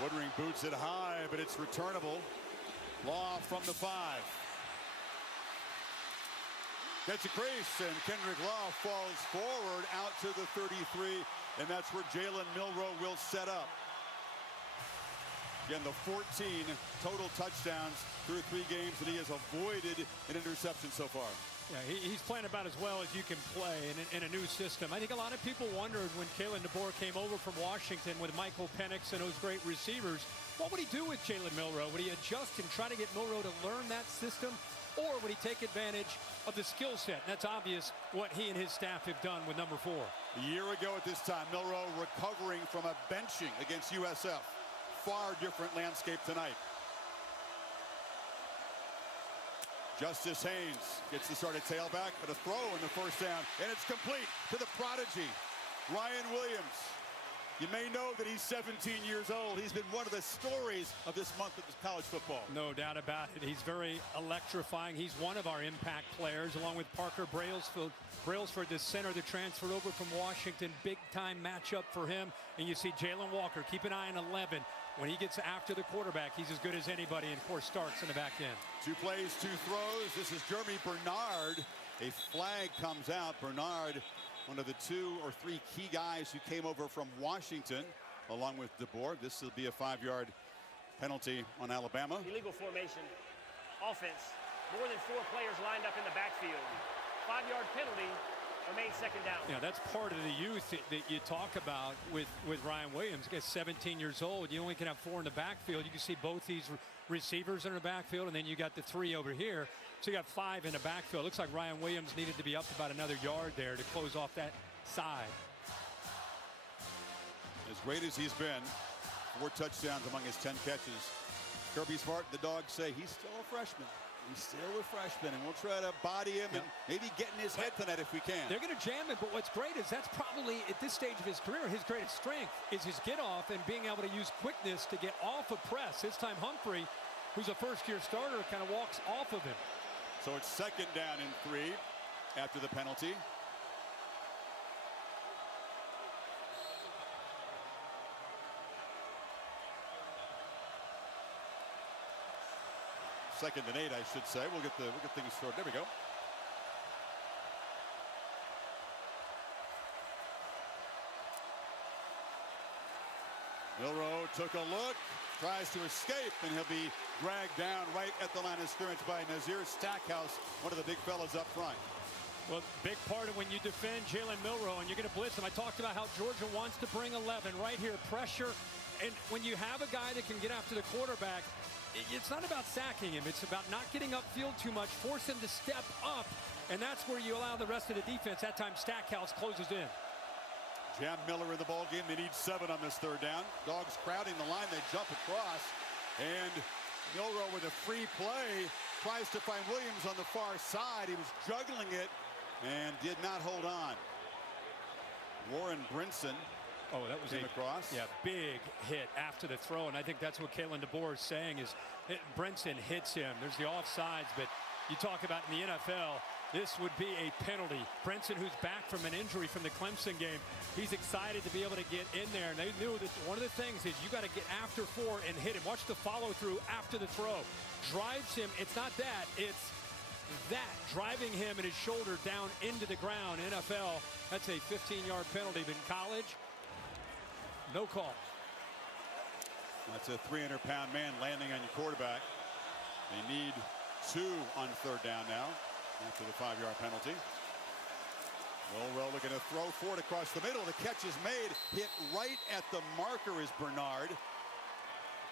Woodring boots it high, but it's returnable. Law from the 5. Gets a crease, and Kendrick Law falls forward out to the 33, and that's where Jalen Milro will set up. Again, the 14 total touchdowns through 3 games, and he has avoided an interception so far. Yeah, he's playing about as well as you can play in a new system. I think a lot of people wondered when Kalen DeBoer came over from Washington with Michael Penix and those great receivers, what would he do with Jalen Milro? Would he adjust and try to get Milro to learn that system? Or would he take advantage of the skill set? And that's obvious what he and his staff have done with number 4. A year ago at this time, Milro recovering from a benching against USF. Far different landscape tonight. Justice Haynes gets the start at tailback, but a throw in the first down, and it's complete to the prodigy, Ryan Williams. You may know that he's 17 years old. He's been one of the stories of this month of college football. No doubt about it. He's very electrifying. He's one of our impact players, along with Parker Brailsford, the center that transferred over from Washington. Big-time matchup for him. And you see Jalen Walker. Keep an eye on 11. When he gets after the quarterback, he's as good as anybody, and, of course, starts in the back end. 2 plays, 2 throws. This is Jeremy Bernard. A flag comes out. Bernard, one of the 2 or 3 key guys who came over from Washington, along with DeBoer. This will be a 5-yard penalty on Alabama. Illegal formation offense. More than 4 players lined up in the backfield. 5-yard penalty. Remains second down. Yeah, that's part of the youth that you talk about with Ryan Williams. He's 17 years old. You only can have 4 in the backfield. You can see both these receivers in the backfield, and then you got the 3 over here. So you got 5 in the backfield. Looks like Ryan Williams needed to be up about another yard there to close off that side. As great as he's been, 4 touchdowns among his 10 catches. Kirby Smart and the Dogs say he's still a freshman. He's still a freshman, and we'll try to body him and maybe get in his head tonight if we can. They're going to jam it, but what's great is that's probably, at this stage of his career, his greatest strength is his get-off and being able to use quickness to get off of press. This time Humphrey, who's a first-year starter, kind of walks off of him. So it's second down and 3 after the penalty. Second and 8, I should say. We'll get things started. There we go. Milro took a look, tries to escape, and he'll be dragged down right at the line of scrimmage by Nazir Stackhouse, one of the big fellas up front. Well, big part of when you defend Jalen Milro and you're going to blitz him. I talked about how Georgia wants to bring 11 right here, pressure. And when you have a guy that can get after the quarterback, it's not about sacking him. It's about not getting upfield too much, force him to step up, and that's where you allow the rest of the defense. That time Stackhouse closes in. Jam Miller in the ball game. They need 7 on this third down. Dogs crowding the line. They jump across, and Milro with a free play tries to find Williams on the far side. He was juggling it and did not hold on. Warren Brinson. Oh, that was across. Yeah, big hit after the throw, and I think that's what Kalen DeBoer is saying is Brinson hits him. There's the offsides, but you talk about in the NFL, this would be a penalty. Brinson, who's back from an injury from the Clemson game, he's excited to be able to get in there, and they knew that one of the things is you got to get after 4 and hit him. Watch the follow through after the throw. Drives him. It's not that. It's that, driving him and his shoulder down into the ground. NFL, that's a 15-yard penalty. But in college, no call. That's a 300-pound man landing on your quarterback. They need 2 on third down now after the 5-yard penalty. Milro looking to throw forward across the middle. The catch is made. Hit right at the marker is Bernard.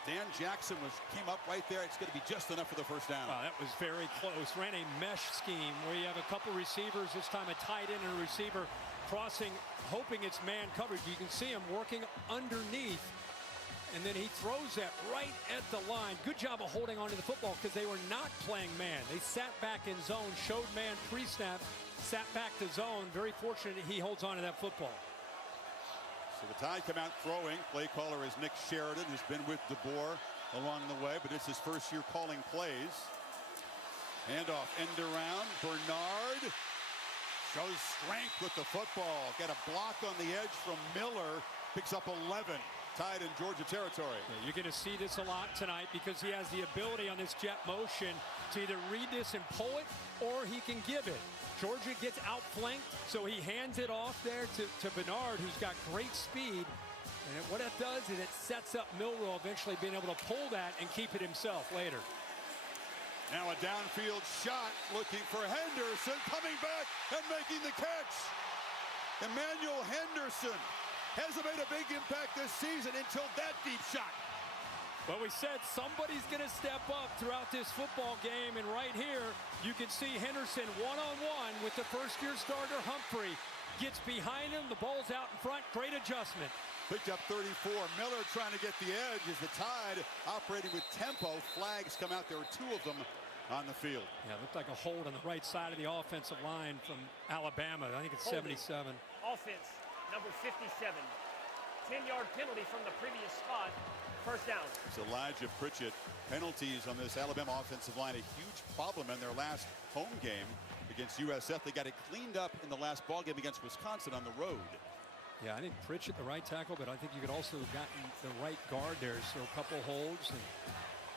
Dan Jackson came up right there. It's going to be just enough for the first down. Wow, that was very close. Ran a mesh scheme where you have a couple receivers, this time a tight end and a receiver crossing, hoping it's man coverage. You can see him working underneath, and then he throws that right at the line. Good job of holding on to the football because they were not playing man. They sat back in zone, showed man pre-snap, sat back to zone. Very fortunate he holds on to that football. So the Tide come out throwing. Play caller is Nick Sheridan, who's been with DeBoer along the way, but it's his first year calling plays. Handoff, end around. Bernard shows strength with the football. Got a block on the edge from Miller. Picks up 11. tied in Georgia territory. Yeah, you're going to see this a lot tonight because he has the ability on this jet motion to either read this and pull it or he can give it. Georgia gets outflanked, so he hands it off there to Bernard, who's got great speed. And what it does is it sets up Milro eventually being able to pull that and keep it himself later. Now a downfield shot looking for Henderson, coming back and making the catch. Emmanuel Henderson hasn't made a big impact this season until that deep shot. Well, we said somebody's going to step up throughout this football game, and right here you can see Henderson one-on-one with the first-year starter Humphrey. Gets behind him, the ball's out in front, great adjustment. Picked up 34. Miller trying to get the edge as the Tide operating with tempo. Flags come out. There were 2 of them on the field. Yeah, it looked like a hold on the right side of the offensive line from Alabama. I think it's Holding. 77. Offense, number 57. 10-yard penalty from the previous spot. First down. It's Elijah Pritchett. Penalties on this Alabama offensive line, a huge problem in their last home game against USF. They got it cleaned up in the last ball game against Wisconsin on the road. Yeah, I think Pritchett the right tackle, but I think you could also have gotten the right guard there. So a couple holds and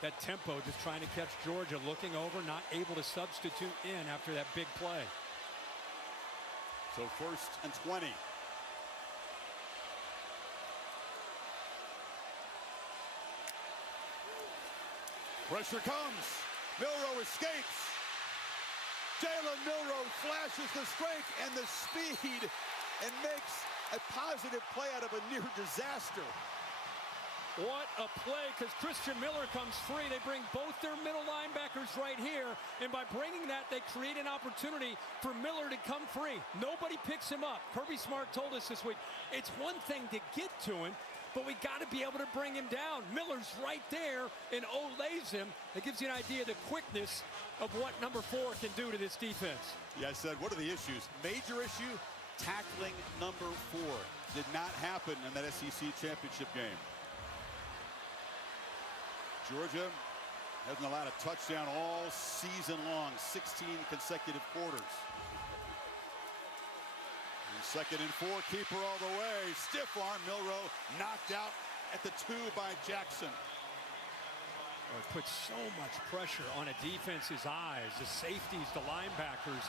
that tempo, just trying to catch Georgia, looking over, not able to substitute in after that big play. So 1st and 20. Pressure comes. Milro escapes. Jalen Milro flashes the strength and the speed and makes a positive play out of a near disaster. What a play, because Christian Miller comes free. They bring both their middle linebackers right here, and by bringing that, they create an opportunity for Miller to come free. Nobody picks him up. Kirby Smart told us this week, it's one thing to get to him, but we got to be able to bring him down. Miller's right there and olays him. It gives you an idea of the quickness of what number 4 can do to this defense. Yeah, I said, what are the issues? Major issue, tackling number 4. Did not happen in that SEC championship game. Georgia hasn't allowed a touchdown all season long, 16 consecutive quarters. And 2nd and 4, keeper all the way. Stiff arm, Milro knocked out at the 2 by Jackson. It puts so much pressure on a defense's eyes, the safeties, the linebackers.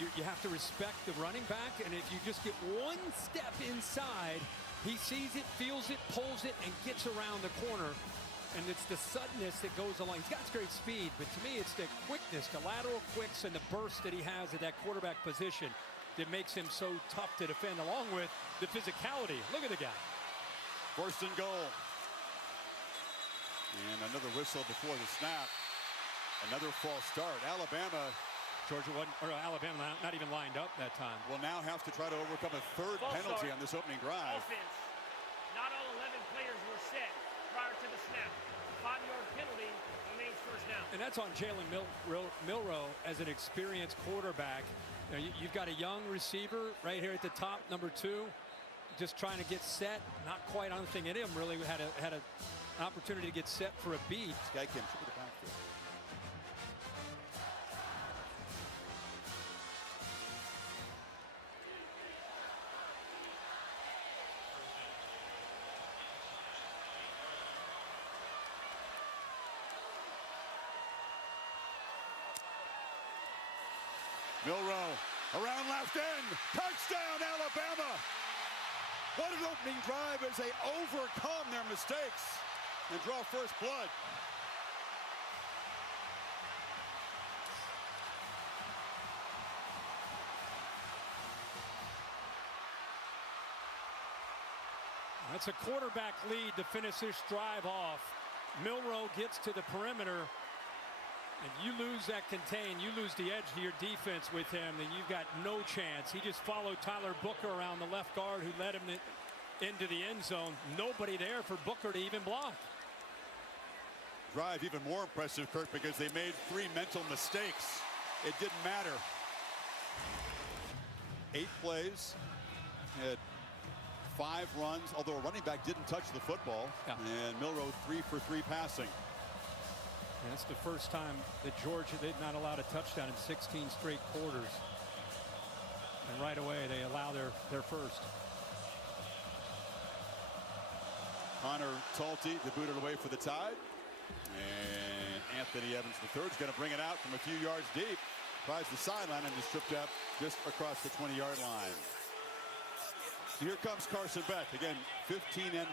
You have to respect the running back, and if you just get one step inside, he sees it, feels it, pulls it, and gets around the corner. And it's the suddenness that goes along. He's got great speed, but to me, it's the quickness, the lateral quicks, and the burst that he has at that quarterback position that makes him so tough to defend, along with the physicality. Look at the guy. 1st and goal. And another whistle before the snap. Another false start. Alabama not even lined up that time. Will now have to try to overcome a 3rd penalty on this opening drive. Offense. Not all 11 players were set prior to the snap. 5-yard penalty remains first down. And that's on Jalen Milro as an experienced quarterback. You've got a young receiver right here at the top, number 2, just trying to get set. Not quite, I don't think any of them really had an opportunity to get set for a beat. This guy came through the backfield. Milro around left end. Touchdown, Alabama. What an opening drive as they overcome their mistakes and draw first blood. That's a quarterback lead to finish this drive off. Milro gets to the perimeter. And you lose that contain, you lose the edge to your defense with him, then you've got no chance. He just followed Tyler Booker around the left guard who led him into the end zone. Nobody there for Booker to even block. Drive even more impressive, Kirk, because they made 3 mental mistakes. It didn't matter. 8 plays, had 5 runs, although a running back didn't touch the football. Yeah. And Milro 3 for 3 passing. And that's the first time that Georgia did not allow a touchdown in 16 straight quarters. And right away they allow their first. Connor Talty debuted away for the Tide. And Anthony Evans III is going to bring it out from a few yards deep. Tries the sideline and just tripped up just across the 20-yard line. So here comes Carson Beck. Again, 15-1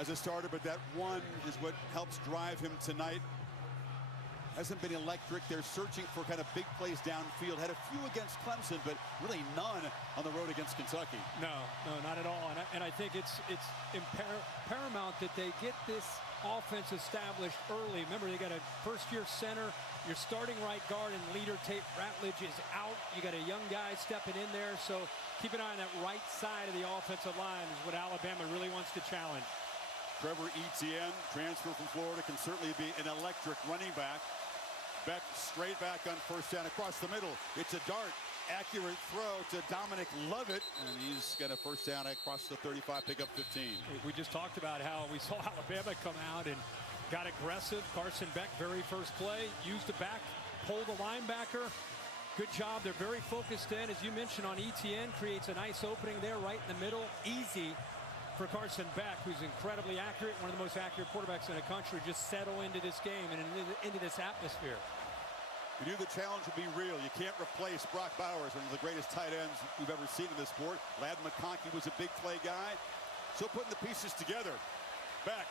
as a starter, but that one is what helps drive him tonight. Hasn't been electric. They're searching for kind of big plays downfield. Had a few against Clemson, but really none on the road against Kentucky. No, not at all. And I think it's paramount that they get this offense established early. Remember, they got a first-year center. Your starting right guard and leader Tate Ratledge is out. You got a young guy stepping in there. So keep an eye on that right side of the offensive line is what Alabama really wants to challenge. Trevor Etienne, transfer from Florida, can certainly be an electric running back. Beck straight back on first down across the middle. It's a dart. Accurate throw to Dominic Lovett, and he's got a first down across the 35, pick up 15. We just talked about how we saw Alabama come out and got aggressive. Carson Beck, very first play, used the back, pulled the linebacker. Good job. They're very focused in, as you mentioned, on Etienne. Creates a nice opening there right in the middle. Easy for Carson Beck, who's incredibly accurate, one of the most accurate quarterbacks in the country. Just settle into this game and into this atmosphere. We knew the challenge would be real. You can't replace Brock Bowers, one of the greatest tight ends we've ever seen in this sport. Ladd McConkey was a big play guy. So putting the pieces together. Beck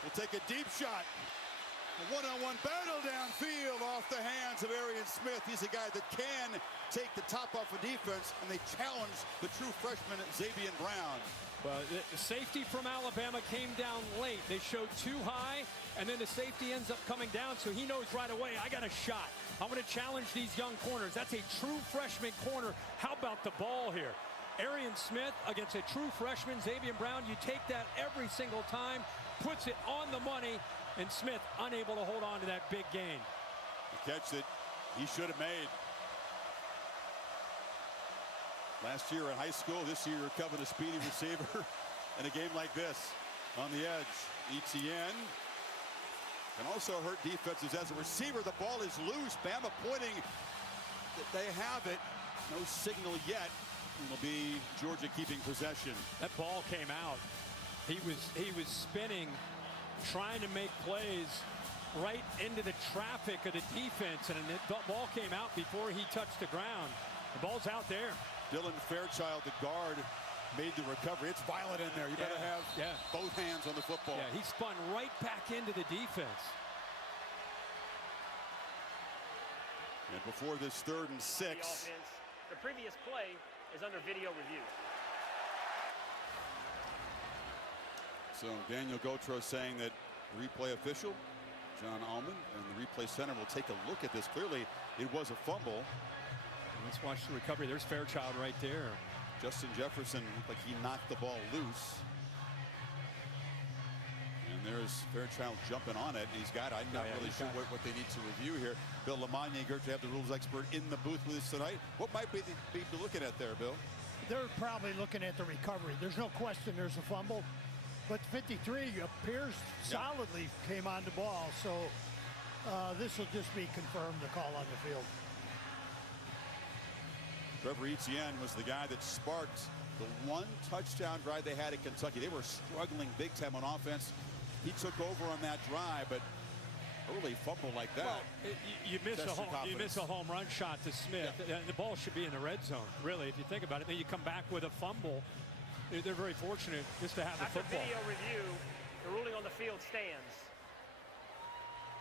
will take a deep shot. A one-on-one battle downfield off the hands of Arian Smith. He's a guy that can take the top off of defense, and they challenge the true freshman Xavier Brown. Well, the safety from Alabama came down late. They showed too high, and then the safety ends up coming down, so he knows right away, I got a shot. I'm going to challenge these young corners. That's a true freshman corner. How about the ball here? Arian Smith against a true freshman, Xavier Brown. You take that every single time, puts it on the money, and Smith unable to hold on to that big gain. The catch that he should have made. Last year in high school, this year you're covering a speedy receiver in a game like this. On the edge, Etienne can also hurt defenses as a receiver. The ball is loose. Bama pointing that they have it. No signal yet. It'll be Georgia keeping possession. That ball came out. He was spinning, trying to make plays right into the traffic of the defense, and the ball came out before he touched the ground. The ball's out there. Dylan Fairchild, the guard, made the recovery. It's violent in there. You better have both hands on the football. Yeah, he spun right back into the defense. And before this 3rd and 6. The offense, the previous play is under video review. So Daniel Gautreaux saying that replay official, John Allman, and the replay center will take a look at this. Clearly, it was a fumble. Let's watch the recovery. There's Fairchild right there. Justin Jefferson looked like he knocked the ball loose. And there's Fairchild jumping on it. He's got it. I'm not really sure what they need to review here. Bill Lamagna, great to have the rules expert in the booth with us tonight. What might be looking at there, Bill? They're probably looking at the recovery. There's no question there's a fumble. But 53 appears solidly came on the ball. So this will just be confirmed, the call on the field. Trevor Etienne was the guy that sparked the one touchdown drive they had at Kentucky. They were struggling big time on offense. He took over on that drive, but early fumble like that. Well, you miss a home run shot to Smith. Yeah. The ball should be in the red zone, really, if you think about it. Then you come back with a fumble. They're very fortunate just to have the football. After video review, the ruling on the field stands.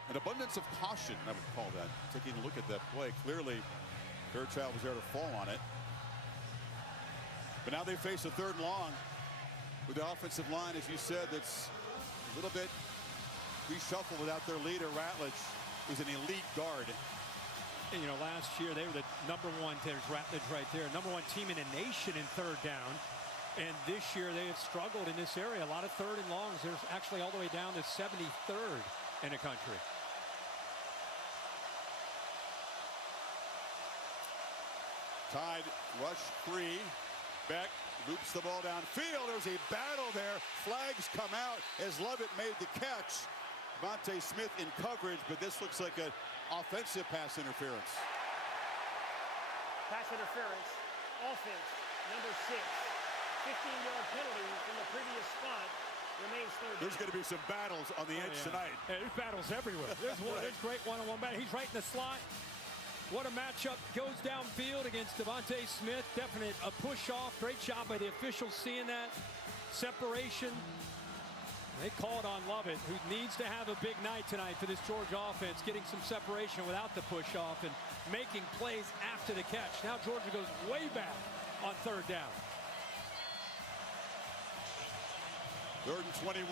An abundance of caution, I would call that. Taking a look at that play, clearly Fairchild was there to fall on it. But now they face a 3rd and long with the offensive line, as you said, that's a little bit reshuffled without their leader, Ratledge, who's an elite guard. And, you know, last year they were the #1, there's Ratledge right there, #1 team in the nation in 3rd down. And this year they have struggled in this area. A lot of 3rd and longs. There's actually all the way down to 73rd in the country. Tide rush 3. Beck loops the ball downfield. There's a battle there. Flags come out as Lovett made the catch. Devontae Smith in coverage, but this looks like an offensive pass interference. Pass interference, offense, number 6. 15-yard penalty from the previous spot. There's going to be some battles on the edge tonight. Yeah, there's battles everywhere. There's great one-on-one battle. He's right in the slot. What a matchup. Goes downfield against Devontae Smith. Definite a push-off. Great job by the officials seeing that. Separation. They called on Lovett, who needs to have a big night tonight for this Georgia offense, getting some separation without the push-off and making plays after the catch. Now Georgia goes way back on third down. 3rd and 21.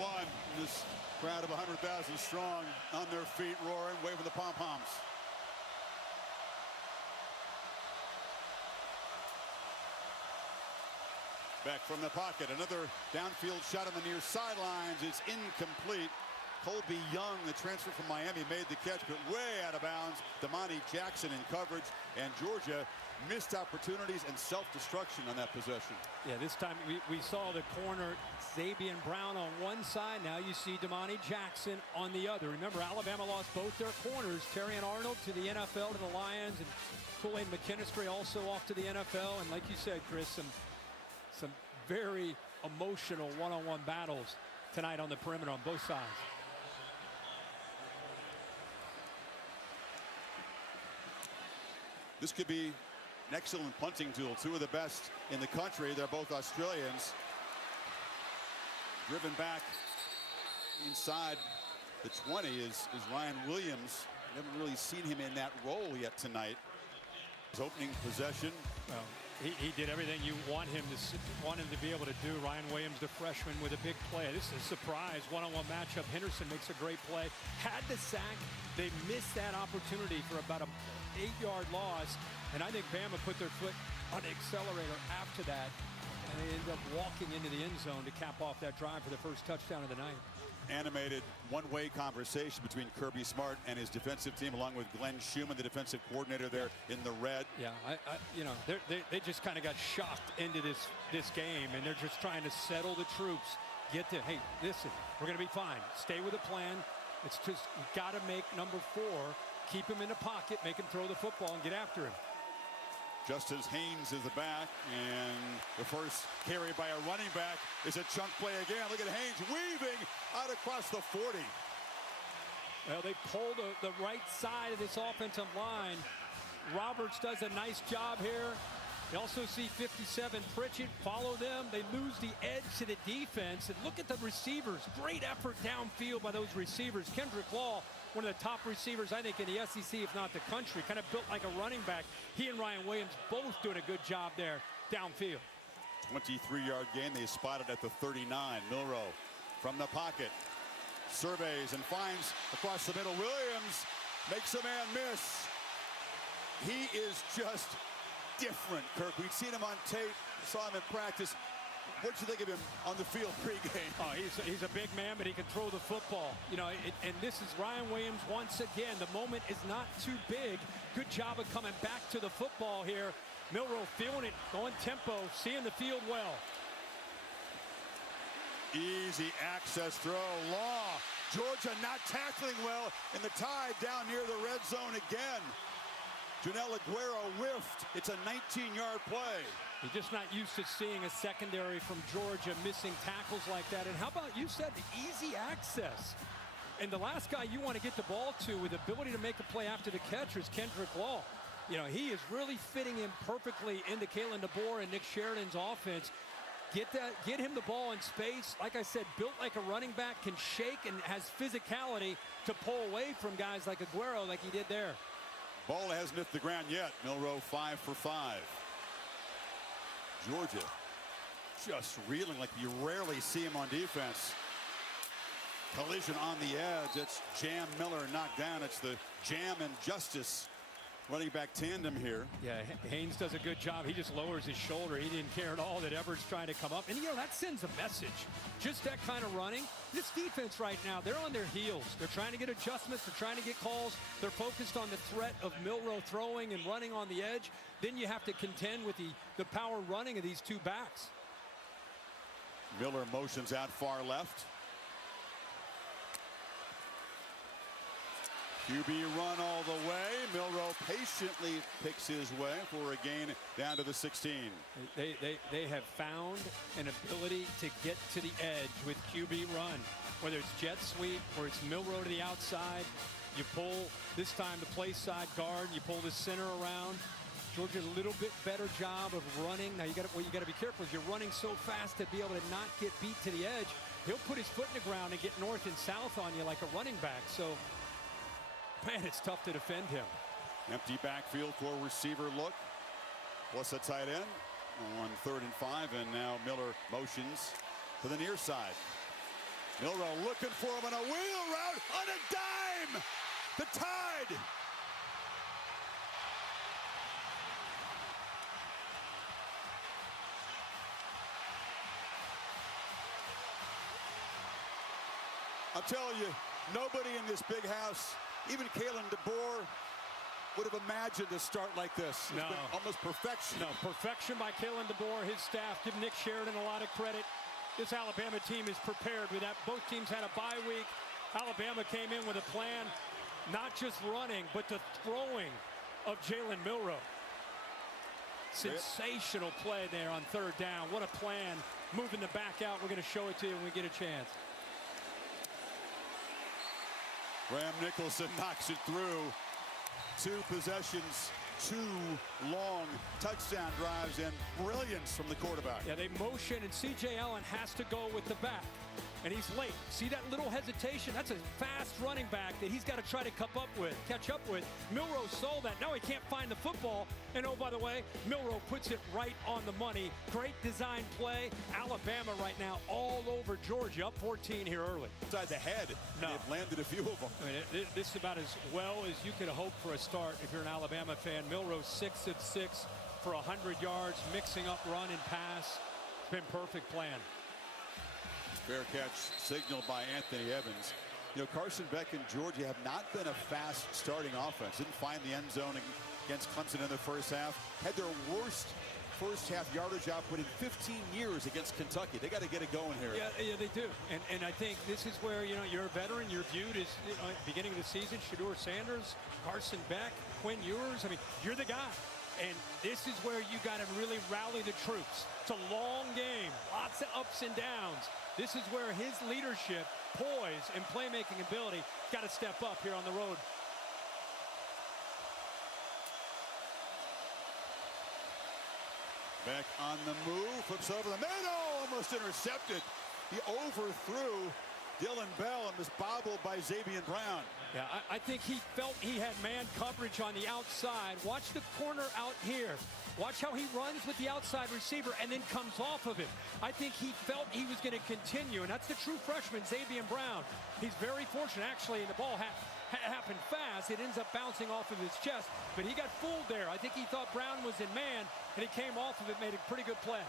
This crowd of 100,000 strong on their feet, roaring, waving the pom-poms. Beck from the pocket. Another downfield shot on the near sidelines. It's incomplete. Colby Young, the transfer from Miami, made the catch, but way out of bounds. Damani Jackson in coverage, and Georgia missed opportunities and self-destruction on that possession. Yeah, this time we saw the corner, Zabian Brown on one side. Now you see Damani Jackson on the other. Remember, Alabama lost both their corners. Terrion Arnold to the NFL, to the Lions, and Kool-Aid McKinstry also off to the NFL. And like you said, Chris, some very emotional one-on-one battles tonight on the perimeter on both sides. This could be an excellent punting tool. Two of the best in the country. They're both Australians. Driven back inside the 20 is Ryan Williams. Haven't really seen him in that role yet tonight. His opening possession. Well, he did everything you want him to be able to do. Ryan Williams, the freshman, with a big play. This is a surprise one-on-one matchup. Henderson makes a great play. Had the sack. They missed that opportunity for about an 8-yard loss. And I think Bama put their foot on the accelerator after that. And they ended up walking into the end zone to cap off that drive for the first touchdown of the night. Animated one-way conversation between Kirby Smart and his defensive team, along with Glenn Schumann, the defensive coordinator there in the red. Yeah, you know, they just kind of got shocked into this game, and they're just trying to settle the troops. Hey, listen, we're going to be fine. Stay with the plan. It's just, we got to make number 4, keep him in the pocket, make him throw the football, and get after him. Justice Haynes is the back, and the first carry by a running back is a chunk play again. Look at Haynes weaving out across the 40. Well, they pull the right side of this offensive line. Roberts does a nice job here. You also see 57 Pritchett follow them. They lose the edge to the defense. And look at the receivers. Great effort downfield by those receivers. Kendrick Law, one of the top receivers, I think, in the SEC, if not the country. Kind of built like a running back. He and Ryan Williams both doing a good job there downfield. 23-yard gain. They spotted at the 39. Milro from the pocket. Surveys and finds across the middle. Williams makes a man miss. He is just different, Kirk. We've seen him on tape, saw him in practice. What did you think of him on the field pregame? Oh, he's a big man, but he can throw the football. You know, and this is Ryan Williams once again. The moment is not too big. Good job of coming back to the football here. Milro feeling it, going tempo, seeing the field well. Easy access throw. Law. Georgia not tackling well, and the Tide down near the red zone again. Janelle Aguero whiffed. It's a 19-yard play. You're just not used to seeing a secondary from Georgia missing tackles like that. And how about, you said, the easy access. And the last guy you want to get the ball to with the ability to make a play after the catch is Kendrick Law. You know, he is really fitting in perfectly into Kalen DeBoer and Nick Sheridan's offense. Get him the ball in space. Like I said, built like a running back, can shake and has physicality to pull away from guys like Aguero like he did there. Ball hasn't hit the ground yet. Milro 5 for 5. Georgia just reeling like you rarely see him on defense. Collision on the edge. It's Jam Miller knocked down. It's the Jam and Justice running back tandem here. Yeah, Haynes does a good job. He just lowers his shoulder. He didn't care at all that Everett's trying to come up. And, you know, that sends a message. Just that kind of running. This defense right now, they're on their heels. They're trying to get adjustments. They're trying to get calls. They're focused on the threat of Milro throwing and running on the edge. Then you have to contend with the power running of these two backs. Miller motions out far left. QB run all the way. Milro patiently picks his way for a gain down to the 16. They have found an ability to get to the edge with QB run. Whether it's jet sweep or it's Milro to the outside, you pull this time the play side guard, you pull the center around. Georgia a little bit better job of running. Now you got to be careful. If you're running so fast to be able to not get beat to the edge, he'll put his foot in the ground and get north and south on you like a running back. So, man, it's tough to defend him. Empty backfield for receiver look. Plus a tight end on 3rd and 5, and now Miller motions to the near side. Milro looking for him on a wheel route on a dime. The Tide. I'll tell you, nobody in this big house, even Kalen DeBoer, would have imagined a start like this. It's been almost perfection. No, perfection by Kalen DeBoer, his staff. Give Nick Sheridan a lot of credit. This Alabama team is prepared with that. Both teams had a bye week. Alabama came in with a plan, not just running, but the throwing of Jalen Milro. Sensational play there on 3rd down. What a plan. Moving the back out. We're going to show it to you when we get a chance. Graham Nicholson knocks it through. 2 possessions, 2 long touchdown drives, and brilliance from the quarterback. Yeah, they motion, and C.J. Allen has to go with the back, and he's late. See that little hesitation? That's a fast running back that he's got to try to catch up with. Milro saw that. Now he can't find the football, and oh, by the way, Milro puts it right on the money. Great design play. Alabama right now all over Georgia, up 14 here early. Inside the head. No. They've landed a few of them. I mean, this is about as well as you could hope for a start if you're an Alabama fan. Milro 6 of 6 for 100 yards, mixing up run and pass. It's been perfect plan. Fair catch signaled by Anthony Evans. You know, Carson Beck and Georgia have not been a fast starting offense. Didn't find the end zone against Clemson in the first half. Had their worst first half yardage output in 15 years against Kentucky. They got to get it going here. Yeah, they do. And I think this is where, you know, you're a veteran. You're viewed as, you know, beginning of the season, Shedeur Sanders, Carson Beck, Quinn Ewers. I mean, you're the guy. And this is where you got to really rally the troops. It's a long game, lots of ups and downs. This is where his leadership, poise, and playmaking ability got to step up here on the road. Beck on the move, flips over the middle, almost intercepted. He overthrew Dylan Bell and was bobbled by Xavier Brown. Yeah, I think he felt he had man coverage on the outside. Watch the corner out here. Watch how he runs with the outside receiver and then comes off of him. I think he felt he was going to continue, and that's the true freshman, Xavier Brown. He's very fortunate, actually, and the ball happened fast. It ends up bouncing off of his chest, but he got fooled there. I think he thought Brown was in man, and he came off of it, made a pretty good play.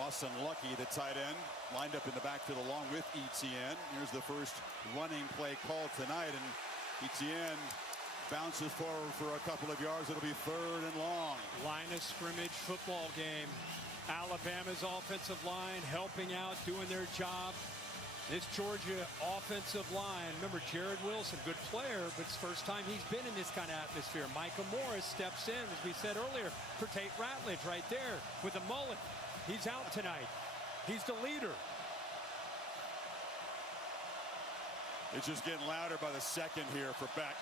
Lawson Lucky, the tight end, lined up in the backfield along with Etienne. Here's the first running play called tonight, and Etienne bounces forward for a couple of yards. It'll be 3rd and long. Line of scrimmage football game. Alabama's offensive line helping out, doing their job. This Georgia offensive line, remember Jared Wilson, good player, but it's the first time he's been in this kind of atmosphere. Micah Morris steps in, as we said earlier, for Tate Ratledge right there with a mullet. He's out tonight. He's the leader. It's just getting louder by the second here for Beck.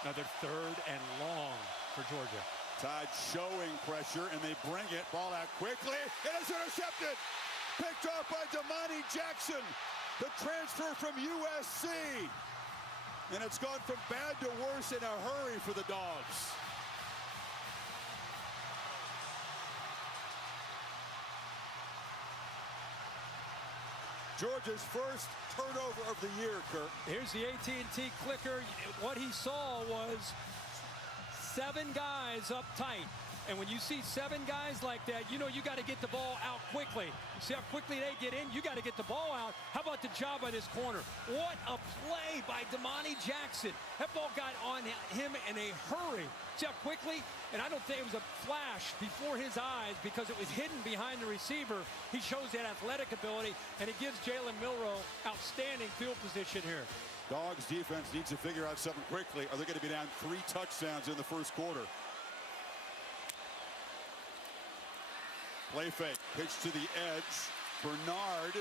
Another 3rd and long for Georgia. Tide showing pressure, and they bring it. Ball out quickly. It is intercepted. Picked off by Damani Jackson, the transfer from USC. And it's gone from bad to worse in a hurry for the Dogs. Georgia's first turnover of the year, Kirk. Here's the AT&T clicker. What he saw was 7 guys up tight. And when you see 7 guys like that, you know you got to get the ball out quickly. See how quickly they get in? You got to get the ball out. How about the job by this corner? What a play by Damani Jackson. That ball got on him in a hurry. See how quickly? And I don't think it was a flash before his eyes because it was hidden behind the receiver. He shows that athletic ability, and it gives Jalen Milro outstanding field position here. Dogs defense needs to figure out something quickly, or they're going to be down 3 touchdowns in the first quarter. Play fake, pitch to the edge. Bernard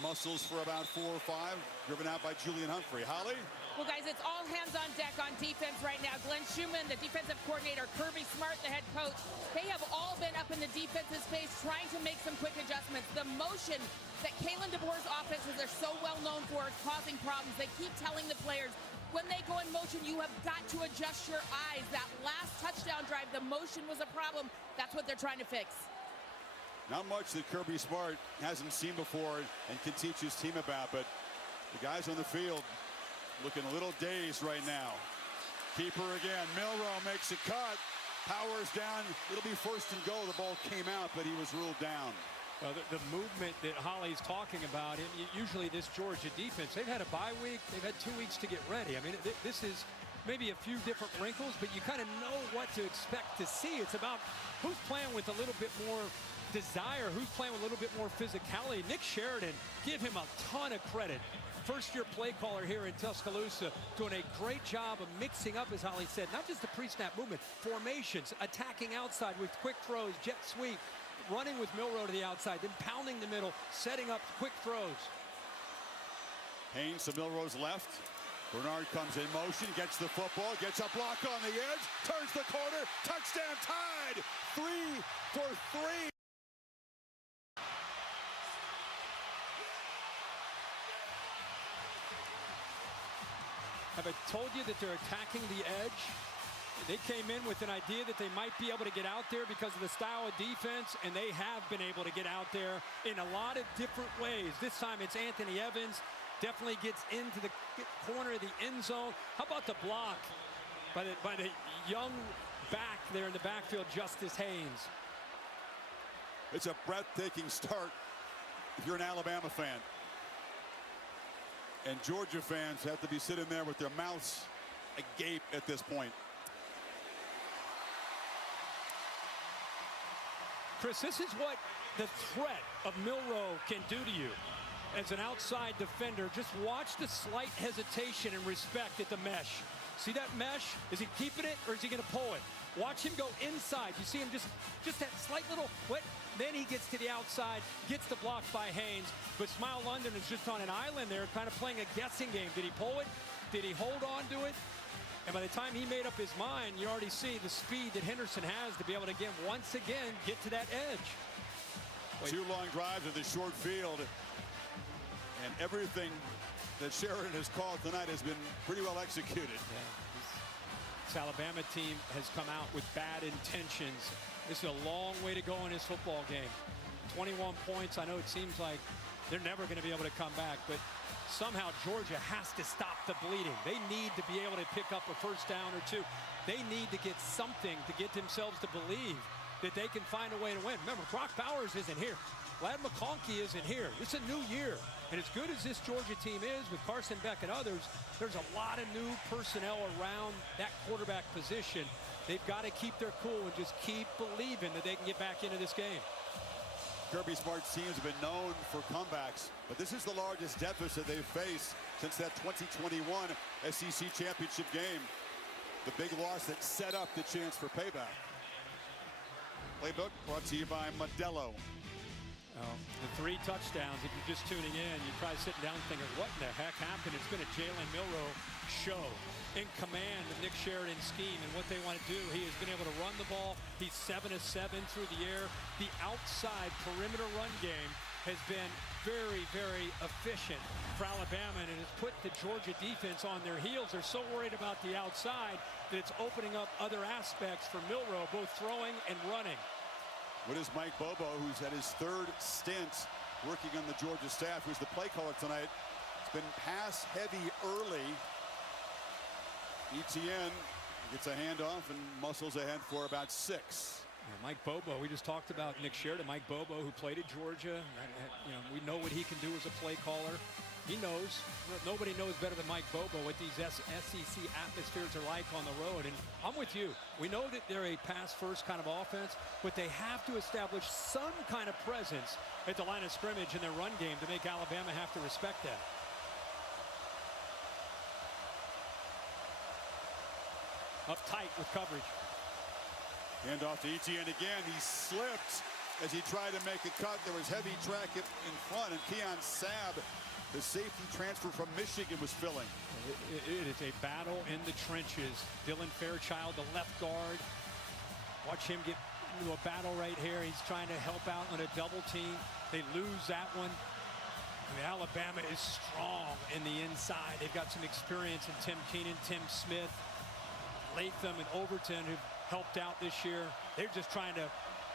muscles for about 4 or 5, driven out by Julian Humphrey. Holly? Well, guys, it's all hands on deck on defense right now. Glenn Schumann, the defensive coordinator, Kirby Smart, the head coach, they have all been up in the defense's face trying to make some quick adjustments. The motion that Kalen DeBoer's offenses are so well known for is causing problems. They keep telling the players, when they go in motion, you have got to adjust your eyes. That last touchdown drive, the motion was a problem. That's what they're trying to fix. Not much that Kirby Smart hasn't seen before and can teach his team about, but the guys on the field looking a little dazed right now. Keeper again. Milro makes a cut. Powers down. It'll be first and goal. The ball came out, but he was ruled down. Well, the movement that Holly's talking about, and usually this Georgia defense, they've had a bye week. They've had 2 weeks to get ready. I mean, this is maybe a few different wrinkles, but you kind of know what to expect to see. It's about who's playing with a little bit more desire, who's playing with a little bit more physicality. Nick Sheridan, give him a ton of credit. First-year play caller here in Tuscaloosa, doing a great job of mixing up, as Holly said, not just the pre-snap movement, formations, attacking outside with quick throws, jet sweep, running with Milro to the outside, then pounding the middle, setting up quick throws. Haynes to Milro's left. Bernard comes in motion, gets the football, gets a block on the edge, turns the corner, touchdown tied, 3 for 3. Have I told you that they're attacking the edge? They came in with an idea that they might be able to get out there because of the style of defense, and they have been able to get out there in a lot of different ways. This time it's Anthony Evans, definitely gets into the corner of the end zone. How about the block by the young back there in the backfield, Justice Haynes? It's a breathtaking start if you're an Alabama fan. And Georgia fans have to be sitting there with their mouths agape at this point. Chris, this is what the threat of Milro can do to you as an outside defender. Just watch the slight hesitation and respect at the mesh. See that mesh? Is he keeping it or is he going to pull it? Watch him go inside. You see him just that slight little what? Then he gets to the outside, gets the block by Haynes. But Smile London is just on an island there, kind of playing a guessing game. Did he pull it? Did he hold on to it? And by the time he made up his mind, you already see the speed that Henderson has to be able to, once again, get to that edge. 2 long drives in the short field. And everything that Sheridan has called tonight has been pretty well executed. Yeah, this Alabama team has come out with bad intentions. This is a long way to go in this football game. 21 points. I know it seems like they're never going to be able to come back, but somehow Georgia has to stop the bleeding. They need to be able to pick up a first down or 2. They need to get something to get themselves to believe that they can find a way to win. Remember, Brock Bowers isn't here. Ladd McConkey isn't here. It's a new year. And as good as this Georgia team is with Carson Beck and others, there's a lot of new personnel around that quarterback position. They've got to keep their cool and just keep believing that they can get back into this game. Kirby Smart's teams have been known for comebacks, but this is the largest deficit they've faced since that 2021 SEC championship game. The big loss that set up the chance for payback. Playbook brought to you by Modelo. The 3 touchdowns, if you're just tuning in, you're probably sitting down thinking, what in the heck happened? It's been a Jalen Milro show. In command of Nick Sheridan's scheme and what they want to do. He has been able to run the ball. He's 7 of 7 through the air. The outside perimeter run game has been very, very efficient for Alabama, and it has put the Georgia defense on their heels. They're so worried about the outside that it's opening up other aspects for Milro, both throwing and running. What is Mike Bobo, who's had his 3rd stint working on the Georgia staff, who's the play caller tonight? It's been pass heavy early. ETN Gets a handoff and muscles ahead for about 6. Yeah, Mike Bobo, we just talked about Nick Sheridan. Mike Bobo, who played at Georgia. We know what he can do as a play caller. He knows. Nobody knows better than Mike Bobo what these SEC atmospheres are like on the road. And I'm with you. We know that they're a pass-first kind of offense, but they have to establish some kind of presence at the line of scrimmage in their run game to make Alabama have to respect that. Up tight with coverage. Hand off to Etienne again. He slipped as he tried to make a cut. There was heavy track in front, and Keon Sabb, the safety transfer from Michigan, was filling. It is a battle in the trenches. Dylan Fairchild, the left guard. Watch him get into a battle right here. He's trying to help out on a double team. They lose that one. I mean, Alabama is strong in the inside. They've got some experience in Tim Keenan, Tim Smith, Latham, and Overton, who've helped out this year. They're just trying to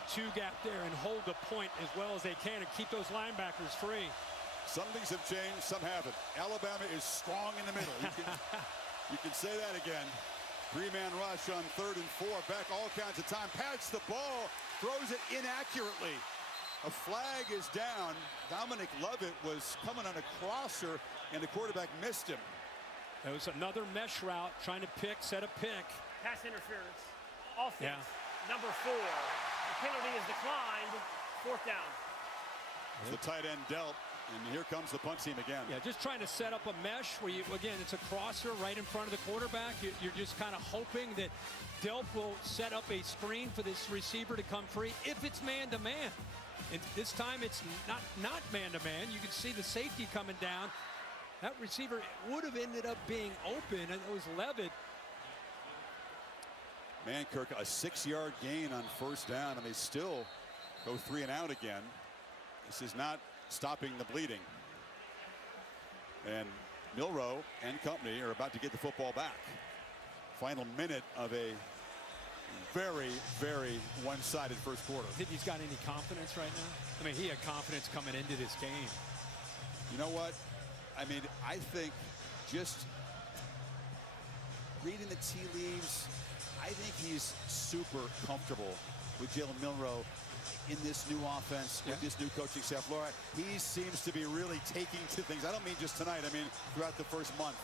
two-gap there and hold the point as well as they can and keep those linebackers free. Some things have changed, some haven't. Alabama is strong in the middle. You can say that again. 3-man rush on 3rd and 4. Beck all kinds of time. Pats the ball. Throws it inaccurately. A flag is down. Dominic Lovett was coming on a crosser, and the quarterback missed him. That was another mesh route, trying to set a pick. Pass interference. Offense, number 4. The penalty is declined. 4th down. The tight end dealt, and here comes the punt team again. Yeah, just trying to set up a mesh where again, it's a crosser right in front of the quarterback. You're just kind of hoping that Delp will set up a screen for this receiver to come free if it's man-to-man. And this time it's not man-to-man. You can see the safety coming down. That receiver would have ended up being open, and it was Levitt. Mankirk, a 6-yard gain on 1st down, and they still go 3 and out again. This is not stopping the bleeding. And Milro and company are about to get the football back. Final minute of a very, very one-sided first quarter. Think he's got any confidence right now? I mean, he had confidence coming into this game. You know what? I mean, I think just reading the tea leaves, I think he's super comfortable with Jalen Milro in this new offense, with this new coaching staff. Laura, he seems to be really taking to things. I don't mean just tonight. I mean throughout the first month.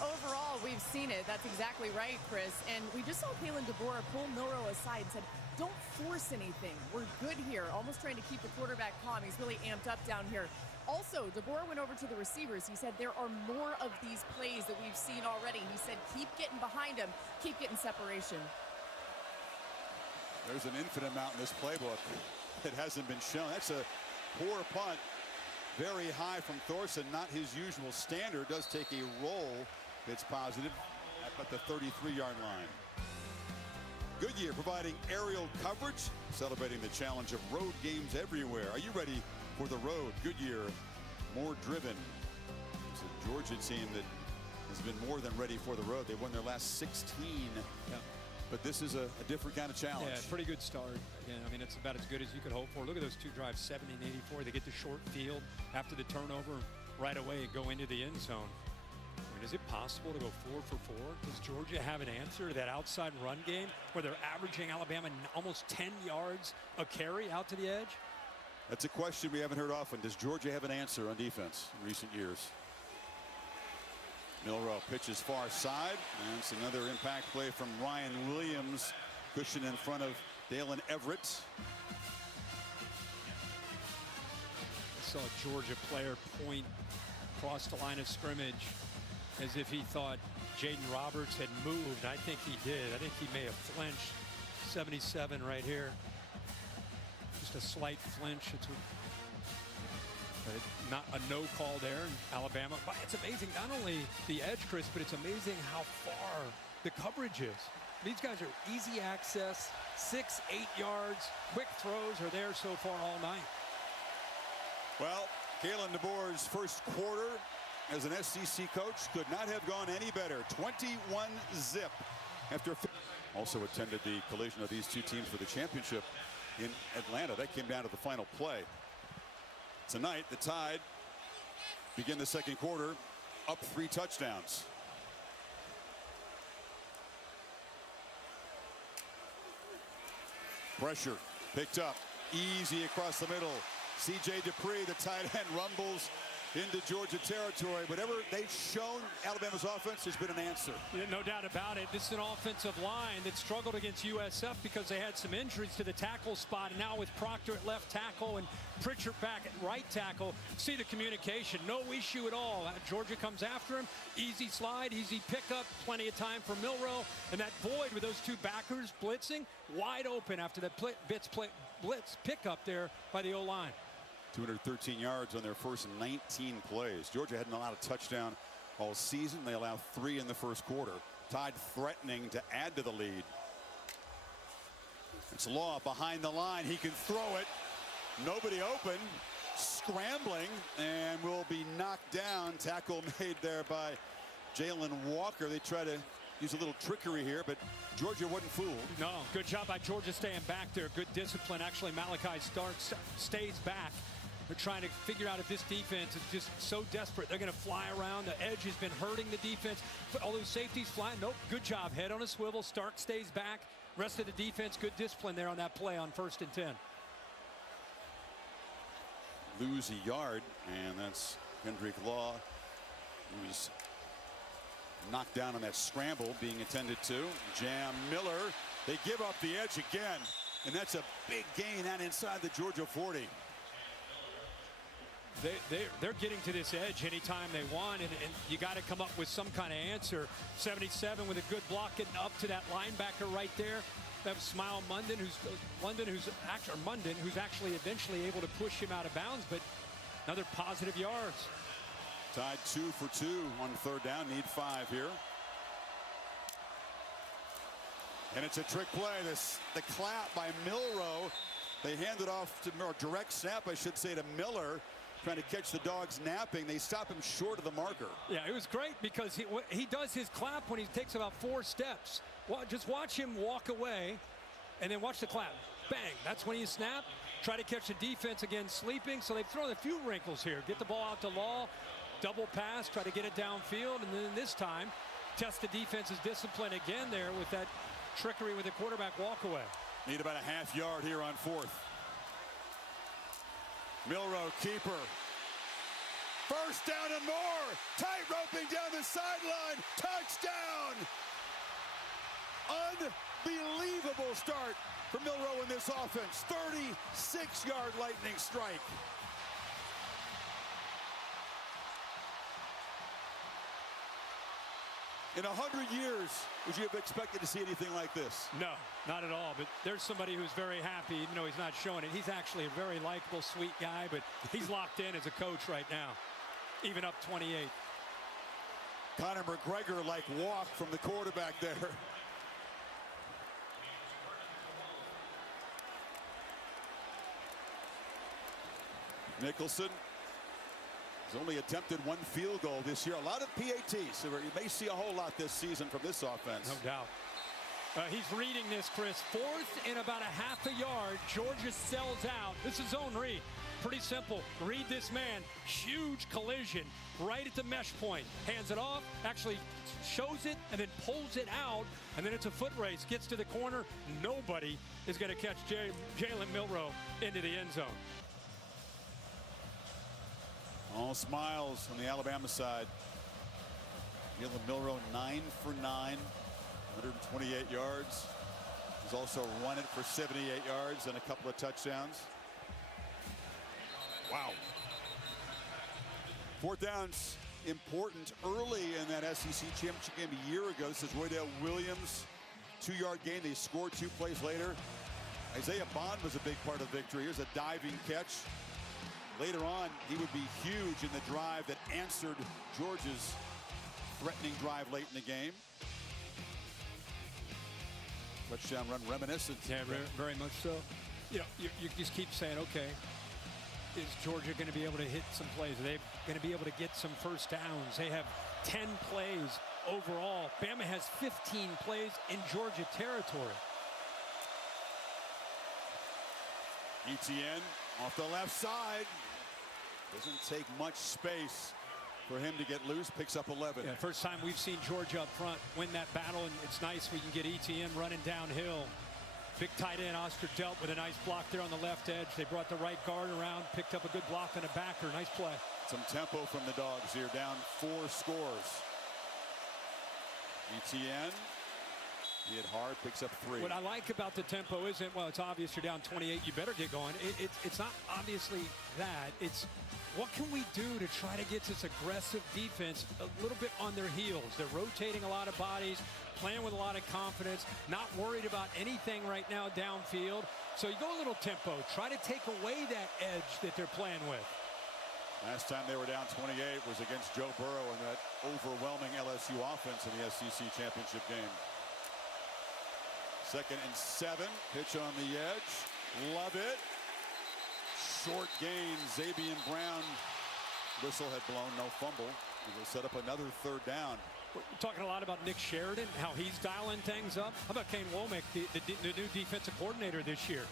Overall, we've seen it. That's exactly right, Chris. And we just saw Kalen DeBoer pull Milro aside and said, don't force anything. We're good here. Almost trying to keep the quarterback calm. He's really amped up down here. Also, DeBoer went over to the receivers. He said there are more of these plays that we've seen already. He said keep getting behind him, keep getting separation. There's an infinite amount in this playbook that hasn't been shown. That's a poor punt. Very high from Thorson, not his usual standard. Does take a roll that's positive at the 33-yard line. Goodyear providing aerial coverage, celebrating the challenge of road games everywhere. Are you ready for the road? Goodyear, more driven. It's a Georgia team that has been more than ready for the road. They won their last 16. Yeah. But this is a different kind of challenge. Yeah, pretty good start. Again, I mean, it's about as good as you could hope for. Look at those 2 drives, 70 and 84. They get the short field after the turnover right away and go into the end zone. I mean, is it possible to go 4 for 4? Does Georgia have an answer to that outside run game where they're averaging Alabama almost 10 yards a carry out to the edge? That's a question we haven't heard often. Does Georgia have an answer on defense in recent years? Milro pitches far side, and it's another impact play from Ryan Williams. Cushion in front of Dalen Everett. I saw a Georgia player point across the line of scrimmage as if he thought Jaden Roberts had moved. I think he did. I think he may have flinched. 77 right here. Just a slight flinch. Not a no call there in Alabama. But it's amazing, not only the edge, Chris, but it's amazing how far the coverage is. These guys are easy access, 6, 8 yards. Quick throws are there so far all night. Well, Kalen DeBoer's first quarter as an SEC coach could not have gone any better. 21-0 after. Also attended the collision of these 2 teams for the championship in Atlanta. That came down to the final play. Tonight, the Tide begin the second quarter up 3 touchdowns. Pressure picked up, easy across the middle. C.J. Dupree, the tight end, rumbles into Georgia territory. Whatever they've shown Alabama's offense has been an answer. Yeah, no doubt about it. This is an offensive line that struggled against USF because they had some injuries to the tackle spot. And now with Proctor at left tackle and Pritchard back at right tackle, see the communication. No issue at all. Georgia comes after him. Easy slide, easy pickup. Plenty of time for Milro. And that void with those two backers blitzing, wide open after that blitz pickup there by the O-line. 213 yards on their first 19 plays. Georgia hadn't allowed a touchdown all season. They allowed 3 in the first quarter. Tide threatening to add to the lead. It's Law behind the line. He can throw it. Nobody open. Scrambling and will be knocked down. Tackle made there by Jalen Walker. They try to use a little trickery here, but Georgia wasn't fooled. No, good job by Georgia staying back there. Good discipline. Actually, Malachi Starks stays back. They're trying to figure out if this defense is just so desperate. They're going to fly around. The edge has been hurting the defense. All those safeties flying. Nope, good job. Head on a swivel. Stark stays back. Rest of the defense, good discipline there on that play on 1st and 10. Lose a yard, and that's Kendrick Law, who's knocked down on that scramble being attended to. Jam Miller. They give up the edge again, and that's a big gain out inside the Georgia 40. They're getting to this edge anytime they want, and you got to come up with some kind of answer. 77 with a good block getting up to that linebacker right there. That was Smile Munden, who's actually eventually able to push him out of bounds, but another positive yards. Tied 2 for 2 on 3rd down. Need 5 here. And it's a trick play. The clap by Milro. They hand it off to direct snap, I should say, to Miller. Trying to catch the dogs napping. They stop him short of the marker. Yeah, it was great because he does his clap when he takes about 4 steps. Well, just watch him walk away and then watch the clap. Bang. That's when you snap. Try to catch the defense again sleeping. So they've thrown a few wrinkles here. Get the ball out to Law. Double pass. Try to get it downfield. And then this time, test the defense's discipline again there with that trickery with the quarterback walk away. Need about a half yard here on 4th. Milro, keeper. First down and more. Tight roping down the sideline. Touchdown. Unbelievable start for Milro in this offense. 36-yard lightning strike. In 100 years, would you have expected to see anything like this? No, not at all. But there's somebody who's very happy, even though he's not showing it. He's actually a very likable, sweet guy, but he's locked in as a coach right now, even up 28. Conor McGregor-like walk from the quarterback there. Nicholson has only attempted 1 field goal this year. A lot of PATs, so you may see a whole lot this season from this offense. No doubt. He's reading this, Chris. 4th and about a half a yard. Georgia sells out. This is zone read. Pretty simple. Read this man. Huge collision right at the mesh point. Hands it off, actually shows it, and then pulls it out. And then it's a foot race. Gets to the corner. Nobody is going to catch Jalen Milro into the end zone. All smiles on the Alabama side. Jalen Milro 9 for 9, 128 yards. He's also run it for 78 yards and a couple of touchdowns. Wow. 4th down's important early in that SEC championship game a year ago. This is Roydale Williams, 2-yard gain. They scored 2 plays later. Isaiah Bond was a big part of the victory. Here's a diving catch. Later on, he would be huge in the drive that answered Georgia's threatening drive late in the game. Touchdown run reminiscent. Yeah, very much so. You know, you just keep saying, okay, is Georgia going to be able to hit some plays? Are they going to be able to get some first downs? They have 10 plays overall. Bama has 15 plays in Georgia territory. Etienne off the left side. Doesn't take much space for him to get loose. Picks up 11. Yeah, first time we've seen Georgia up front win that battle, and it's nice we can get Etienne running downhill. Big tight end Oster dealt with a nice block there on the left edge. They brought the right guard around, picked up a good block on a backer. Nice play. Some tempo from the Dogs here, down 4 scores. ETN, he hit hard, picks up 3. What I like about the tempo isn't, well, it's obvious you're down 28, you better get going. It's not obviously that. It's what can we do to try to get this aggressive defense a little bit on their heels. They're rotating a lot of bodies, playing with a lot of confidence, not worried about anything right now downfield. So you go a little tempo, try to take away that edge that they're playing with. Last time they were down 28 was against Joe Burrow in that overwhelming LSU offense in the SEC championship game. 2nd and 7, pitch on the edge, love it. Short gain, Zabian Brown, whistle had blown, no fumble. He will set up another 3rd down. We're talking a lot about Nick Sheridan, how he's dialing things up. How about Kane Womack, the new defensive coordinator this year?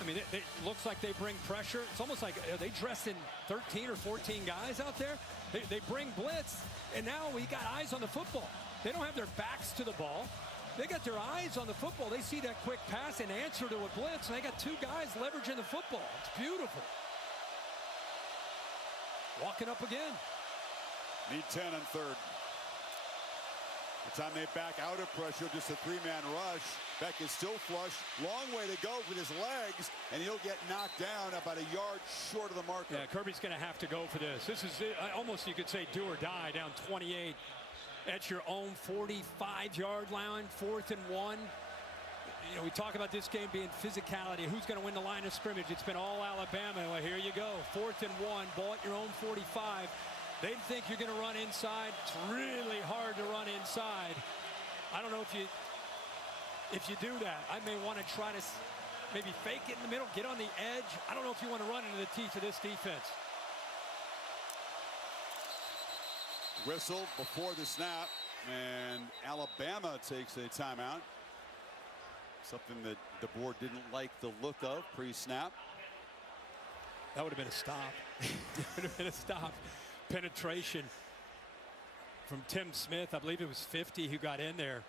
I mean, it looks like they bring pressure. It's almost like are they dressed in 13 or 14 guys out there? They bring blitz, and now we got eyes on the football. They don't have their backs to the ball. They got their eyes on the football. They see that quick pass and answer to a blitz, and they got 2 guys leveraging the football. It's beautiful. Walking up again. Need 10 on 3rd. The time they back out of pressure, just a 3-man rush. Beck is still flush. Long way to go with his legs, and he'll get knocked down about a yard short of the marker. Yeah, Kirby's going to have to go for this. This is almost, you could say, do or die, down 28. At your own 45-yard line, 4th and 1. You know, we talk about this game being physicality. Who's going to win the line of scrimmage? It's been all Alabama. Well, here you go. 4th and 1, ball at your own 45. They think you're going to run inside. It's really hard to run inside. I don't know if you do that. I may want to try to maybe fake it in the middle, get on the edge. I don't know if you want to run into the teeth of this defense. Whistle before the snap, and Alabama takes a timeout. Something that the board didn't like the look of pre-snap. That would have been a stop. That would have been a stop. Penetration from Tim Smith. I believe it was 50 who got in there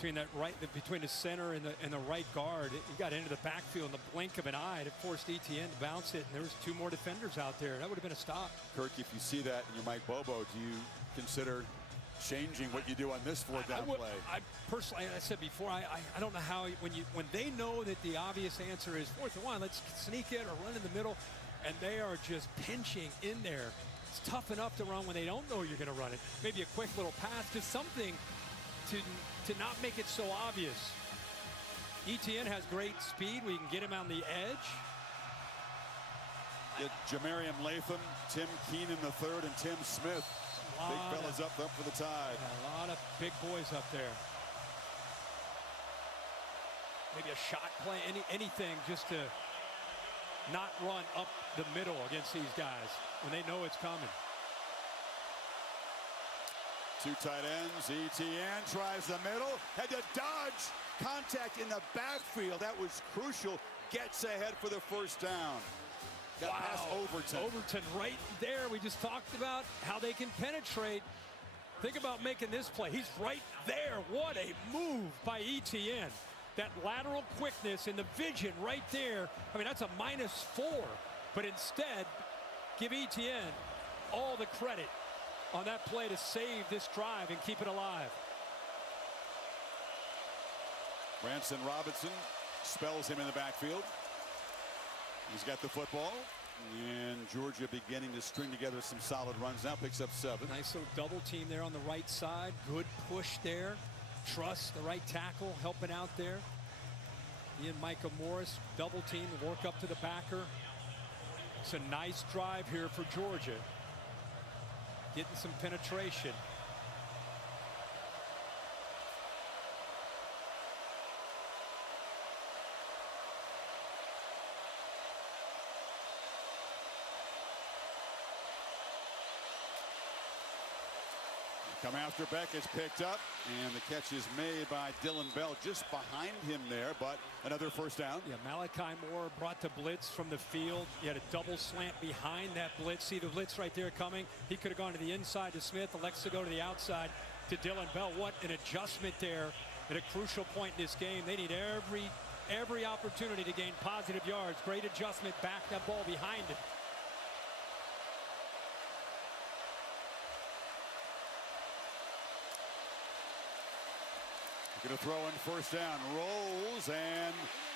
between the center and the right guard. He got into the backfield in the blink of an eye. It forced ETN to bounce it, and there was 2 more defenders out there. That would have been a stop. Kirk, if you see that and you're Mike Bobo, do you consider changing what you do on this 4th down play? I personally, I said before, I don't know how when they know that the obvious answer is 4th and 1, let's sneak it or run in the middle, and they are just pinching in there. It's tough enough to run when they don't know you're going to run it. Maybe a quick little pass, just something to not make it so obvious. ETN has great speed. We can get him on the edge. Get Jamarian Latham, Tim Keenan the 3rd, and Tim Smith. Big fellas up for the Tide. A lot of big boys up there. Maybe a shot play, anything just to not run up the middle against these guys when they know it's coming. 2 tight ends. ETN tries the middle. Had to dodge contact in the backfield. That was crucial. Gets ahead for the 1st down. Got past Overton. Overton right there. We just talked about how they can penetrate. Think about making this play. He's right there. What a move by ETN. That lateral quickness and the vision right there. I mean, that's a -4. But instead, give ETN all the credit on that play to save this drive and keep it alive. Branson Robinson spells him in the backfield. He's got the football, and Georgia beginning to string together some solid runs now. Picks up 7. Nice little double team there on the right side. Good push there. Trust the right tackle helping out there. He and Micah Morris double team to work up to the backer. It's a nice drive here for Georgia. Getting some penetration. Come after Beck is picked up, and the catch is made by Dylan Bell just behind him there, but another 1st down. Yeah, Malachi Moore brought the blitz from the field. He had a double slant behind that blitz. See the blitz right there coming. He could have gone to the inside to Smith, elects to go to the outside to Dylan Bell. What an adjustment there at a crucial point in this game. They need every every opportunity to gain positive yards. Great adjustment, back that ball behind him. Going to throw in first down, rolls, and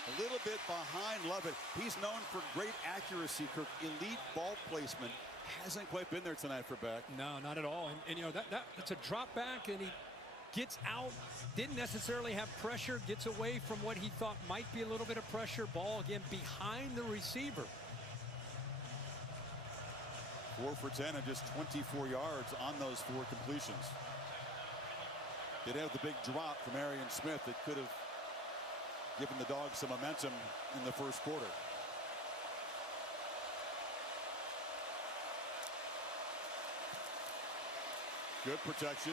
a little bit behind. Love it. He's known for great accuracy, Kirk. Elite ball placement. Hasn't quite been there tonight for Beck. No, not at all. And you know, that's a drop back, and he gets out. Didn't necessarily have pressure. Gets away from what he thought might be a little bit of pressure. Ball again behind the receiver. 4 for 10 and just 24 yards on those 4 completions. Did have the big drop from Arian Smith that could have given the Dogs some momentum in the first quarter. Good protection.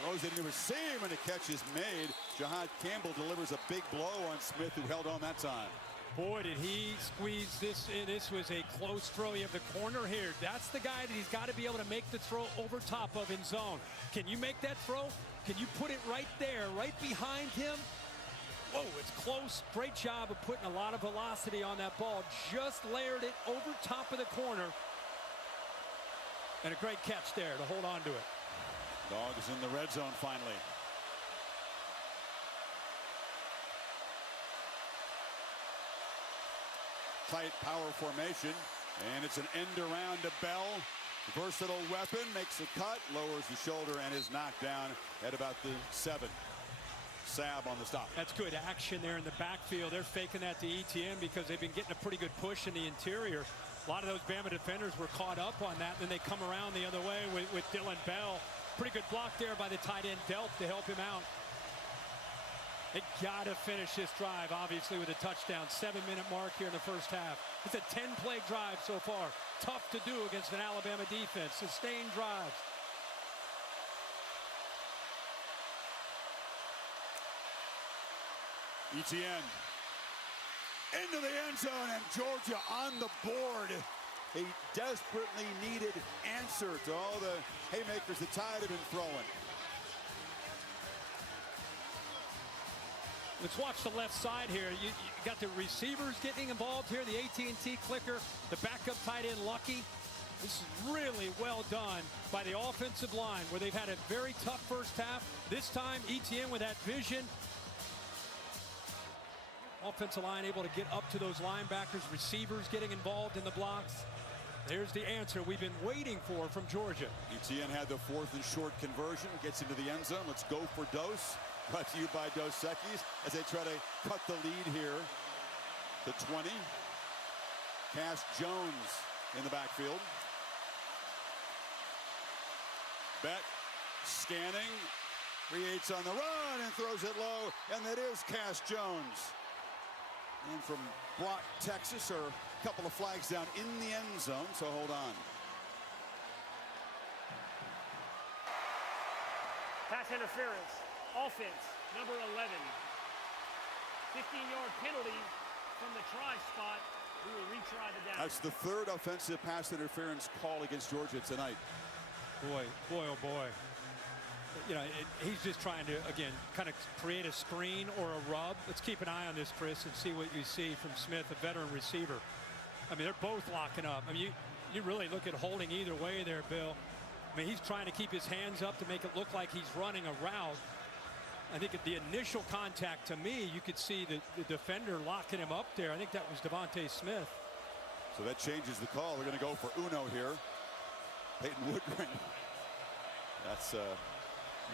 Throws it into a seam and a catch is made. Jahad Campbell delivers a big blow on Smith, who held on that time. Boy, did he squeeze this in. This was a close throw. You have the corner here. That's the guy that he's got to be able to make the throw over top of in zone. Can you make that throw? Can you put it right there, right behind him? Whoa, it's close. Great job of putting a lot of velocity on that ball. Just layered it over top of the corner. And a great catch there to hold on to it. Dogs in the red zone finally. Tight power formation, and it's an end around to Bell. Versatile weapon, makes a cut, lowers the shoulder, and is knocked down at about the 7. Sab on the stop. That's good action there in the backfield. They're faking that to ETN because they've been getting a pretty good push in the interior. A lot of those Bama defenders were caught up on that. Then they come around the other way with Dylan Bell. Pretty good block there by the tight end Delp to help him out. They got to finish this drive, obviously, with a touchdown. 7-minute mark here in the first half. It's a 10-play drive so far. Tough to do against an Alabama defense. Sustained drives. ETN into the end zone, and Georgia on the board. A desperately needed answer to all the haymakers the Tide have been throwing. Let's watch the left side here. You got the receivers getting involved here, the AT&T clicker, the backup tight end Lucky. This is really well done by the offensive line, where they've had a very tough first half. This time, ETN with that vision. Offensive line able to get up to those linebackers, receivers getting involved in the blocks. There's the answer we've been waiting for from Georgia. ETN had the 4th and short conversion, gets into the end zone. Let's go for Dose. Brought to you by Dos Equis as they try to cut the lead here. The 20. Cash Jones in the backfield. Beck scanning, creates on the run and throws it low, and that is Cash Jones. And from Brock, Texas, are a couple of flags down in the end zone, so hold on. Pass interference. Offense, number 11. 15-yard penalty from the try spot. We will retry the down. That's the 3rd offensive pass interference call against Georgia tonight. Boy, oh boy. You know, he's just trying to, again, kind of create a screen or a rub. Let's keep an eye on this, Chris, and see what you see from Smith, a veteran receiver. I mean, they're both locking up. I mean, you really look at holding either way there, Bill. I mean, he's trying to keep his hands up to make it look like he's running a route. I think at the initial contact, to me, you could see the defender locking him up there. I think that was Devontae Smith. So that changes the call. They're going to go for Uno here. Peyton Woodring. That's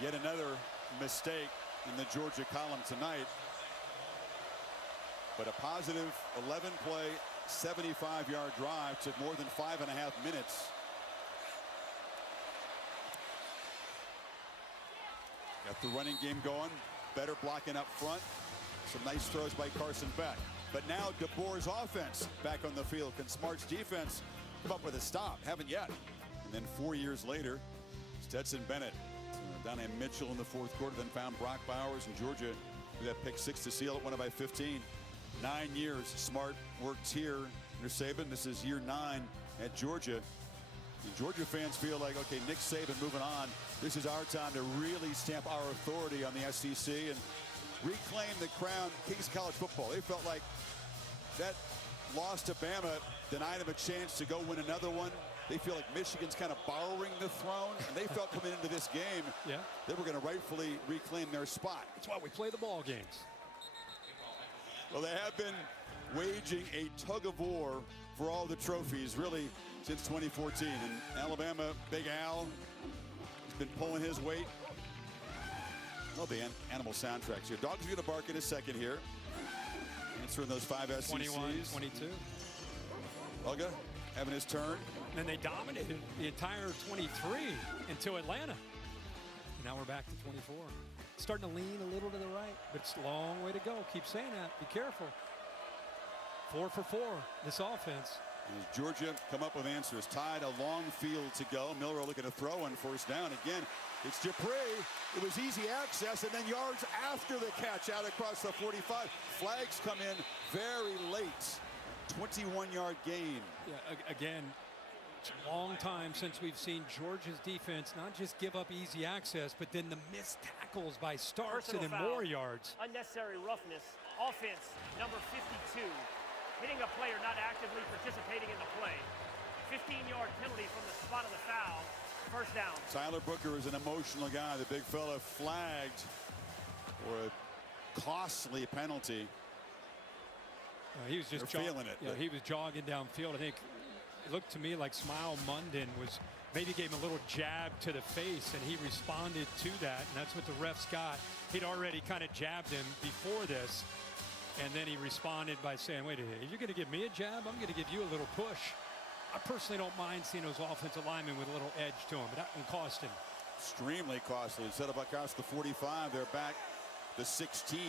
yet another mistake in the Georgia column tonight. But a positive 11-play, 75-yard drive took more than 5.5 minutes. Got the running game going, better blocking up front. Some nice throws by Carson Beck. But now DeBoer's offense back on the field. Can Smart's defense come up with a stop? Haven't yet. And then 4 years later, Stetson Bennett, Donnie Mitchell in the 4th quarter, then found Brock Bowers, and Georgia with that pick 6 to seal it, won it by 15. 9 years Smart worked here under Saban. This is year 9 at Georgia. And Georgia fans feel like, okay, Nick Saban moving on. This is our time to really stamp our authority on the SEC. And reclaim the crown, Kings College football. They felt like that loss to Bama denied them a chance to go win another one. They feel like Michigan's kind of borrowing the throne, and they felt coming into this game they were going to rightfully reclaim their spot. That's why we play the ball games. Well, they have been waging a tug of war for all the trophies, really, since 2014. And Alabama, Big Al, has been pulling his weight. Love the animal soundtracks here. Dog's going to bark in a second here. Answering those 5 SECs. 21, 22. Uga having his turn. And they dominated the entire 23 until Atlanta. Now we're back to 24. Starting to lean a little to the right, but it's a long way to go. Keep saying that. Be careful. 4 for 4, this offense. As Georgia come up with answers. Tied, a long field to go. Milro looking to throw on first down. Again, it's Dupree. It was easy access, and then yards after the catch out across the 45. Flags come in very late. 21-yard gain. Yeah, again, it's a long time since we've seen Georgia's defense not just give up easy access, but then the missed tackles by Starks and then more yards. Unnecessary roughness. Offense, number 52. Hitting a player not actively participating in the play. 15-yard penalty from the spot of the foul. First down. Tyler Booker is an emotional guy. The big fella flagged for a costly penalty. He was just feeling it. Yeah, he was jogging downfield. I think it looked to me like Smile Munden was maybe gave him a little jab to the face, and he responded to that, and that's what the refs got. He'd already kind of jabbed him before this, and then he responded by saying, wait a minute, you're going to give me a jab? I'm going to give you a little push. I personally don't mind seeing those offensive linemen with a little edge to them, but that one cost him. Extremely costly. Instead of across the 45, they're back the 16.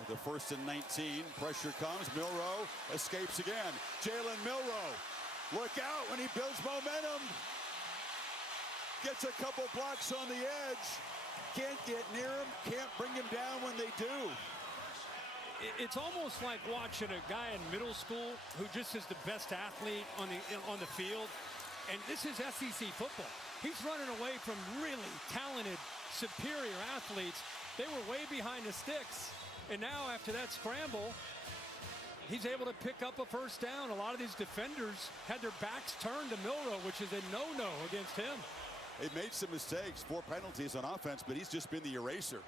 With the 1st and 19. Pressure comes. Milro escapes again. Jalen Milro. Look out when he builds momentum. Gets a couple blocks on the edge. Can't get near him. Can't bring him down when they do. It's almost like watching a guy in middle school who just is the best athlete on the field. And this is SEC football. He's running away from really talented, superior athletes. They were way behind the sticks. And now after that scramble, he's able to pick up a first down. A lot of these defenders had their backs turned to Milro, which is a no-no against him. They made some mistakes, 4 penalties on offense, but he's just been the eraser.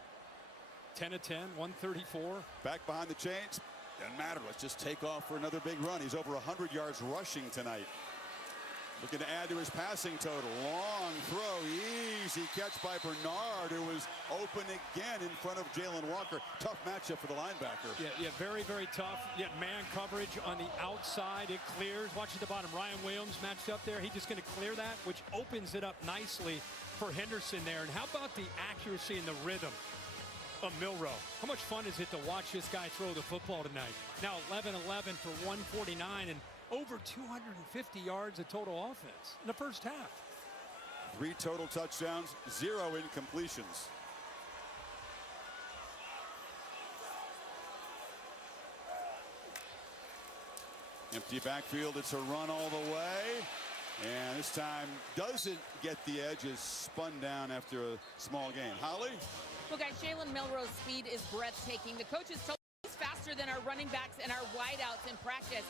10 of 10, 134. Back behind the chains. Doesn't matter. Let's just take off for another big run. He's over 100 yards rushing tonight. Looking to add to his passing total. Long throw. Easy catch by Bernard, who was open again in front of Jalen Walker. Tough matchup for the linebacker. Yeah, very, very tough. Yet man coverage on the outside. It clears. Watch at the bottom. Ryan Williams matched up there. He's just going to clear that, which opens it up nicely for Henderson there. And how about the accuracy and the rhythm of Milro? How much fun is it to watch this guy throw the football tonight? Now 11-11 for 149 and over 250 yards of total offense in the first half. 3 total touchdowns, 0 incompletions. Empty backfield. It's a run all the way. And this time doesn't get the edge, is spun down after a small gain. Holly? Well, guys, Jalen Milro's speed is breathtaking. The coaches told me he's faster than our running backs and our wideouts in practice.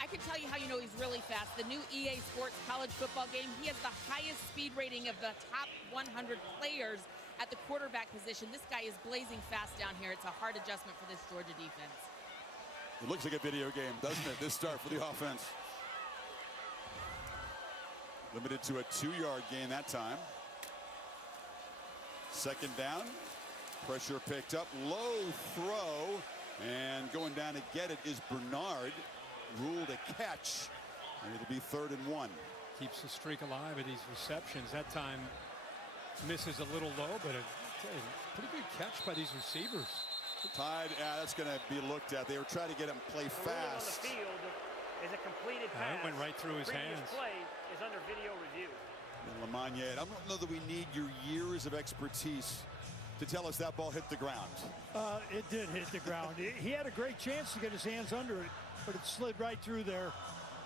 I can tell you how you know he's really fast. The new EA Sports college football game, he has the highest speed rating of the top 100 players at the quarterback position. This guy is blazing fast down here. It's a hard adjustment for this Georgia defense. It looks like a video game, doesn't it? This start for the offense. Limited to a 2-yard gain that time. Second down. Pressure picked up. Low throw. And going down to get it is Bernard. Ruled a catch. And it'll be 3rd and 1. Keeps the streak alive of these receptions. That time misses a little low, but a pretty good catch by these receivers. Tied. That's going to be looked at. They were trying to get him play fast. On the field is a completed pass. It went right through his Previous hands. play is under video review. And Lamagna, I don't know that we need your years of expertise to tell us that ball hit the ground. It did hit the ground. He had a great chance to get his hands under it, but it slid right through there.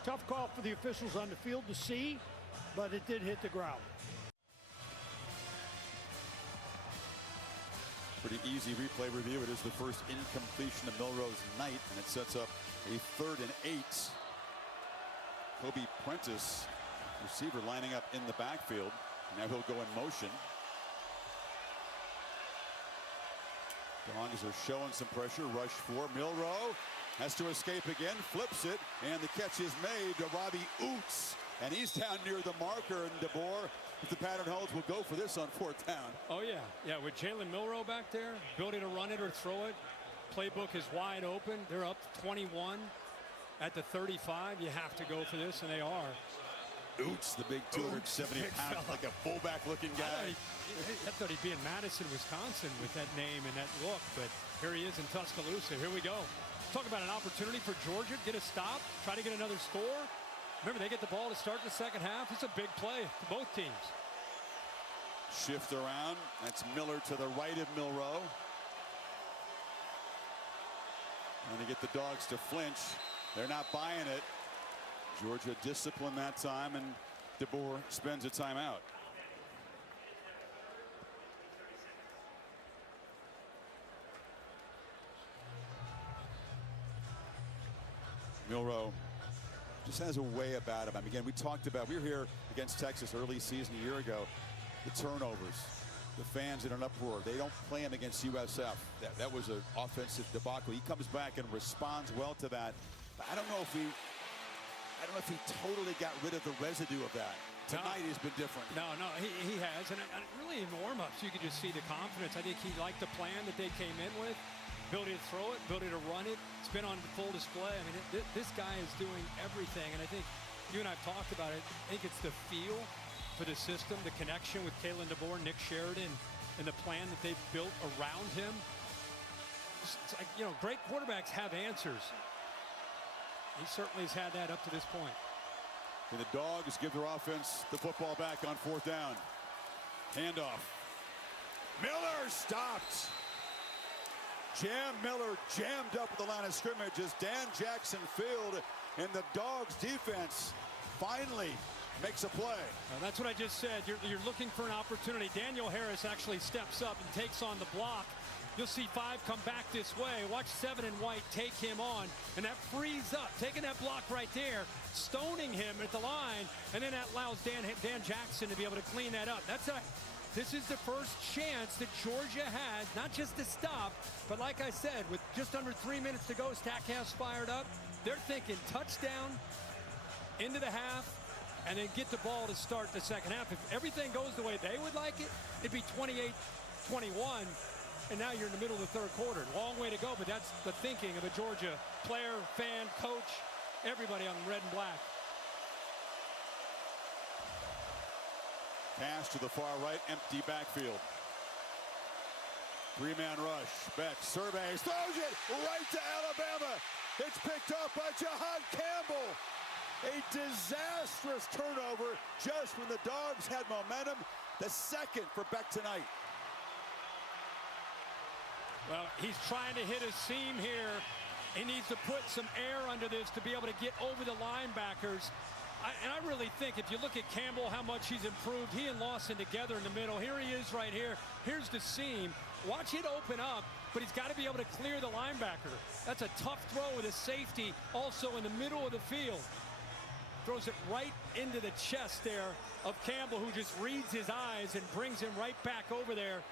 Tough call for the officials on the field to see, but it did hit the ground. Pretty easy replay review. It is the first incompletion of Milro's night, and it sets up a 3rd and 8. Kobe Prentice, receiver, lining up in the backfield. Now he'll go in motion. Dogs are showing some pressure. Rush 4. Milro has to escape again, flips it, and the catch is made to Robbie Oots. And he's down near the marker, and DeBoer, if the pattern holds, will go for this on 4th down. Oh, yeah. Yeah, with Jalen Milro back there, ability to run it or throw it. Playbook is wide open. They're up 21 at the 35. You have to go for this, and they are. Oots, the big 270-pound, like a fullback-looking guy. I thought he'd be in Madison, Wisconsin with that name and that look, but here he is in Tuscaloosa. Here we go. Talk about an opportunity for Georgia. Get a stop, try to get another score. Remember, they get the ball to start the second half. It's a big play for both teams. Shift around. That's Miller to the right of Milro. And to get the Dogs to flinch. They're not buying it. Georgia disciplined that time, and DeBoer spends a timeout. Milro just has a way about him. I mean, again, we talked about, we were here against Texas early season a year ago. The turnovers, the fans in an uproar. They don't play him against USF. That was an offensive debacle. He comes back and responds well to that. But I don't know if he totally got rid of the residue of that. Tonight has been different. No, he has. And really in warm-ups, you could just see the confidence. I think he liked the plan that they came in with. Ability to throw it, ability to run it. It's been on full display. I mean, this guy is doing everything. And I think you and I have talked about it. I think it's the feel for the system, the connection with Kalen DeBoer, Nick Sheridan, and the plan that they've built around him. It's like, you know, great quarterbacks have answers. He certainly has had that up to this point. And the Dogs give their offense the football back on 4th down. Handoff. Miller stopped. Miller jammed up at the line of scrimmage as Dan Jackson Field and the Dogs defense finally makes a play. Well, that's what I just said. You're looking for an opportunity. Daniel Harris actually steps up and takes on the block. You'll see 5 come back this way. Watch 7 and White take him on, and that frees up, taking that block right there, stoning him at the line, and then that allows Dan Jackson to be able to clean that up. This is the first chance that Georgia has, not just to stop, but like I said, with just under 3 minutes to go, Stackhouse fired up. They're thinking touchdown into the half, and then get the ball to start the second half. If everything goes the way they would like it, it'd be 28-21, and now you're in the middle of the 3rd quarter. Long way to go, but that's the thinking of a Georgia player, fan, coach, everybody on red and black. Pass to the far right, empty backfield. 3-man rush. Beck surveys, throws it right to Alabama. It's picked up by Jahan Campbell. A disastrous turnover just when the Dogs had momentum. The 2nd for Beck tonight. Well, he's trying to hit a seam here. He needs to put some air under this to be able to get over the linebackers. And I really think if you look at Campbell, how much he's improved. He and Lawson together in the middle. Here he is right here. Here's the seam. Watch it open up, but he's got to be able to clear the linebacker. That's a tough throw with a safety also in the middle of the field. Throws it right into the chest there of Campbell, who just reads his eyes and brings him right back over there.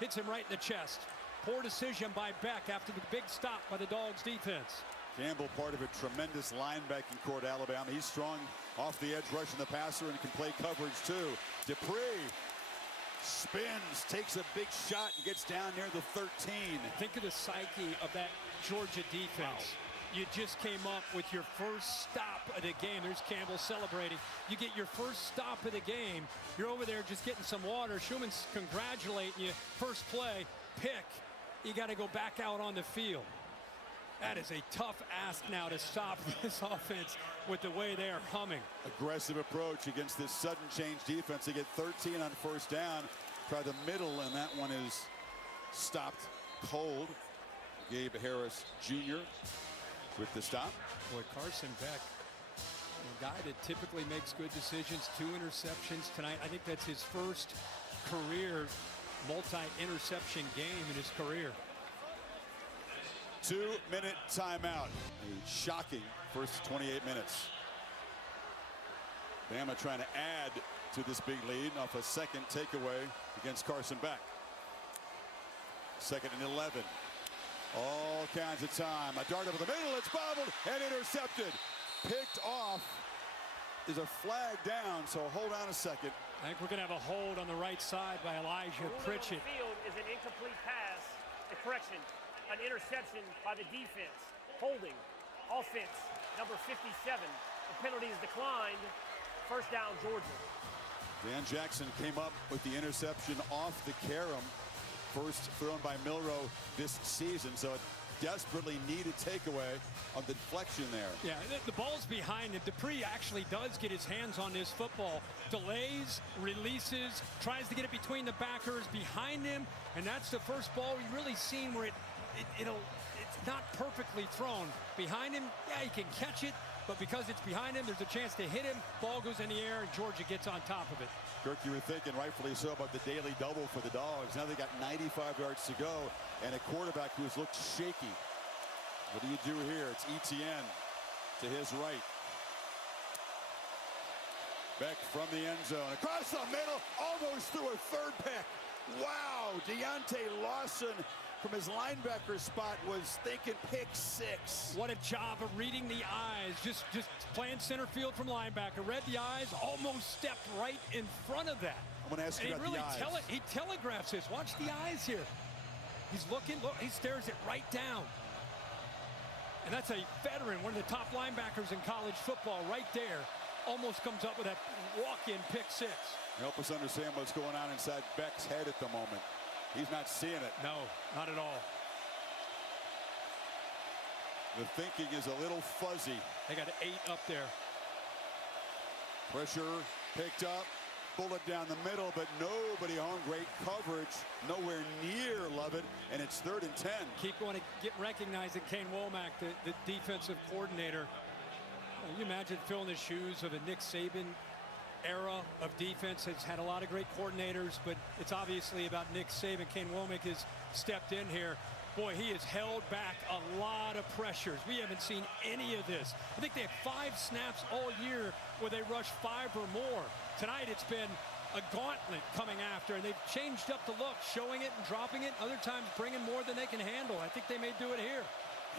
Hits him right in the chest. Poor decision by Beck after the big stop by the Dogs defense. Campbell, part of a tremendous linebacking core to Alabama. He's strong off the edge, rushing the passer, and can play coverage too. Dupree spins, takes a big shot, and gets down near the 13. Think of the psyche of that Georgia defense. Wow. You just came up with your first stop of the game. There's Campbell celebrating. You get your first stop of the game. You're over there just getting some water. Schumann's congratulating you. First play, pick. You got to go back out on the field. That is a tough ask now to stop this offense with the way they are humming. Aggressive approach against this sudden change defense. They get 13 on 1st down. Try the middle, and that one is stopped cold. Gabe Harris Jr. with the stop. Boy, Carson Beck, a guy that typically makes good decisions. 2 interceptions tonight. I think that's his first career multi-interception game in his career. 2-minute timeout. A shocking first 28 minutes. Bama trying to add to this big lead off a second takeaway against Carson Beck. 2nd and 11. All kinds of time. A dart over the middle. It's bobbled and intercepted. Picked off. Is a flag down, so hold on a second. I think we're going to have a hold on the right side by Elijah Pritchett. The field is an incomplete pass. A correction. An interception by the defense. Holding. Offense. Number 57. The penalty is declined. First down, Georgia. Dan Jackson came up with the interception off the carom. First thrown by Milro this season, so a desperately needed takeaway on the deflection there. Yeah, the ball's behind him. Dupree actually does get his hands on this football. Delays, releases, tries to get it between the backers behind him, and that's the first ball we've really seen where it's not perfectly thrown. Behind him, yeah, he can catch it, but because it's behind him, there's a chance to hit him. Ball goes in the air, and Georgia gets on top of it. Kirk, you were thinking rightfully so about the daily double for the Dogs. Now they got 95 yards to go and a quarterback who's looked shaky. What do you do here? It's Etienne to his right. Beck from the end zone. Across the middle, almost through a third pick. Wow, Deontay Lawson from his linebacker spot was thinking pick 6. What a job of reading the eyes. Just playing center field from linebacker. Read the eyes, almost stepped right in front of that. I'm going to ask you about the eyes. He telegraphs this. Watch the eyes here. He's looking, look, he stares it right down. And that's a veteran, one of the top linebackers in college football right there. Almost comes up with that walk-in pick 6. Help us understand what's going on inside Beck's head at the moment. He's not seeing it. No, not at all. The thinking is a little fuzzy. They got 8 up there. Pressure picked up. Bullet down the middle, but nobody on. Great coverage. Nowhere near Lovett, and it's 3rd and 10. Keep going to get recognized at Kane Womack, the defensive coordinator. You imagine filling the shoes of a Nick Saban era of defense. Has had a lot of great coordinators, but it's obviously about Nick Saban. Kane Womack has stepped in here. Boy, he has held back a lot of pressures. We haven't seen any of this. I think they had 5 snaps all year where they rushed 5 or more. Tonight it's been a gauntlet coming after, and they've changed up the look, showing it and dropping it. Other times bringing more than they can handle. I think they may do it here.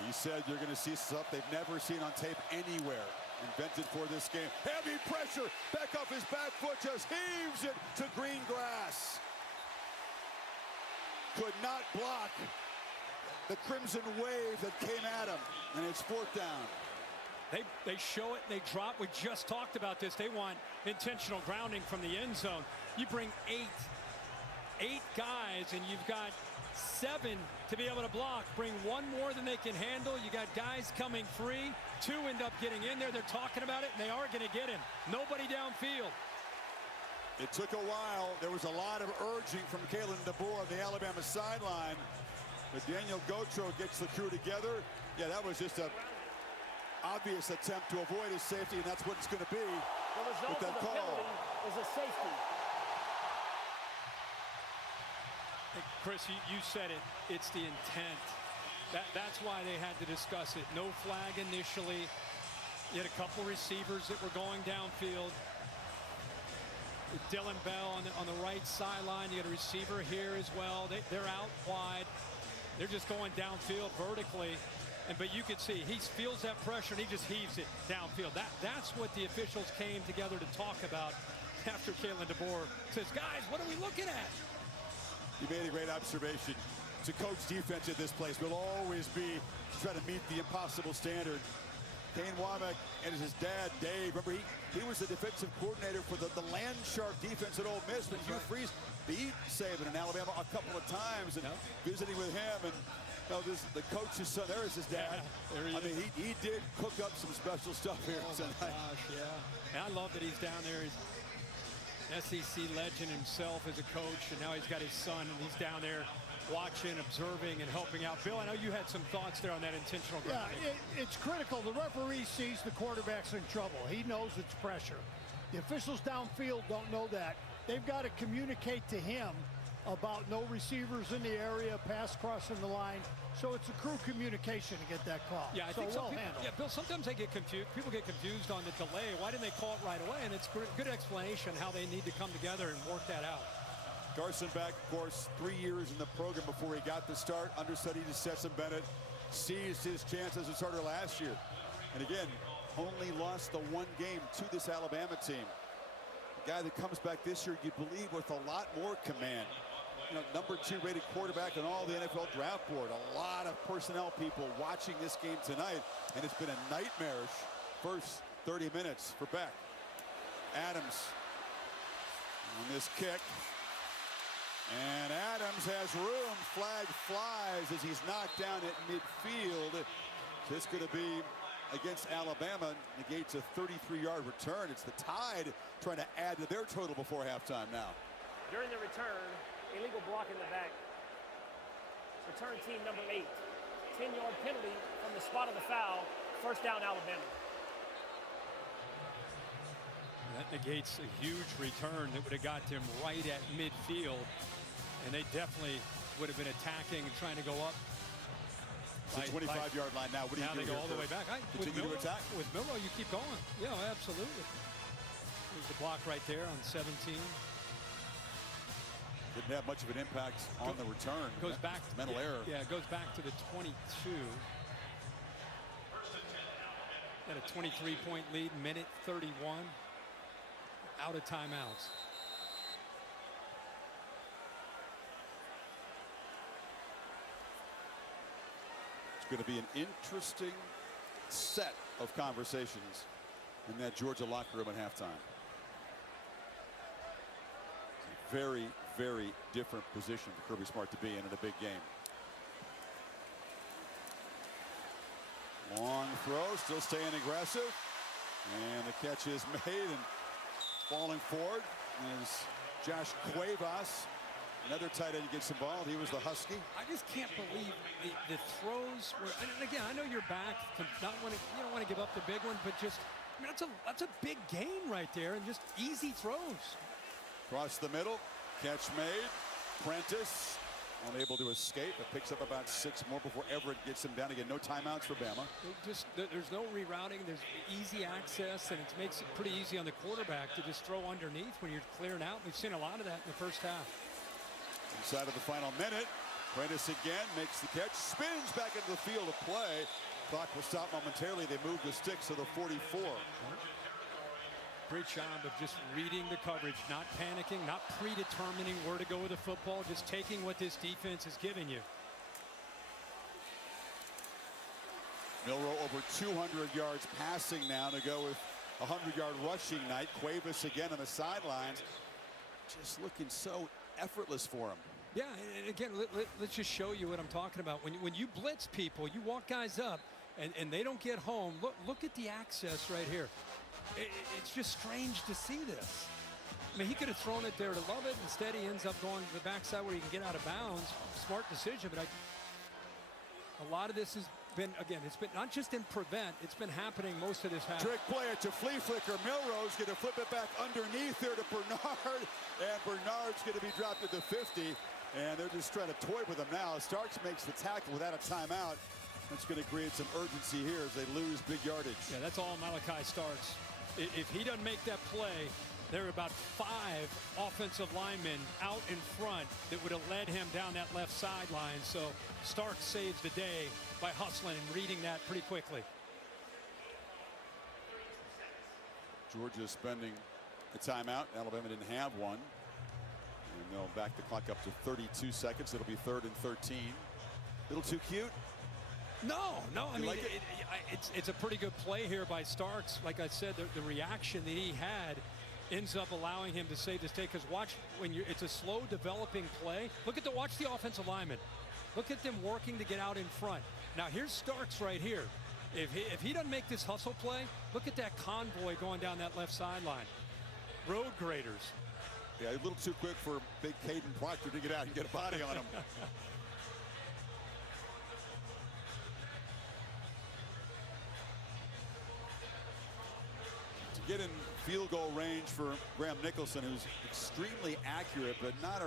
He said you're going to see stuff they've never seen on tape anywhere. Invented for this game. Heavy pressure. Beck off his back foot, just heaves it to green grass. Could not block the crimson wave that came at him, and it's 4th down. They show it, they drop. We just talked about this. They want intentional grounding from the end zone. You bring 8 guys, and you've got 7 to be able to block. Bring 1 more than they can handle. You got guys coming free. 2 end up getting in there. They're talking about it, and they are going to get him. Nobody downfield. It took a while. There was a lot of urging from Kalen DeBoer on the Alabama sideline. But Daniel Gotro gets the crew together. Yeah, that was just a obvious attempt to avoid his safety, and that's what it's going to be. The result with that of the call penalty is a safety. Hey, Chris, you said it. It's the intent. That's why they had to discuss it. No flag initially. You had a couple receivers that were going downfield. With Dylan Bell on the right sideline. You got a receiver here as well. They're out wide. They're just going downfield vertically. But you can see he feels that pressure and he just heaves it downfield. That's what the officials came together to talk about after Kalen DeBoer says, guys, what are we looking at? You made a great observation. To coach defense at this place will always be to try to meet the impossible standard. Kane Womack and his dad, Dave, remember he was the defensive coordinator for the land shark defense at Ole Miss, but Hugh Freeze beat Saban in Alabama a couple of times, and visiting with him, and the coach's son, there is his dad. Yeah, he did cook up some special stuff here tonight. Gosh, yeah. And I love that he's down there. He's SEC legend himself as a coach, and now he's got his son, and he's down there watching, observing, and helping out. Bill, I know you had some thoughts there on that intentional grounding. Yeah, it's critical. The referee sees the quarterback's in trouble. He knows it's pressure. The officials downfield don't know that. They've got to communicate to him about no receivers in the area, pass crossing the line. So it's a crew communication to get that call. Yeah, I think well some people, handled. yeah, Bill, sometimes they get confused. People get confused on the delay. Why didn't they call it right away? And it's good explanation how they need to come together and work that out. Carson Beck, of course, 3 years in the program before he got the start. Understudy to Stetson Bennett. Seized his chance as a starter last year. And again, only lost the one game to this Alabama team. The guy that comes back this year, you believe, with a lot more command. You know, number 2 rated quarterback on all the NFL draft board. A lot of personnel people watching this game tonight, and it's been a nightmarish first 30 minutes for Beck. Adams on this kick. And Adams has room. Flag flies as he's knocked down at midfield. This going to be against Alabama. Negates a 33-yard return. It's the Tide trying to add to their total before halftime now. During the return, illegal block in the back. Return team number 8. 10-yard penalty from the spot of the foul. First down, Alabama. That negates a huge return that would have got them right at midfield. And they definitely would have been attacking and trying to go up. It's a 25-yard line now. What do you do? Now they go all the way back. Continue to attack? With Milro, you keep going. Yeah, absolutely. There's the block right there on 17. Didn't have much of an impact on the return. Goes back. Mental error. Yeah, it goes back to the 22. Got a 23-point lead, minute 31. Out of timeouts. It's going to be an interesting set of conversations in that Georgia locker room at halftime. It's a very, very different position for Kirby Smart to be in a big game. Long throw, still staying aggressive. And the catch is made, and falling forward is Josh Cuevas. Another tight end gets involved. He was the Husky. I just can't believe the throws were. And again, I know you're back. You don't want to give up the big one, but just I mean, that's a big gain right there, and just easy throws. Across the middle, catch made. Prentice unable to escape. It picks up about 6 more before Everett gets him down again. No timeouts for Bama. There's no rerouting. There's easy access, and it makes it pretty easy on the quarterback to just throw underneath when you're clearing out. We've seen a lot of that in the first half. Inside of the final minute, Prentice again makes the catch, spins back into the field of play. Clock will stop momentarily. They move the sticks to the 44. Great job of just reading the coverage, not panicking, not predetermining where to go with the football, just taking what this defense is giving you. Milro over 200 yards passing now to go with a 100-yard rushing night. Cuevas again on the sidelines. Just looking so effortless for him. Yeah, and again, let's just show you what I'm talking about. When you blitz people, you walk guys up, and they don't get home. Look at the access right here. It's just strange to see this. I mean, he could have thrown it there to Love It. Instead, he ends up going to the backside where he can get out of bounds. Smart decision, but a lot of this has been, again, it's been not just in prevent, it's been happening most of this half. Trick play to flea flicker. Milro's going to flip it back underneath there to Bernard, and Bernard's going to be dropped at the 50, and they're just trying to toy with him now. Starks makes the tackle without a timeout. That's going to create some urgency here as they lose big yardage. Yeah, that's all Malachi Starks. If he doesn't make that play, there are about 5 offensive linemen out in front that would have led him down that left sideline. So Starks saves the day by hustling and reading that pretty quickly. Georgia spending a timeout. Alabama didn't have one. And they'll back the clock up to 32 seconds. It'll be 3rd and 13. Little too cute. No. I mean, like it's a pretty good play here by Starks. Like I said, the reaction that he had ends up allowing him to save this day. Because watch, it's a slow developing play. Watch the offensive lineman. Look at them working to get out in front. Now here's Starks right here. If he doesn't make this hustle play, look at that convoy going down that left sideline. Road graders. Yeah, a little too quick for big Caden Proctor to get out and get a body on him. Get in field goal range for Graham Nicholson, who's extremely accurate, but not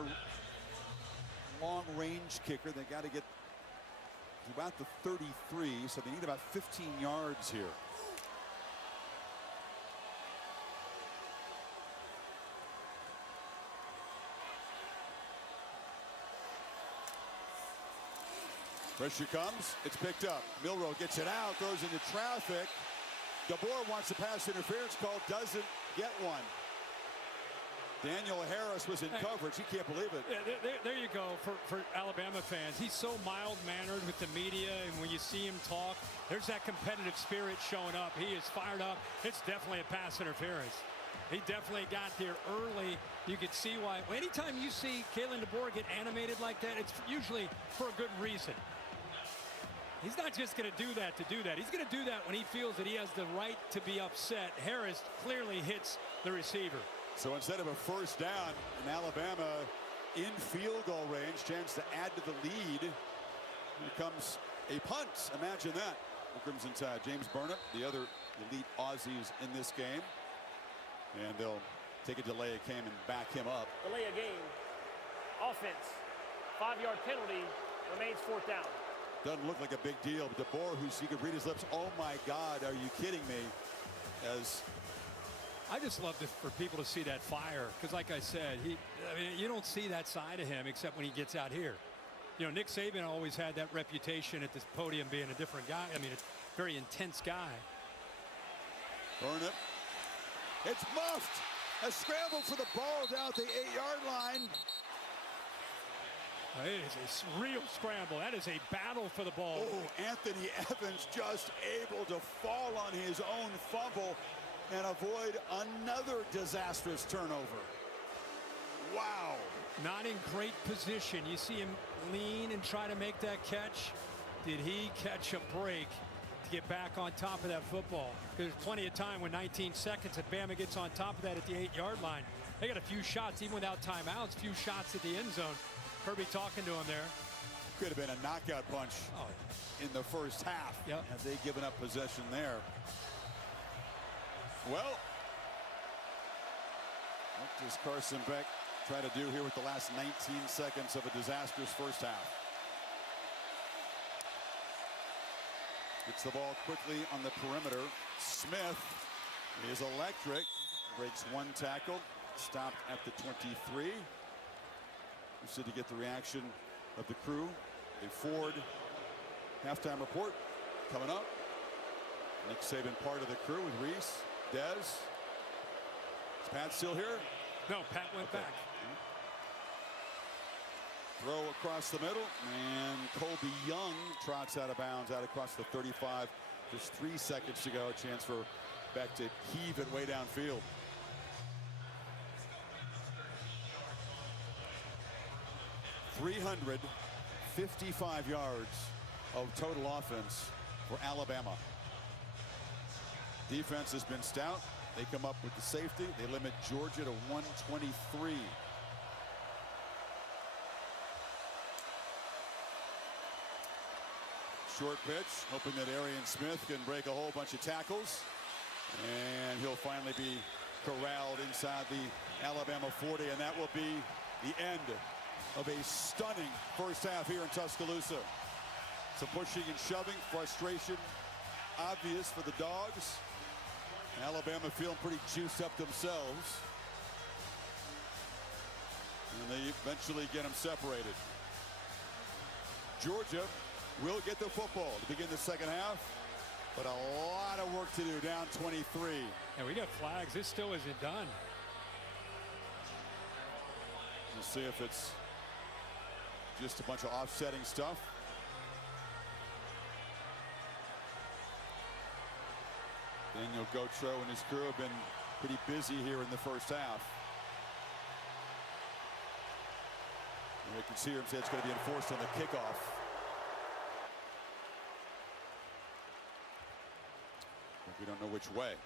long-range kicker. They got to get to about the 33, so they need about 15 yards here. Pressure comes. It's picked up. Milro gets it out, throws into traffic. DeBoer wants a pass interference call, doesn't get one. Daniel Harris was in coverage. He can't believe it. There you go for Alabama fans. He's so mild-mannered with the media, and when you see him talk, there's that competitive spirit showing up. He is fired up. It's definitely a pass interference. He definitely got there early. You could see why. Anytime you see Kalen DeBoer get animated like that, it's usually for a good reason. He's not just going to do that to do that. He's going to do that when he feels that he has the right to be upset. Harris clearly hits the receiver. So instead of a first down in Alabama in field goal range, chance to add to the lead, here comes a punt. Imagine that. The Crimson Tide. James Burnett, the other elite Aussies in this game. And they'll take a delay of game and back him up. Delay of game. Offense. 5-yard penalty. Remains 4th down. Doesn't look like a big deal, but DeBoer, you could read his lips, oh my God, are you kidding me? As I just love for people to see that fire, because like I said, you don't see that side of him except when he gets out here. You know, Nick Saban always had that reputation at this podium being a different guy. I mean, a very intense guy. Burnett. It's muffed. A scramble for the ball down at the 8-yard line. It is a real scramble. That is a battle for the ball. Oh, Anthony Evans just able to fall on his own fumble and avoid another disastrous turnover. Wow. Not in great position. You see him lean and try to make that catch. Did he catch a break to get back on top of that football? There's plenty of time when 19 seconds if Bama gets on top of that at the 8-yard line. They got a few shots, even without timeouts, few shots at the end zone. Kirby talking to him there. Could have been a knockout punch in the first half. Yep. Had they given up possession there. Well, what does Carson Beck try to do here with the last 19 seconds of a disastrous first half? Gets the ball quickly on the perimeter. Smith is electric. Breaks one tackle. Stopped at the 23. Interested to get the reaction of the crew. A Ford halftime report coming up. Nick Saban part of the crew with Reese, Dez. Is Pat still here? No, Pat went back. Throw across the middle, and Colby Young trots out of bounds out across the 35 just 3 seconds to go. A chance for Beck to heave it way downfield. $355 yards of total offense for Alabama. Defense has been stout. They come up with the safety. They limit Georgia to 123. Short pitch, hoping that Arian Smith can break a whole bunch of tackles. And he'll finally be corralled inside the Alabama 40, and that will be the end of a stunning first half here in Tuscaloosa. Some pushing and shoving, frustration obvious for the Dogs. Alabama feeling pretty juiced up themselves. And they eventually get them separated. Georgia will get the football to begin the second half, but a lot of work to do, down 23. And we got flags. This still isn't done. We'll see if it's just a bunch of offsetting stuff. Daniel Gautreaux and his crew have been pretty busy here in the first half. And you can see him say it's going to be enforced on the kickoff. But we don't know which way.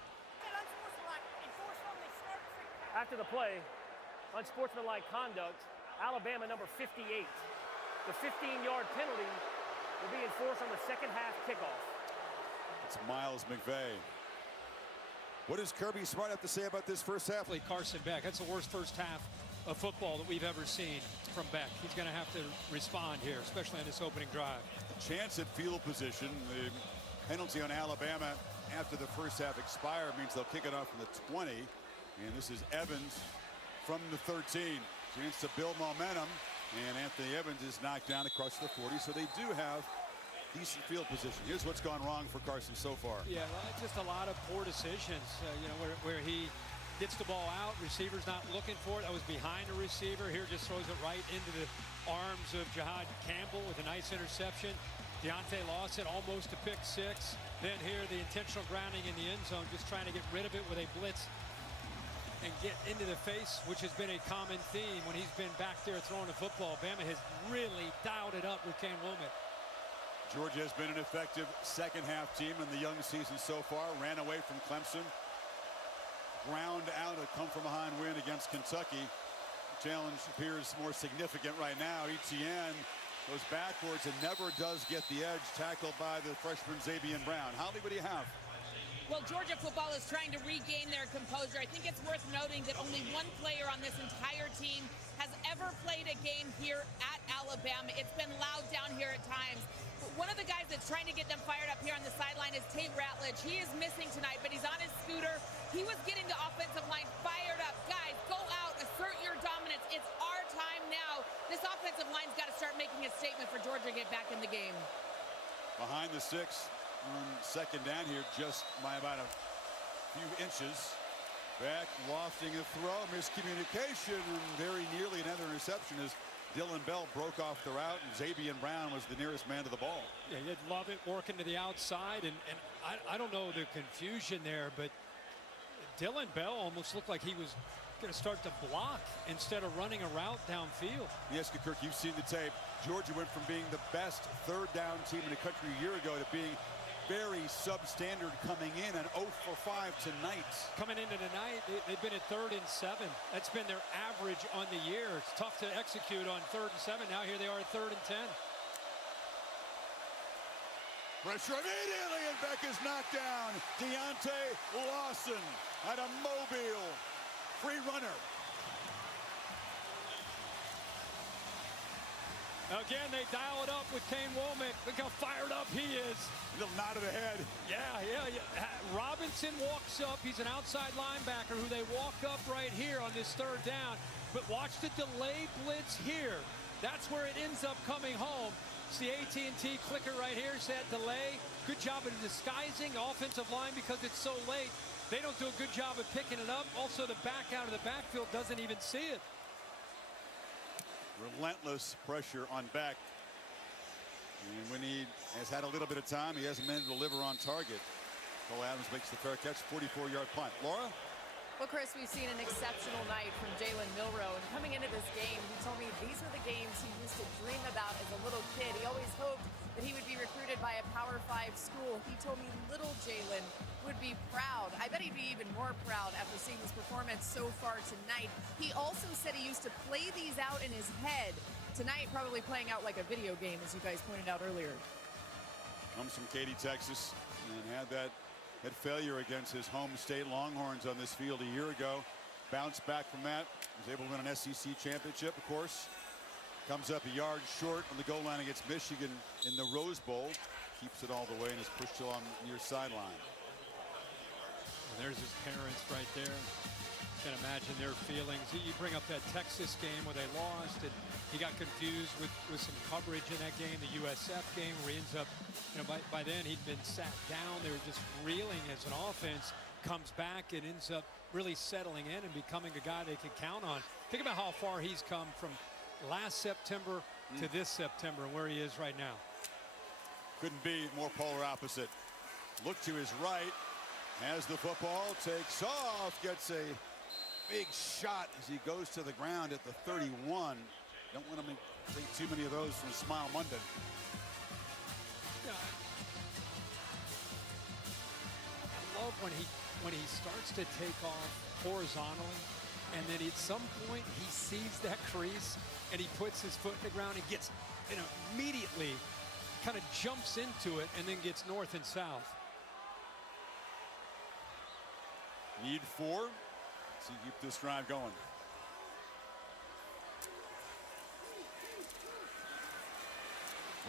After the play, unsportsmanlike conduct, Alabama number 58. The 15-yard penalty will be enforced on the second half kickoff. It's Miles McVay. What does Kirby Smart have to say about this first half? Carson Beck, that's the worst first half of football that we've ever seen from Beck. He's going to have to respond here, especially on this opening drive. Chance at field position. The penalty on Alabama after the first half expired means they'll kick it off from the 20. And this is Evans from the 13. Chance to build momentum. And Anthony Evans is knocked down across the 40. So they do have decent field position. Here's what's gone wrong for Carson so far. Yeah, just a lot of poor decisions. You know, where he gets the ball out, receiver's not looking for it. That was behind the receiver. Here just throws it right into the arms of Jahad Campbell with a nice interception. Deontay Lawson almost a pick six. Then here the intentional grounding in the end zone, just trying to get rid of it with a blitz and get into the face, which has been a common theme when he's been back there throwing the football. Bama has really dialed it up with Kane Womack. Georgia has been an effective second half team in the young season so far. Ran away from Clemson. Ground out a come from behind win against Kentucky. The challenge appears more significant right now. Etienne goes backwards and never does get the edge, tackled by the freshman Xavier Brown. Holly, what do you have? Well, Georgia football is trying to regain their composure. I think it's worth noting that only one player on this entire team has ever played a game here at Alabama. It's been loud down here at times. But one of the guys that's trying to get them fired up here on the sideline is Tate Ratledge. He is missing tonight, but he's on his scooter. He was getting the offensive line fired up. Guys, go out, assert your dominance. It's our time now. This offensive line's got to start making a statement for Georgia to get back in the game. Behind the six on second down here, just by about a few inches. Beck lofting a throw, miscommunication, and very nearly another interception as Dylan Bell broke off the route, and Xavier Brown was the nearest man to the ball. Yeah, you'd love it working to the outside, and I don't know the confusion there, but Dylan Bell almost looked like he was going to start to block instead of running a route downfield. Yes, Kirk, you've seen the tape. Georgia went from being the best third down team in the country a year ago to being very substandard coming in, and 0 for 5 tonight. Coming into tonight, they've been at 3rd and 7. That's been their average on the year. It's tough to execute on 3rd and 7. Now here they are at 3rd and 10. Pressure immediately, and Beck is knocked down. Deontay Lawson at a Mobile free runner. Again, they dial it up with Kane Womack. Look how fired up he is. A little nod of the head. Yeah. Robinson walks up. He's an outside linebacker who they walk up right here on this 3rd down. But watch the delay blitz here. That's where it ends up coming home. It's the AT&T clicker right here. Said delay. Good job of disguising the offensive line because it's so late. They don't do a good job of picking it up. Also, the back out of the backfield doesn't even see it. Relentless pressure on Beck. And when he has had a little bit of time, he hasn't managed to deliver on target. Cole Adams makes the fair catch, 44-yard punt. Laura? Well, Chris, we've seen an exceptional night from Jalen Milro, and coming into this game, he told me these are the games he used to dream about as a little kid. He always hoped that he would be recruited by a Power 5 school. He told me little Jalen would be proud. I bet he'd be even more proud after seeing this performance so far tonight. He also said he used to play these out in his head. Tonight, probably playing out like a video game, as you guys pointed out earlier. Comes from Katy, Texas, and had that failure against his home state Longhorns on this field a year ago. Bounced back from that. Was able to win an SEC championship, of course. Comes up a yard short on the goal line against Michigan in the Rose Bowl. Keeps it all the way and is pushed along near sideline. And there's his parents right there. Can imagine their feelings. You bring up that Texas game where they lost, and he got confused with some coverage in that game, the USF game, where he ends up, you know, by then he'd been sat down. They were just reeling as an offense. Comes back and ends up really settling in and becoming a guy they can count on. Think about how far he's come from last September to this September and where he is right now. Couldn't be more polar opposite. Look to his right, has the football, takes off, gets a big shot as he goes to the ground at the 31. Don't want to take too many of those from Smile Monday. Yeah, I love when he starts to take off horizontally, and then at some point he sees that crease and he puts his foot in the ground and gets, you know, immediately kind of jumps into it and then gets north and south. Need 4. See, keep this drive going.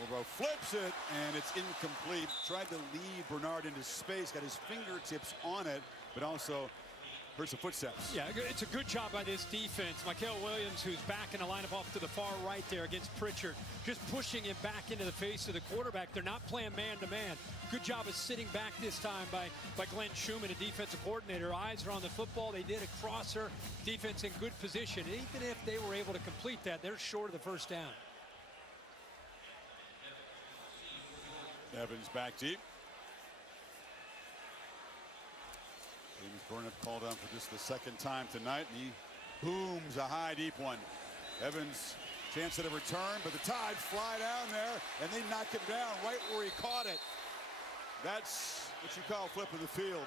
Milro flips it, and it's incomplete. Tried to lead Bernard into space, got his fingertips on it, but also heard some footsteps. Yeah, it's a good job by this defense. Michael Williams, who's back in the lineup off to the far right there against Pritchard, just pushing him back into the face of the quarterback. They're not playing man-to-man. Good job of sitting back this time by Glenn Schumann, a defensive coordinator. Eyes are on the football. They did a crosser. Defense in good position. And even if they were able to complete that, they're short of the first down. Evans back deep. James Burnett called on for just the second time tonight, and he booms a high deep one. Evans chance at a return, but the Tide fly down there and they knock him down right where he caught it. That's what you call flip of the field.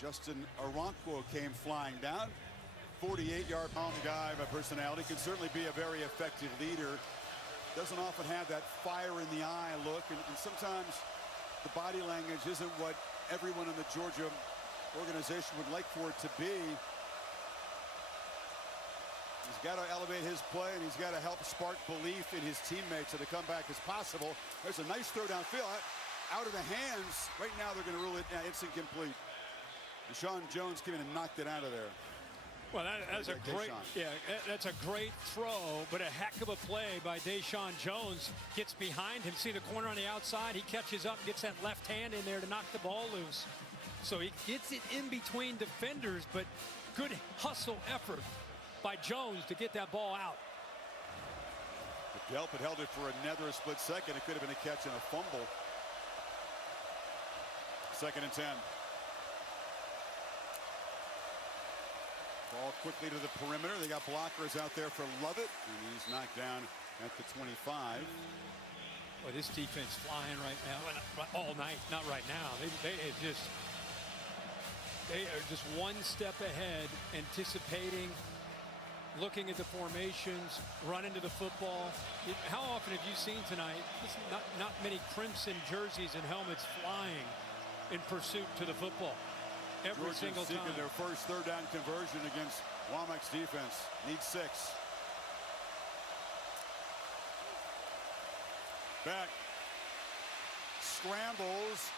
Justin Aronquo came flying down. 48-yard palm guy by personality, can certainly be a very effective leader. Doesn't often have that fire in the eye look, and sometimes the body language isn't what everyone in the Georgia organization would like for it to be. He's got to elevate his play, and he's got to help spark belief in his teammates that a comeback is possible. There's a nice throw downfield, out of the hands. Right now they're going to rule it it's incomplete. Deshaun Jones came in and knocked it out of there. Well, that's a great, that's a great throw, but a heck of a play by Deshaun Jones. Gets behind him, see the corner on the outside. He catches up, gets that left hand in there to knock the ball loose. So he gets it in between defenders, but good hustle effort by Jones to get that ball out. If Delp had held it for another split second, it could have been a catch and a fumble. 2nd and 10. Ball quickly to the perimeter. They got blockers out there for Lovett, and he's knocked down at the 25. Well, this defense flying right now, all night. Not right now. They are just one step ahead, anticipating, looking at the formations, running to the football. How often have you seen tonight? Not many crimson jerseys and helmets flying in pursuit to the football. Every single time. Seeking their first 3rd down conversion against Womack's defense. Needs 6. Beck scrambles,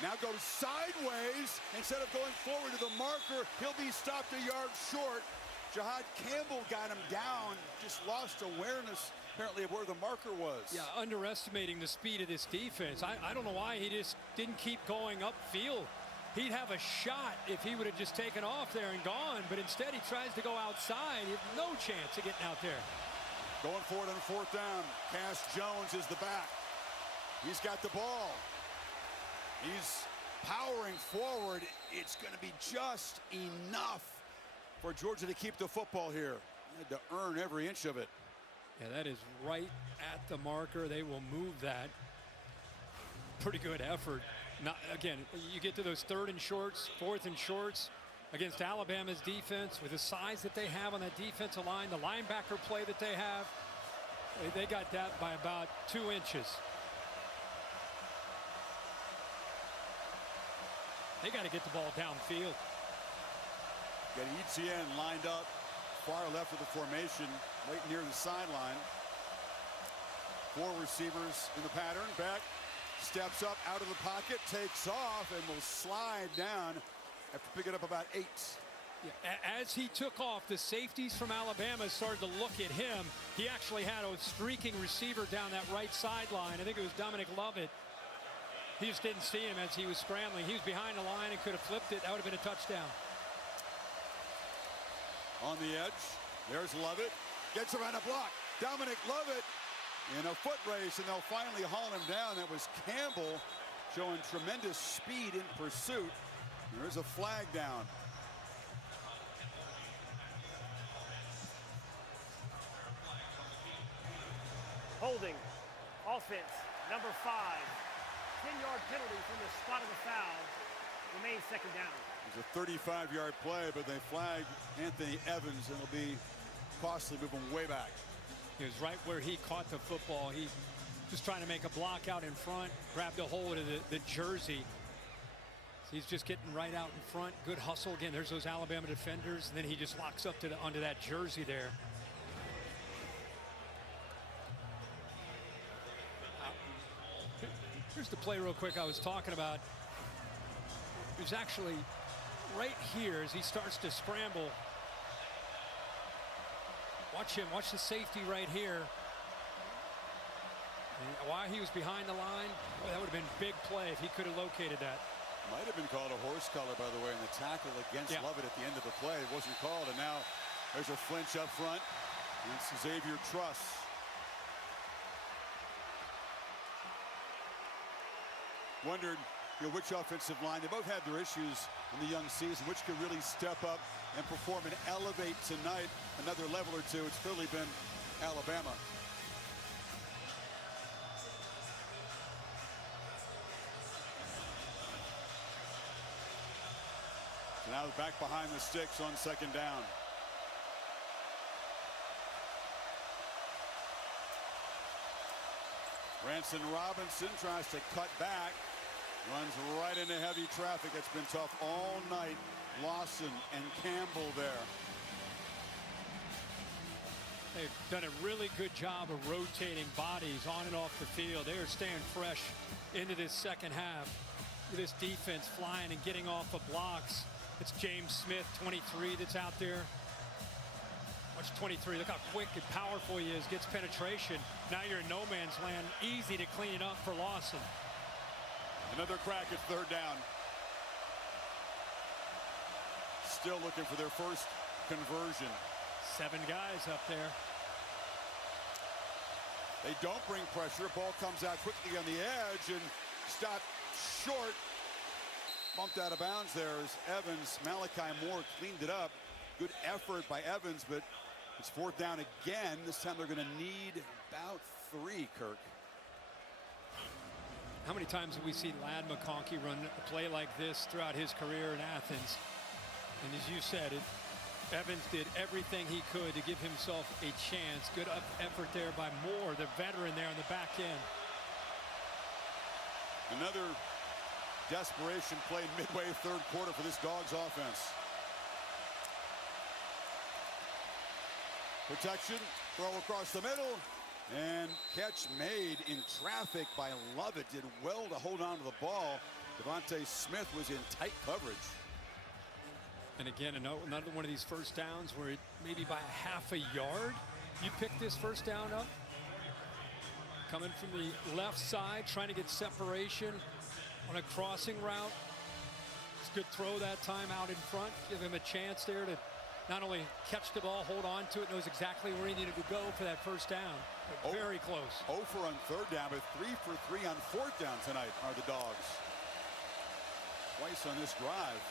now goes sideways. Instead of going forward to the marker, he'll be stopped a yard short. Jahad Campbell got him down, just lost awareness apparently of where the marker was. Yeah, underestimating the speed of this defense. I don't know why he just didn't keep going upfield. He'd have a shot if he would have just taken off there and gone, but instead he tries to go outside. He has no chance of getting out there. Going forward on 4th down. Cass Jones is the back. He's got the ball. He's powering forward. It's going to be just enough for Georgia to keep the football here. They had to earn every inch of it. Yeah, that is right at the marker. They will move that. Pretty good effort. Not, again, you get to those 3rd and shorts, 4th and shorts against Alabama's defense with the size that they have on that defensive line, the linebacker play that they have. They got that by about 2 inches. They got to get the ball downfield. Got Etienne lined up far left of the formation, right near the sideline. 4 receivers in the pattern. Beck steps up out of the pocket, takes off, and will slide down after picking up about 8. Yeah, as he took off, the safeties from Alabama started to look at him. He actually had a streaking receiver down that right sideline. I think it was Dominic Lovett. He just didn't see him as he was scrambling. He was behind the line and could have flipped it. That would have been a touchdown. On the edge, there's Lovett. Gets around a block. Dominic Lovett in a foot race, and they'll finally haul him down. That was Campbell showing tremendous speed in pursuit. There's a flag down. Holding. Offense. Number 5. 10-yard penalty from the spot of the foul. Remains 2nd down. It's a 35-yard play, but they flagged Anthony Evans, and it'll be costly, moving way back. He was right where he caught the football. He just trying to make a block out in front, grabbed a hold of the jersey. He's just getting right out in front. Good hustle. Again, there's those Alabama defenders, and then he just locks up onto that jersey there. play real quick I was talking about. He was actually right here as he starts to scramble. Watch him, watch the safety right here. And while he was behind the line, boy, that would have been big play if he could have located that. Might have been called a horse collar, by the way, in the tackle against Lovett at the end of the play. It wasn't called, and now there's a flinch up front. It's Xavier Truss. Wondered, which offensive line, they both had their issues in the young season, which could really step up and perform and elevate tonight another level or two. It's clearly been Alabama. So now back behind the sticks on second down. Branson Robinson tries to cut back. Runs right into heavy traffic. It's been tough all night. Lawson and Campbell there. They've done a really good job of rotating bodies on and off the field. They are staying fresh into this second half. This defense flying and getting off of blocks. It's James Smith, 23, that's out there. Watch 23. Look how quick and powerful he is. Gets penetration. Now you're in no man's land. Easy to clean it up for Lawson. Another crack at third down. Still looking for their first conversion. 7 guys up there. They don't bring pressure. Ball comes out quickly on the edge and stopped short. Bumped out of bounds there as Evans. Malachi Moore cleaned it up. Good effort by Evans, but it's fourth down again. This time they're going to need about 3, Kirk. How many times have we seen Ladd McConkey run a play like this throughout his career in Athens? And as you said, Evans did everything he could to give himself a chance. Good effort there by Moore, the veteran there on the back end. Another desperation play midway third quarter for this Dogs offense. Protection, throw across the middle, and catch made in traffic by Lovett. Did well to hold on to the ball. Devontae Smith was in tight coverage. And again, another one of these first downs where it maybe by a half a yard, you pick this first down up. Coming from the left side, trying to get separation on a crossing route. It's a good throw that time out in front. Give him a chance there to not only catch the ball, hold on to it, knows exactly where he needed to go for that first down. But very close. 0 for on third down, but 3 for 3 on fourth down tonight are the Dogs. Twice on this drive.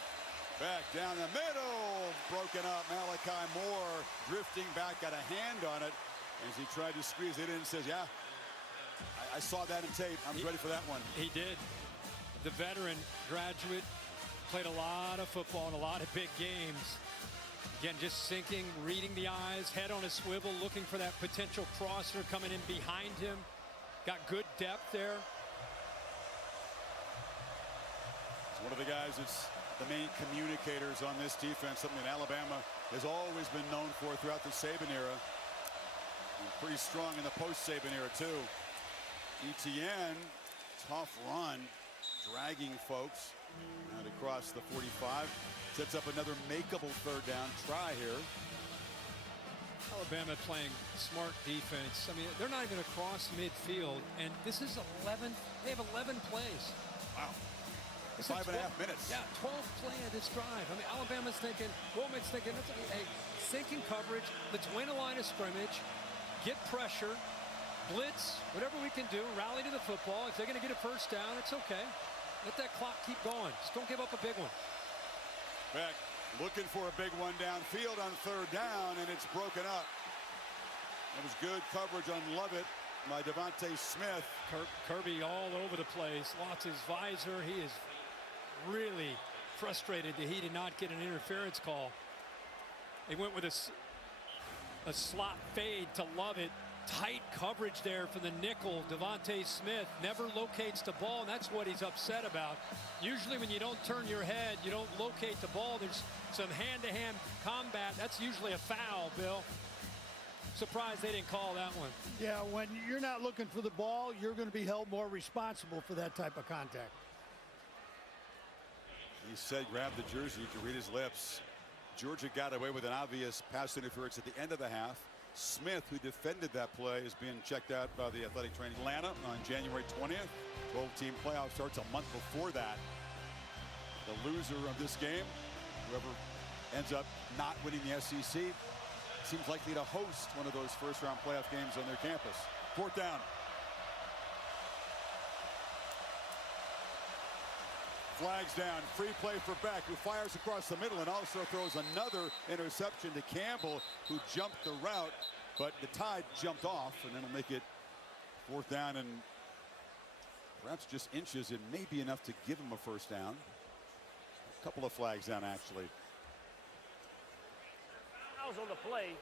Beck down the middle, broken up. Malachi Moore drifting back, got a hand on it as he tried to squeeze it in and says, yeah, I saw that in tape. I was ready for that one. He did. The veteran graduate, played a lot of football in a lot of big games. Again, just sinking, reading the eyes, head on a swivel, looking for that potential crosser coming in behind him. Got good depth there. It's one of the guys that's the main communicators on this defense, something that Alabama has always been known for throughout the Saban era. And pretty strong in the post-Saban era, too. Etienne, tough run, dragging folks. And across the 45. Sets up another makeable third down try here. Alabama playing smart defense. I mean, they're not even across midfield, and this is 11. They have 11 plays. Wow. It's 5.5 minutes. Yeah, 12th play of this drive. I mean, Alabama's thinking, Womack's thinking, hey, sinking coverage. Let's win a line of scrimmage, get pressure, blitz, whatever we can do, rally to the football. If they're going to get a first down, it's okay. Let that clock keep going. Just don't give up a big one. Beck looking for a big one downfield on third down, and it's broken up. That was good coverage on Lovett by Devontae Smith. Kirby all over the place. Lost his visor. He is really frustrated that he did not get an interference call. They went with a slot fade to Lovett. Tight coverage there for the nickel. Devontae Smith never locates the ball, and that's what he's upset about. Usually when you don't turn your head, you don't locate the ball, there's some hand-to-hand combat. That's usually a foul, Bill. surprised they didn't call that one. Yeah, when you're not looking for the ball, you're going to be held more responsible for that type of contact. He said grab the jersey to read his lips. Georgia got away with an obvious pass interference at the end of the half. Smith, who defended that play, is being checked out by the athletic training. Atlanta on January 20th. 12-team playoff starts a month before that. The loser of this game, whoever ends up not winning the SEC, seems likely to host one of those first-round playoff games on their campus. 4th down. Flags down. Free play for Beck, who fires across the middle and also throws another interception to Campbell, who jumped the route, but the Tide jumped off, and then will make it 4th down and perhaps just inches. It may be enough to give him a first down. A couple of flags down, actually. Fouls on the play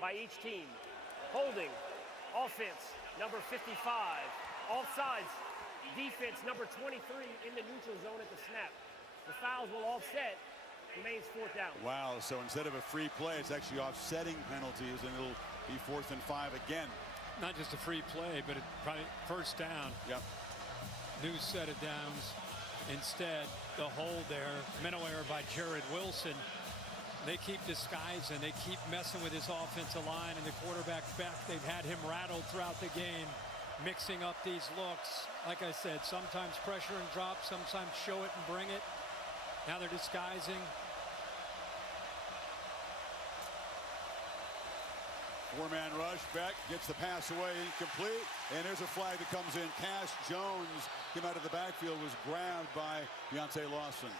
by each team. Holding, offense, number 55. Offsides, defense, number 23 in the neutral zone at the snap. The fouls will offset, remains 4th down. Wow, so instead of a free play, it's actually offsetting penalties, and it'll be 4th and 5 again. Not just a free play, but it probably first down. Yep. New set of downs. Instead, the hold there, mental error by Jared Wilson. They keep disguising, they keep messing with his offensive line and the quarterback Beck. They've had him rattled throughout the game, mixing up these looks. Like I said, sometimes pressure and drop, sometimes show it and bring it. Now they're disguising. Four-man rush. Beck gets the pass away, incomplete, and there's a flag that comes in. Cash Jones came out of the backfield, was grabbed by Deontay Lawson.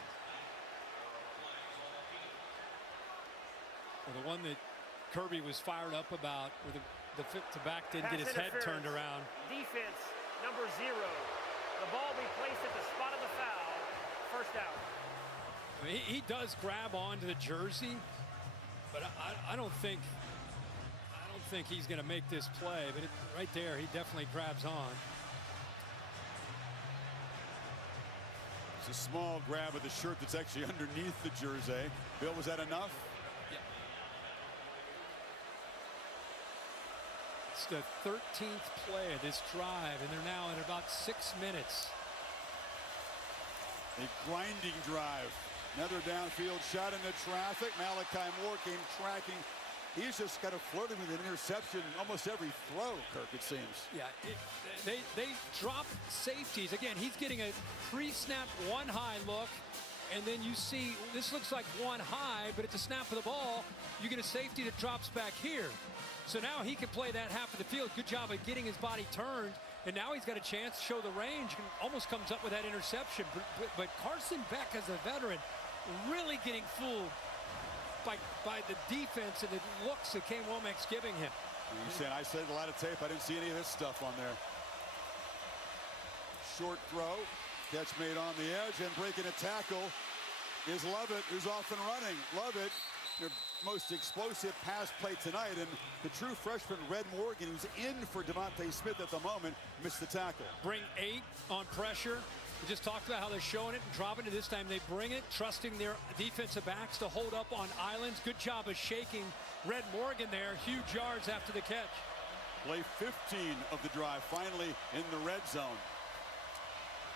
Well, the one that Kirby was fired up about, where the back didn't get his head turned around. Defense, number 0. The ball be placed at the spot of the foul. First down. I mean, he does grab onto the jersey, but I don't think he's going to make this play. But right there, he definitely grabs on. It's a small grab of the shirt that's actually underneath the jersey. Bill, was that enough? It's the 13th play of this drive, and they're now at about 6 minutes. A grinding drive. Another downfield shot into traffic. Malachi Moore came tracking. He's just kind of flirting with an interception almost every throw, Kirk, it seems. Yeah, they drop safeties. Again, he's getting a pre-snap one high look, and then you see this looks like one high, but at the snap of the ball, you get a safety that drops back here. So now he can play that half of the field. Good job of getting his body turned. And now he's got a chance to show the range and almost comes up with that interception. But Carson Beck, as a veteran, really getting fooled by the defense and the looks that Kane Womack's giving him. You said I said a lot of tape. I didn't see any of this stuff on there. Short throw. Catch made on the edge, and breaking a tackle is Lovett, who's off and running. Lovett, your most explosive pass play tonight, and the true freshman Red Morgan, who's in for Devontae Smith at the moment, missed the tackle. Bring 8 on pressure. We just talked about how they're showing it and dropping it. This time they bring it, trusting their defensive backs to hold up on islands. Good job of shaking Red Morgan there. Huge yards after the catch. Play 15 of the drive, finally in the red zone.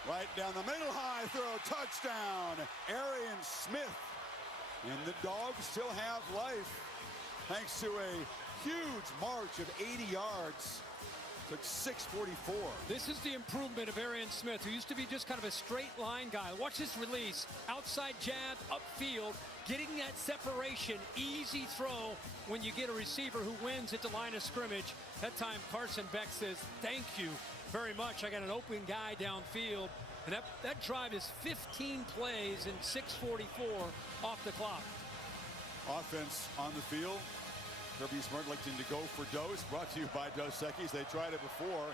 Right down the middle, high throw, touchdown, Arian Smith. And the Dogs still have life thanks to a huge march of 80 yards. Took 6:44. This is the improvement of Arian Smith, who used to be just kind of a straight line guy. Watch this release. Outside jab, upfield, getting that separation. Easy throw when you get a receiver who wins at the line of scrimmage. That time Carson Beck says, thank you very much. I got an open guy downfield. And that drive is 15 plays and 6:44 off the clock. Offense on the field. Kirby Smart electing to go for Dos. Brought to you by Dos Equis. They tried it before,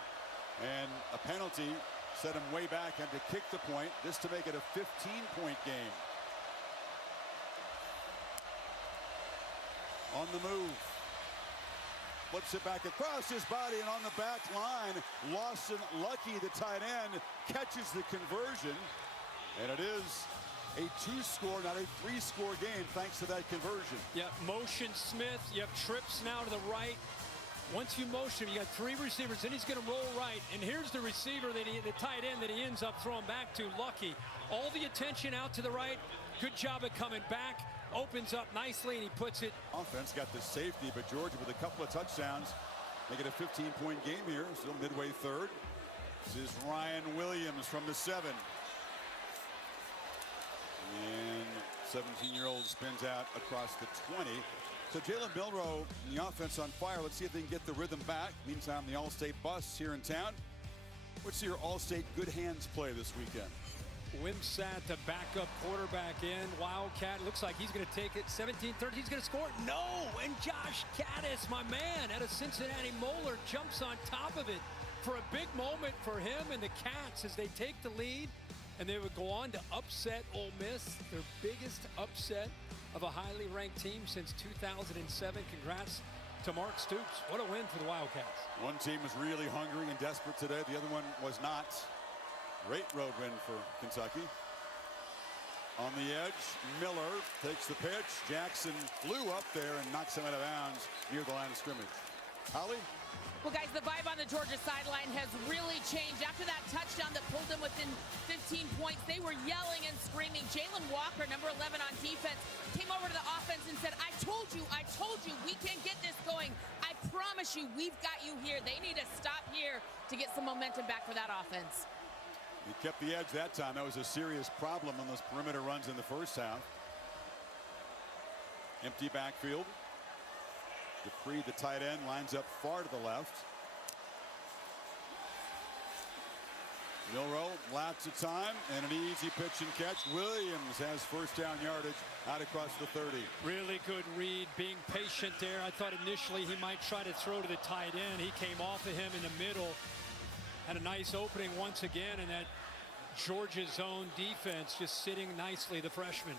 and a penalty set him way back. Had to kick the point. This to make it a 15-point game. On the move. Flips it back across his body and on the back line. Lawson Lucky, the tight end, catches the conversion. And it is a 2-score, not a 3-score game thanks to that conversion. Yeah, motion Smith. You have trips now to the right. Once you motion, you got 3 receivers, then he's going to roll right. And here's the receiver, the tight end that he ends up throwing back to. Lucky. All the attention out to the right. Good job at coming back. Opens up nicely, and he puts it. Offense got the safety, but Georgia with a couple of touchdowns. Make it a 15-point game here. Still midway third. This is Ryan Williams from the 7. And 17-year-old spins out across the 20. So Jalen Milro and the offense on fire. Let's see if they can get the rhythm back. Meantime, the All-State bus here in town. What's your All-State good hands play this weekend? Wimsatt, the backup quarterback in. Wildcat, looks like he's going to take it. 17-13, he's going to score. No! And Josh Caddis, my man, out of Cincinnati Moeller, jumps on top of it for a big moment for him and the Cats as they take the lead. And they would go on to upset Ole Miss, their biggest upset of a highly ranked team since 2007. Congrats to Mark Stoops. What a win for the Wildcats. One team was really hungry and desperate today. The other one was not. Great road win for Kentucky. On the edge, Miller takes the pitch. Jackson flew up there and knocks him out of bounds near the line of scrimmage. Holly? Well, guys, the vibe on the Georgia sideline has really changed. After that touchdown that pulled them within 15 points, they were yelling and screaming. Jalen Walker, number 11 on defense, came over to the offense and said, I told you, we can get this going. I promise you, we've got you here. They need to stop here to get some momentum back for that offense. He kept the edge that time. That was a serious problem on those perimeter runs in the first half. Empty backfield. Dupree, the tight end, lines up far to the left. Milro, lots of time, and an easy pitch and catch. Williams has first down yardage out across the 30. Really good read, being patient there. I thought initially he might try to throw to the tight end. He came off of him in the middle. Had a nice opening once again, and that Georgia zone defense just sitting nicely, the freshman.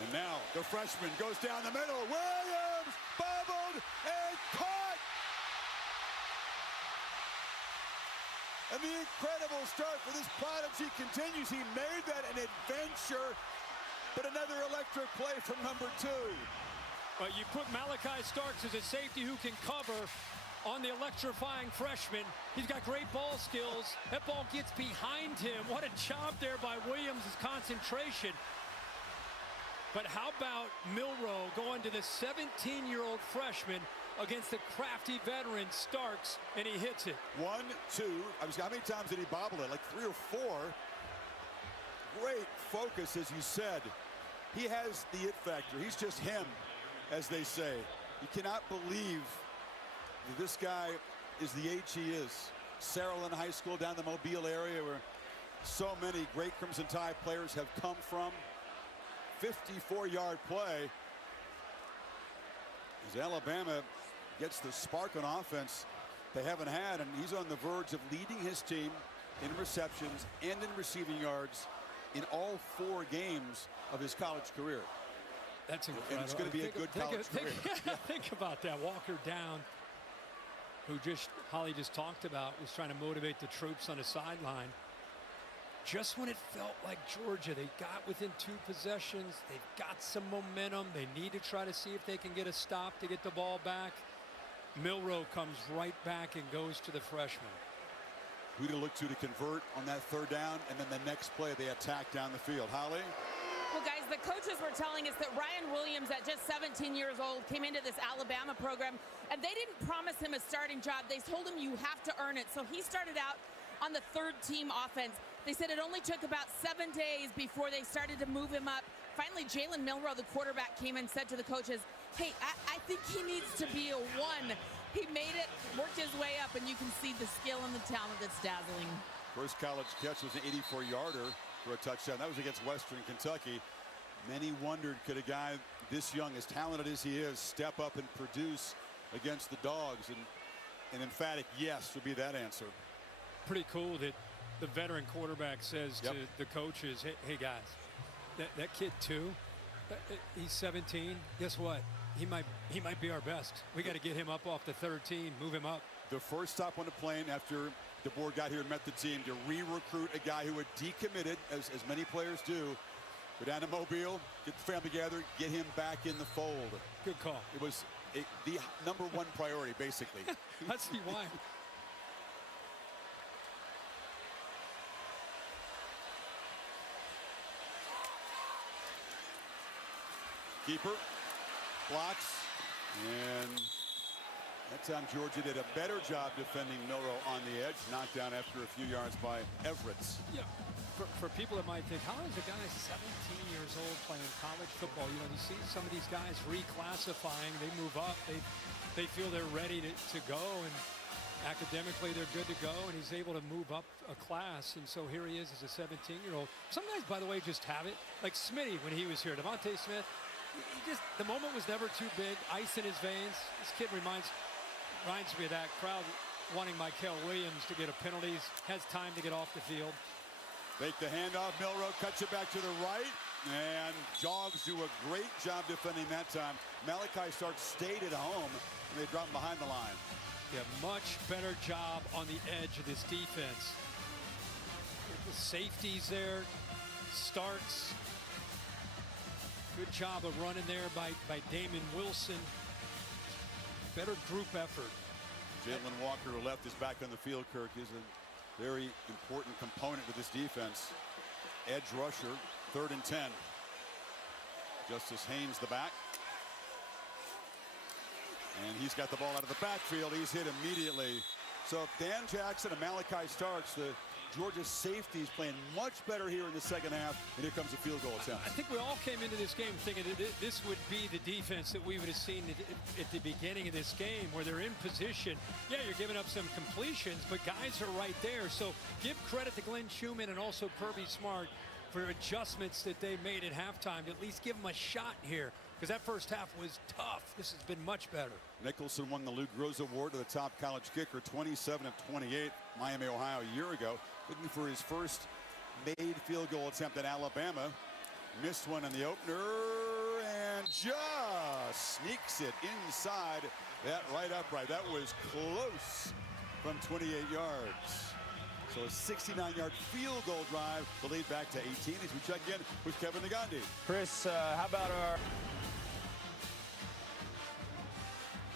And now the freshman goes down the middle. Williams bobbled and caught. And the incredible start for this prodigy continues. He made that an adventure, but another electric play from number 2. But you put Malachi Starks as a safety who can cover on the electrifying freshman. He's got great ball skills. That ball gets behind him. What a job there by Williams' concentration. But how about Milro going to the 17-year-old freshman against the crafty veteran Starks, and he hits it. 1, 2. How many times did he bobble it? Like 3 or 4. Great focus, as you said. He has the it factor. He's just him, as they say. You cannot believe that this guy is the age he is. Saraland High School down the Mobile area where so many great Crimson Tide players have come from. 54-yard play as Alabama gets the spark on offense they haven't had, and he's on the verge of leading his team in receptions and in receiving yards in all 4 games of his college career. That's incredible. And it's going to be a good college career. Think about that. Walker down, who Holly just talked about, was trying to motivate the troops on the sideline. Just when it felt like Georgia, they got within 2 possessions, they've got some momentum, they need to try to see if they can get a stop to get the ball back. Milro comes right back and goes to the freshman. Who to look to convert on that 3rd down, and then the next play they attack down the field. Holly? Well, guys, the coaches were telling us that Ryan Williams, at just 17 years old, came into this Alabama program, and they didn't promise him a starting job. They told him you have to earn it. So he started out on the 3rd-team offense. They said it only took about 7 days before they started to move him up. Finally, Jalen Milro, the quarterback, came and said to the coaches, hey, I think he needs to be a 1. He made it, worked his way up, and you can see the skill and the talent that's dazzling. First college catch was an 84-yarder for a touchdown. That was against Western Kentucky. Many wondered, could a guy this young, as talented as he is, step up and produce against the Dogs? And an emphatic yes would be that answer. Pretty cool that the veteran quarterback says to the coaches, hey guys, that kid too, he's 17. Guess what? He might be our best. We got to get him up off the 3rd team, move him up. The first stop on the plane after DeBoer got here and met the team to re-recruit a guy who had decommitted, as many players do. Go down to Mobile, get the family together, get him back in the fold. Good call. It was the #1 priority, basically. I see why. Keeper blocks, and that time Georgia did a better job defending Milro on the edge. Knocked down after a few yards by Everett. Yeah. For people that might think, how is a guy 17 years old playing college football? You know, you see some of these guys reclassifying. They move up. They feel they're ready to go, and academically they're good to go, and he's able to move up a class. And so here he is as a 17-year-old. Some guys, by the way, just have it. Like Smitty when he was here, Devontae Smith. The moment was never too big. Ice in his veins. This kid reminds me of that crowd wanting Michael Williams to get a penalty. Has time to get off the field. Take the handoff. Milro cuts it back to the right, and Jogs do a great job defending that time. Malachi Starks stayed at home, and they drop him behind the line. Yeah, much better job on the edge of this defense. The safeties there. Starks. Good job of running there by Damon Wilson. Better group effort. Jalen Walker, who left, is back on the field. Kirk is a very important component to this defense. Edge rusher, 3rd and 10. Justice Haynes, the back. And he's got the ball out of the backfield. He's hit immediately. So Dan Jackson and Malachi Starks, the Georgia safeties, playing much better here in the second half. And here comes a field goal attempt. I think we all came into this game thinking that this would be the defense that we would have seen at the beginning of this game, where they're in position. Yeah, you're giving up some completions, but guys are right there. So give credit to Glenn Schumann and also Kirby Smart for adjustments that they made at halftime to at least give them a shot here, because that first half was tough. This has been much better. Nicholson won the Lou Groza Award to the top college kicker, 27 of 28, Miami, Ohio, a year ago. Looking for his first made field goal attempt at Alabama. Missed one in the opener and just sneaks it inside that right upright. That was close from 28 yards. So a 69-yard field goal drive to lead back to 18 as we check in with Kevin Nagandi. Chris, how about our...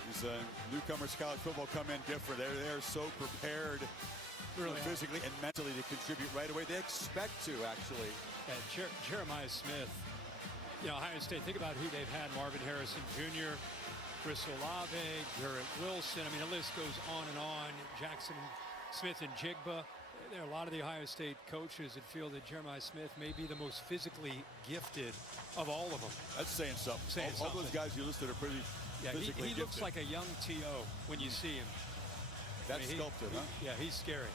These newcomers to college football come in different. They're so prepared, really physically and mentally, to contribute right away. They expect to, actually. Yeah, Jeremiah Smith, you know, Ohio State, think about who they've had. Marvin Harrison Jr., Chris Olave, Garrett Wilson. I mean, the list goes on and on. Jackson Smith and Jigba. There are a lot of the Ohio State coaches that feel that Jeremiah Smith may be the most physically gifted of all of them. That's saying something. All those guys you listed are pretty physically he looks like a young T.O. when you see him. That's sculpted, huh? Yeah, he's scary.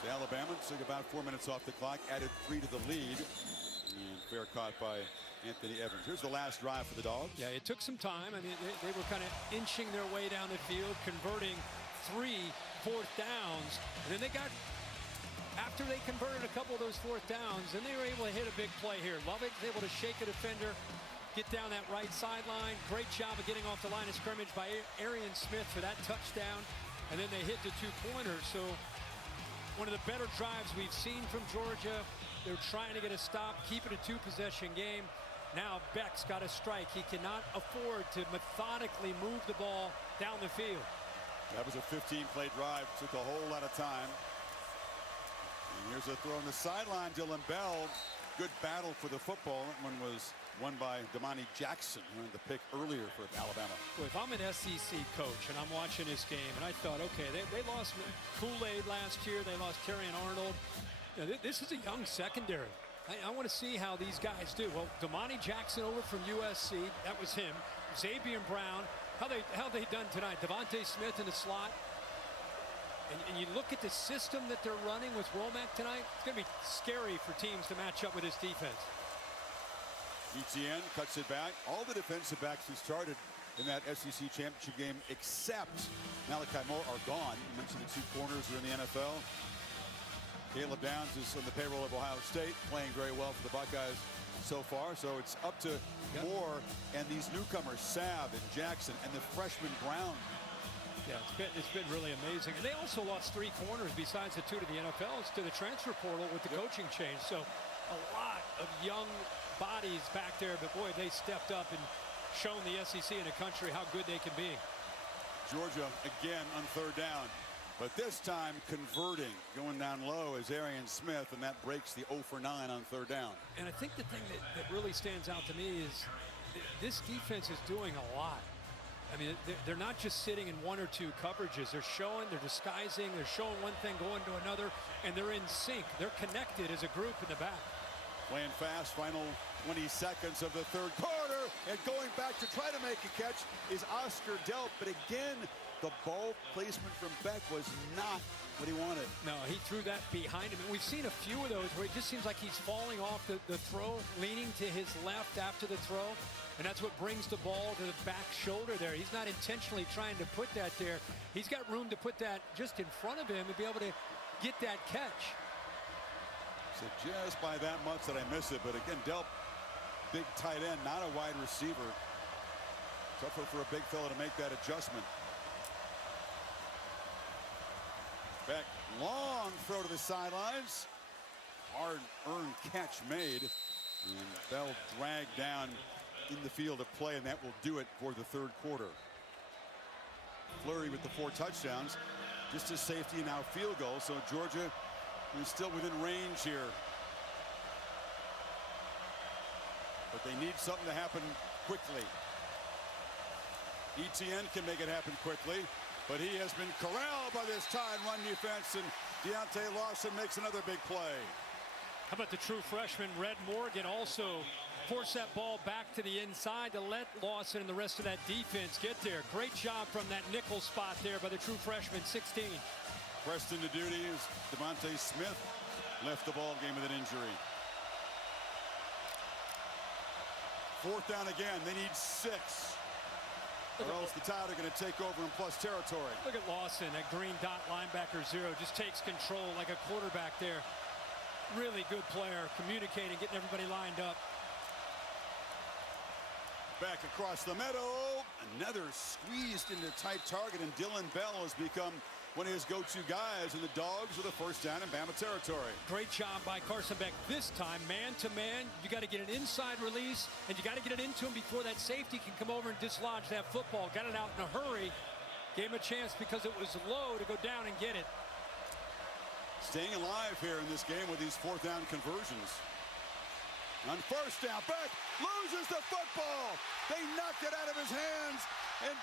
So Alabama took about 4 minutes off the clock, added 3 to the lead. And fair caught by Anthony Evans. Here's the last drive for the Dogs. Yeah, it took some time. I mean, they were kind of inching their way down the field, converting 3 fourth downs. And then they got, after they converted a couple of those fourth downs, then they were able to hit a big play here. Lovett was able to shake a defender, get down that right sideline. Great job of getting off the line of scrimmage by Arian Smith for that touchdown. And then they hit the 2-pointer. So one of the better drives we've seen from Georgia. They're trying to get a stop, keep it a 2-possession game. Now Beck's got a strike. He cannot afford to methodically move the ball down the field. That was a 15-play drive. Took a whole lot of time. And here's a throw on the sideline. Dylan Bell. Good battle for the football. That one was won by Damani Jackson, who had the pick earlier for Alabama. Well, if I'm an SEC coach and I'm watching this game, and I thought, okay, they lost Kool-Aid last year. They lost Terrion Arnold. You know, this is a young secondary. I want to see how these guys do. Well, Damani Jackson over from USC. That was him. Xavier Brown. How they done tonight? Devontae Smith in the slot. And you look at the system that they're running with Womack tonight, it's going to be scary for teams to match up with this defense. ETN cuts it back. All the defensive backs who started in that SEC championship game except Malachi Moore are gone. You mentioned the 2 corners are in the NFL. Caleb Downs is on the payroll of Ohio State, playing very well for the Buckeyes so far. So it's up to Moore and these newcomers, Sav and Jackson, and the freshman Brown. Yeah, it's been really amazing. And they also lost 3 corners besides the 2 to the NFL. It's to the transfer portal with the coaching change. So a lot of young bodies back there, but boy, they stepped up and shown the SEC and the country how good they can be. Georgia again on third down, but this time converting, going down low is Arian Smith, and that breaks the 0 for 9 on third down. And I think the thing that really stands out to me is this defense is doing a lot. I mean, they're not just sitting in one or two coverages. They're showing, they're disguising, they're showing one thing, going to another, and they're in sync. They're connected as a group in the back. Playing fast, final 20 seconds of the third quarter, and going back to try to make a catch is Oscar Delp, but again, the ball placement from Beck was not what he wanted. No, he threw that behind him, and we've seen a few of those where it just seems like he's falling off the throw, leaning to his left after the throw, and that's what brings the ball to the back shoulder there. He's not intentionally trying to put that there. He's got room to put that just in front of him and be able to get that catch. So just by that much that I miss it, but again, Delp, big tight end, not a wide receiver. Tougher for a big fella to make that adjustment. Beck, long throw to the sidelines. Hard-earned catch made. And Bell dragged down in the field of play, and that will do it for the third quarter. Fleury with the 4 touchdowns. Just a safety and now field goal, so Georgia is still within range here. But they need something to happen quickly. ETN can make it happen quickly, but he has been corralled by this tight run defense, and Deontay Lawson makes another big play. How about the true freshman, Red Morgan, also forced that ball back to the inside to let Lawson and the rest of that defense get there. Great job from that nickel spot there by the true freshman, 16. Preston to duty as Devontae Smith left the ball game with an injury. Fourth down again. They need 6. Or else the Tide are going to take over in plus territory. Look at Lawson, that green dot linebacker 0, just takes control like a quarterback there. Really good player, communicating, getting everybody lined up. Back across the middle. Another squeezed into tight target, and Dylan Bell has become one of his go-to guys, and the Dogs with a first down in Bama territory. Great job by Carson Beck this time, man-to-man. You got to get an inside release, and you got to get it into him before that safety can come over and dislodge that football. Got it out in a hurry. Gave him a chance because it was low to go down and get it. Staying alive here in this game with these fourth down conversions. On first down, Beck loses the football. They knocked it out of his hands, and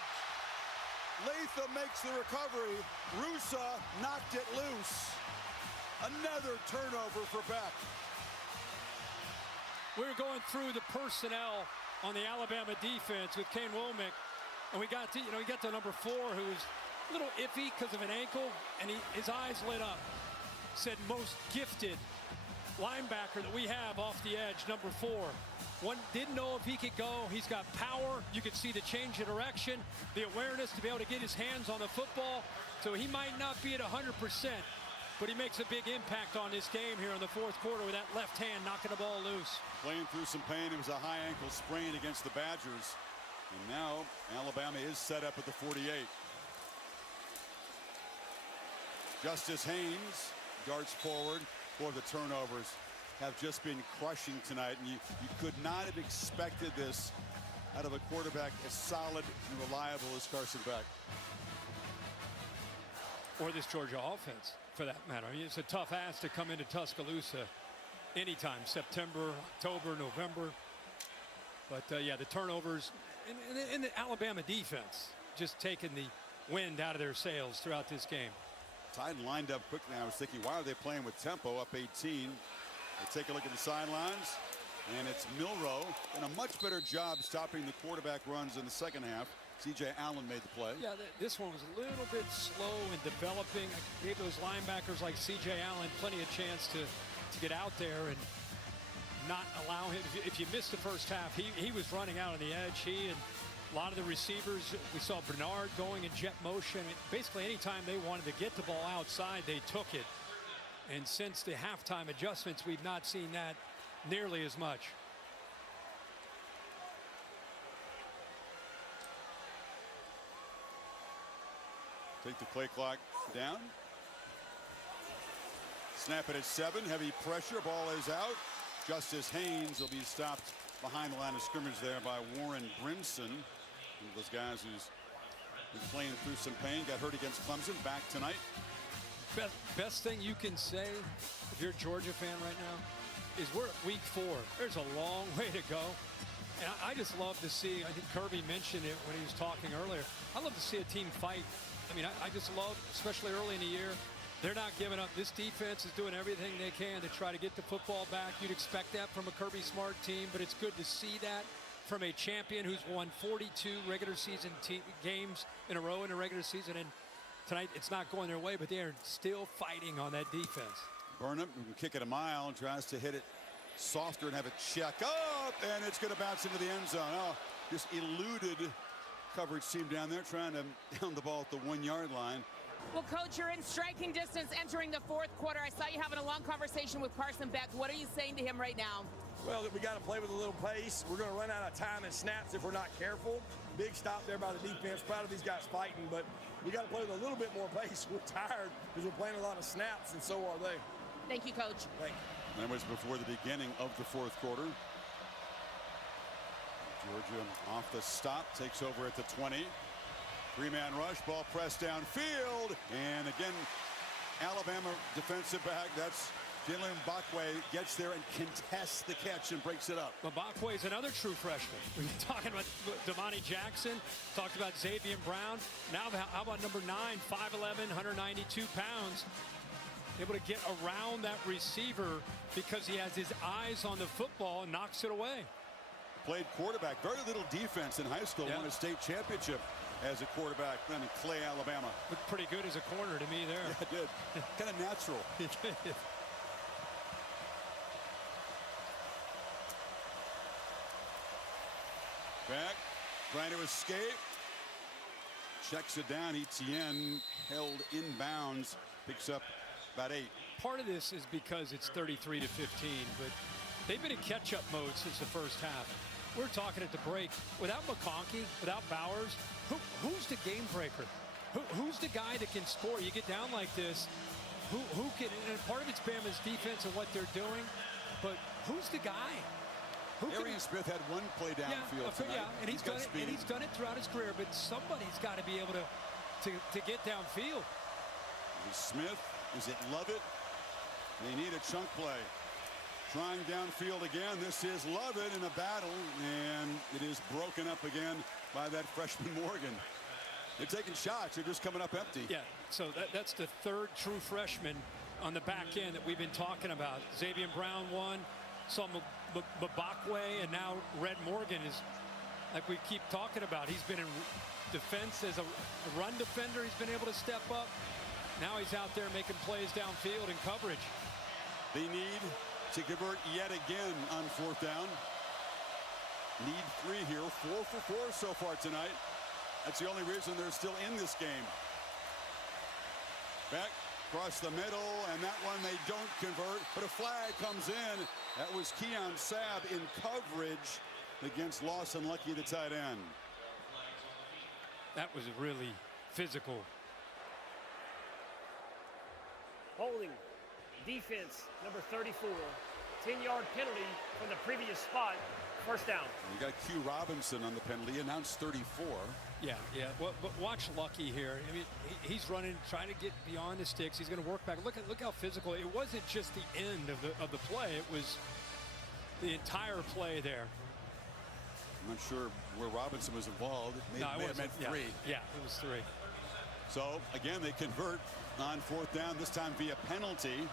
Latham makes the recovery. Rusa knocked it loose. Another turnover for Beck. We're going through the personnel on the Alabama defense with Kane Womack, and we got to, he got to number 4, who was a little iffy because of an ankle, and his eyes lit up. Said most gifted linebacker that we have off the edge, number 4. One didn't know if he could go. He's got power. You could see the change of direction, the awareness to be able to get his hands on the football. So he might not be at 100%, but he makes a big impact on this game here in the fourth quarter with that left hand knocking the ball loose. Playing through some pain. It was a high ankle sprain against the Badgers. And now Alabama is set up at the 48. Justice Haynes darts forward. Boy, the turnovers have just been crushing tonight, and you could not have expected this out of a quarterback as solid and reliable as Carson Beck. Or this Georgia offense, for that matter. I mean, it's a tough ask to come into Tuscaloosa anytime, September, October, November. But, yeah, the turnovers in the Alabama defense just taking the wind out of their sails throughout this game. Tide lined up quickly. I was thinking, why are they playing with tempo, up 18? They take a look at the sidelines, and it's Milro, and a much better job stopping the quarterback runs in the second half. C.J. Allen made the play. Yeah, this one was a little bit slow in developing. I gave those linebackers like C.J. Allen plenty of chance to get out there and not allow him. If you missed the first half, he was running out on the edge. He and a lot of the receivers, we saw Bernard going in jet motion. Basically, anytime they wanted to get the ball outside, they took it. And since the halftime adjustments, we've not seen that nearly as much. Take the play clock down. Snap it at 7. Heavy pressure. Ball is out. Justice Haynes will be stopped behind the line of scrimmage there by Warren Brimson. One of those guys who's been playing through some pain, got hurt against Clemson, back tonight. Best thing you can say if you're a Georgia fan right now is we're at week 4. There's a long way to go. And I just love to see, I think Kirby mentioned it when he was talking earlier, I love to see a team fight. I mean, I just love, especially early in the year, they're not giving up. This defense is doing everything they can to try to get the football back. You'd expect that from a Kirby Smart team, but it's good to see that from a champion who's won 42 regular season games in a row in the regular season. And tonight it's not going their way, but they are still fighting on that defense. Burnham can kick it a mile, tries to hit it softer and have it check up, and it's going to bounce into the end zone. Oh, just eluded coverage team down there trying to down the ball at the 1-yard line. Well, Coach, you're in striking distance entering the 4th quarter. I saw you having a long conversation with Carson Beck. What are you saying to him right now? Well, that we got to play with a little pace. We're going to run out of time and snaps if we're not careful. Big stop there by the defense. Proud of these guys fighting, but we got to play with a little bit more pace. We're tired because we're playing a lot of snaps, and so are they. Thank you, Coach. Thank you. That was before the beginning of the 4th quarter. Georgia off the stop, takes over at the 20. 3-man rush, ball pressed downfield, and again, Alabama defensive back, that's Jalen Bakwe, gets there and contests the catch and breaks it up. But Bakwe is another true freshman. We've been talking about Damani Jackson, talked about Xavier Brown. Now how about number 9, 5'11", 192 pounds. Able to get around that receiver because he has his eyes on the football and knocks it away. Played quarterback, very little defense in high school, won a state championship as a quarterback in Clay, Alabama. Looked pretty good as a corner to me there. Yeah, it did. Kind of natural. Beck trying to escape. Checks it down. Etienne held inbounds. Picks up about 8. Part of this is because it's 33 to 15, but they've been in catch-up mode since the first half. We're talking at the break. Without McConkey, without Bowers, who's the game breaker? Who's the guy that can score? You get down like this, who can? And part of it's Bama's defense and what they're doing, but who's the guy? Arian Smith had one play downfield tonight. Yeah, and he's done it throughout his career, but somebody's got to be able to get downfield. Smith, is it Lovett? They need a chunk play. Trying downfield again. This is Lovett in a battle, and it is broken up again by that freshman Morgan. They're taking shots. They're just coming up empty. Yeah, so that's the 3rd true freshman on the back end that we've been talking about. Xavier Brown won, saw Bakwe, and now Red Morgan is, like we keep talking about, he's been in defense as a run defender. He's been able to step up. Now he's out there making plays downfield and coverage. They need to convert yet again on 4th down. Need 3 here. 4 for 4 so far tonight. That's the only reason they're still in this game. Beck across the middle, and that one they don't convert, but a flag comes in. That was Keon Sabb in coverage against Lawson Lucky, the tight end. That was really physical. Holding. Defense, number 34. 10-yard penalty from the previous spot. First down. You got Q Robinson on the penalty, announced 34. Yeah. Well, but watch Lucky here. I mean, he's running, trying to get beyond the sticks. He's going to work back. Look how physical. It wasn't just the end of the play. It was the entire play there. I'm not sure where Robinson was involved. It may have meant 3. Yeah, it was 3. So again, they convert on 4th down, this time via penalty.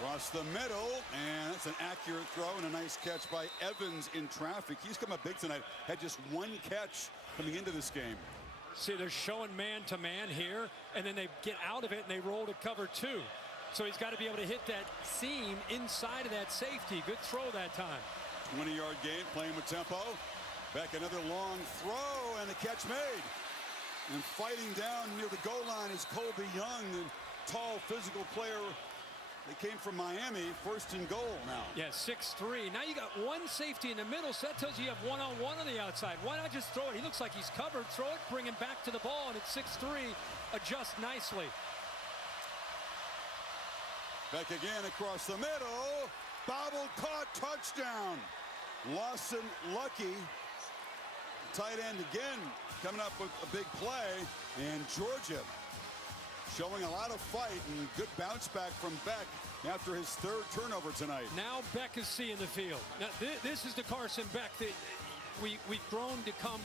Across the middle, and that's an accurate throw and a nice catch by Evans in traffic. He's come up big tonight. Had just 1 catch coming into this game. See, they're showing man-to-man here, and then they get out of it and they roll to cover 2. So he's got to be able to hit that seam inside of that safety. Good throw that time. 20-yard gain, playing with tempo. Beck, another long throw, and a catch made. And fighting down near the goal line is Colby Young, the tall, physical player They came from Miami, 1st and goal now. Yeah, 6'3". Now you got one safety in the middle, so that tells you you have one-on-one on the outside. Why not just throw it? He looks like he's covered. Throw it, bring him back to the ball, and at 6'3", adjust nicely. Beck again across the middle. Bobble caught, touchdown. Lawson Lucky, tight end again, coming up with a big play. And Georgia showing a lot of fight and good bounce back from Beck after his 3rd turnover tonight. Now Beck is seeing the field. Now this is the Carson Beck that we've grown to come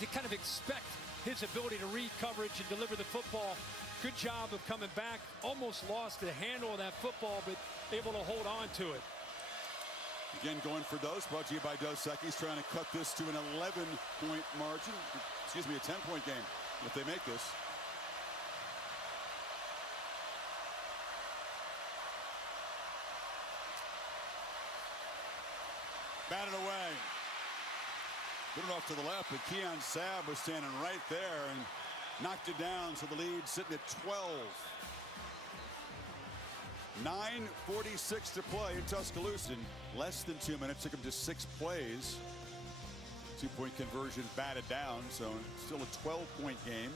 to kind of expect his ability to read coverage and deliver the football. Good job of coming back. Almost lost the handle of that football, but able to hold on to it. Again, going for Dos, brought to you by Dos Equis, trying to cut this to an 11-point margin. Excuse me, a 10-point game if they make this. Batted away. Put it off to the left, but Keon Sabb was standing right there and knocked it down, so the lead sitting at 12. 9:46 to play in Tuscaloosa. Less than 2 minutes. Took him to 6 plays. 2-point conversion batted down, so still a 12-point game.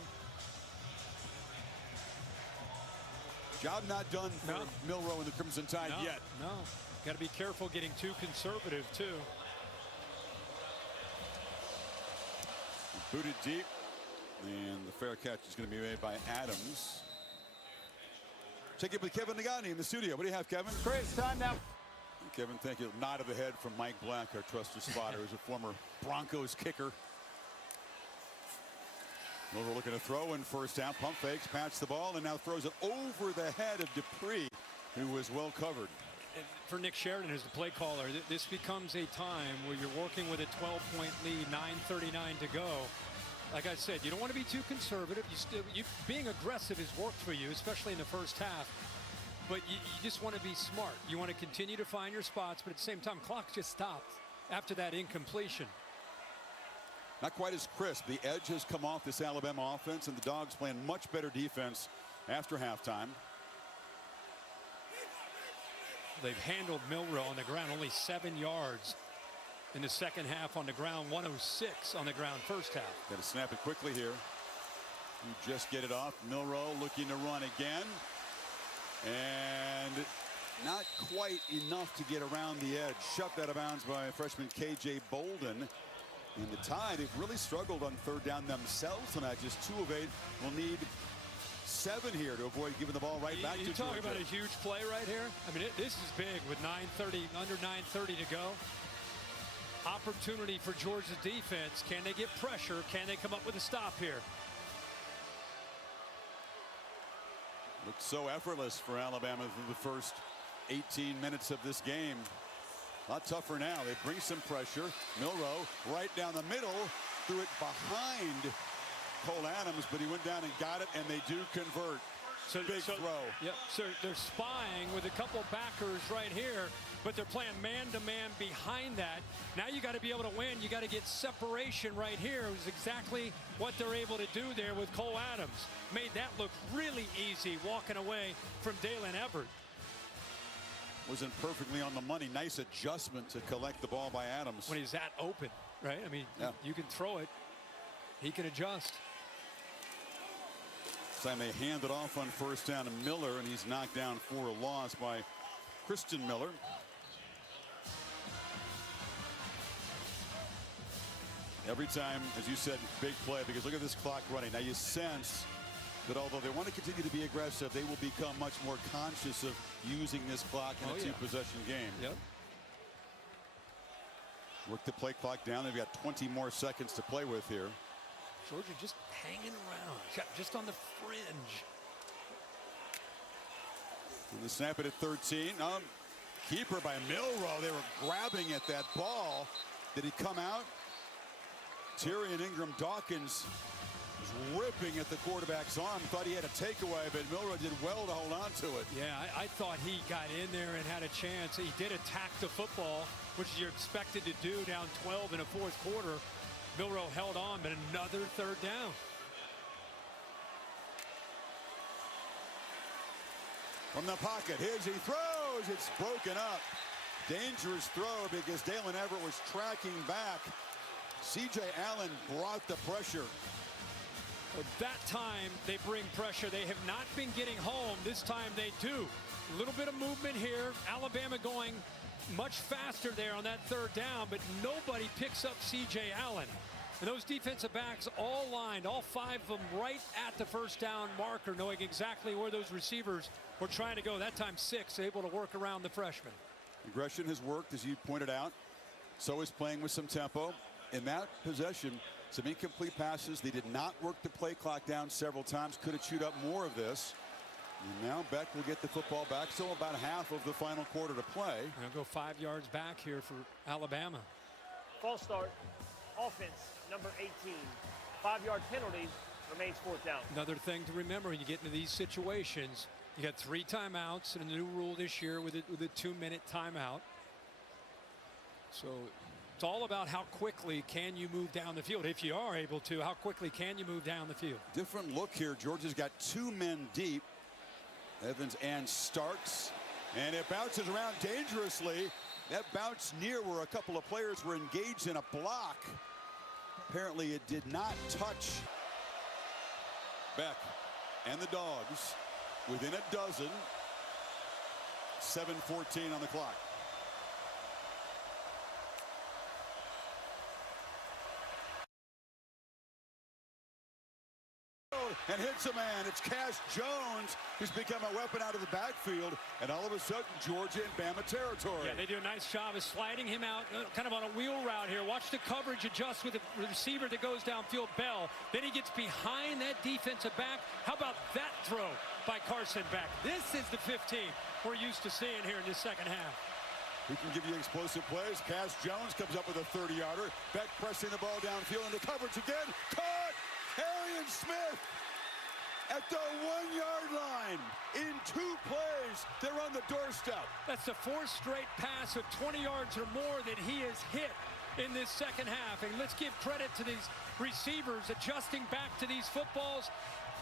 Job not done for Milro and the Crimson Tide yet. No, got to be careful getting too conservative too. Booted deep, and the fair catch is going to be made by Adams. Check it with Kevin Nagani in the studio. What do you have, Kevin? Chris, time now. Kevin, thank you. Nod of the head from Mike Black, our trusted spotter, who's a former Broncos kicker. Milro looking to throw in 1st down. Pump fakes, pats the ball, and now throws it over the head of Dupree, who was well covered. And for Nick Sheridan as the play caller, this becomes a time where you're working with a 12-point lead, 9:39 to go. Like I said, you don't want to be too conservative. Being aggressive has worked for you, especially in the first half. But you just want to be smart. You want to continue to find your spots, but at the same time, clock just stopped after that incompletion. Not quite as crisp. The edge has come off this Alabama offense, and the Dogs playing much better defense after halftime. They've handled Milro on the ground only 7 yards in the second half on the ground, 106 on the ground first half. Got to snap it quickly here. You just get it off. Milro looking to run again. And not quite enough to get around the edge. Shoved out of bounds by freshman KJ Bolden. And the Tide have really struggled on 3rd down themselves tonight. Just 2 of 8. Will need 7 here to avoid giving the ball right back to Georgia. You talk about a huge play right here. I mean, this is big with under 9:30 to go. Opportunity for Georgia's defense. Can they get pressure? Can they come up with a stop here? Looked so effortless for Alabama through the first 18 minutes of this game. A lot tougher now. They bring some pressure. Milro right down the middle, threw it behind Cole Adams, but he went down and got it, and they do convert. Big throw. Yep. So they're spying with a couple backers right here, but they're playing man-to-man behind that. Now you got to be able to win. You got to get separation right here. It was exactly what they're able to do there with Cole Adams. Made that look really easy walking away from Dalen Everett. Wasn't perfectly on the money. Nice adjustment to collect the ball by Adams. When he's that open, right? I mean, you can throw it. He can adjust. This time they hand it off on 1st down to Miller, and he's knocked down for a loss by Christian Miller. Every time, as you said, big play, because look at this clock running. Now you sense that although they want to continue to be aggressive, they will become much more conscious of using this clock in a 2-possession game. Yep. Work the play clock down. They've got 20 more seconds to play with here. Georgia just hanging around, just on the fringe. And the snap it at 13. Keeper by Milro. They were grabbing at that ball. Did he come out? Tyrion Ingram Dawkins was ripping at the quarterback's arm. Thought he had a takeaway, but Milro did well to hold on to it. Yeah, I thought he got in there and had a chance. He did attack the football, which you're expected to do down 12 in the 4th quarter. Milro held on, but another 3rd down. From the pocket, he throws. It's broken up. Dangerous throw because Dalen Everett was tracking back. C.J. Allen brought the pressure. Well, that time they bring pressure. They have not been getting home. This time they do. A little bit of movement here. Alabama going much faster there on that third down, but nobody picks up C.J. Allen. And those defensive backs all lined, all 5 of them right at the first down marker, knowing exactly where those receivers were trying to go. That time 6 able to work around the freshman. Aggression has worked, as you pointed out. So is playing with some tempo. In that possession, some incomplete passes. They did not work the play clock down several times. Could have chewed up more of this. And now Beck will get the football back. Still about half of the final quarter to play. They'll go 5 yards back here for Alabama. False start. Offense, number 18. 5-yard penalty. Remains 4th down. Another thing to remember when you get into these situations, you got 3 timeouts and a new rule this year with a 2-minute timeout. So it's all about how quickly can you move down the field. If you are able to, how quickly can you move down the field? Different look here. Georgia's got 2 men deep. Evans and Starks. And it bounces around dangerously. That bounce near where a couple of players were engaged in a block. Apparently it did not touch Beck and the Dogs within a dozen. 7:14 on the clock. And hits a man. It's Cash Jones who's become a weapon out of the backfield. And all of a sudden, Georgia in Bama territory. Yeah, they do a nice job of sliding him out, kind of on a wheel route here. Watch the coverage adjust with the receiver that goes downfield, Bell. Then he gets behind that defensive back. How about that throw by Carson Beck? This is the 15 we're used to seeing here in the second half. Who can give you explosive plays? Cash Jones comes up with a 30-yarder. Beck pressing the ball downfield into coverage again. Caught! Arian Smith at the 1-yard line. In 2 plays, they're on the doorstep. That's the 4th straight pass of 20 yards or more that he has hit in this second half. And let's give credit to these receivers adjusting back to these footballs,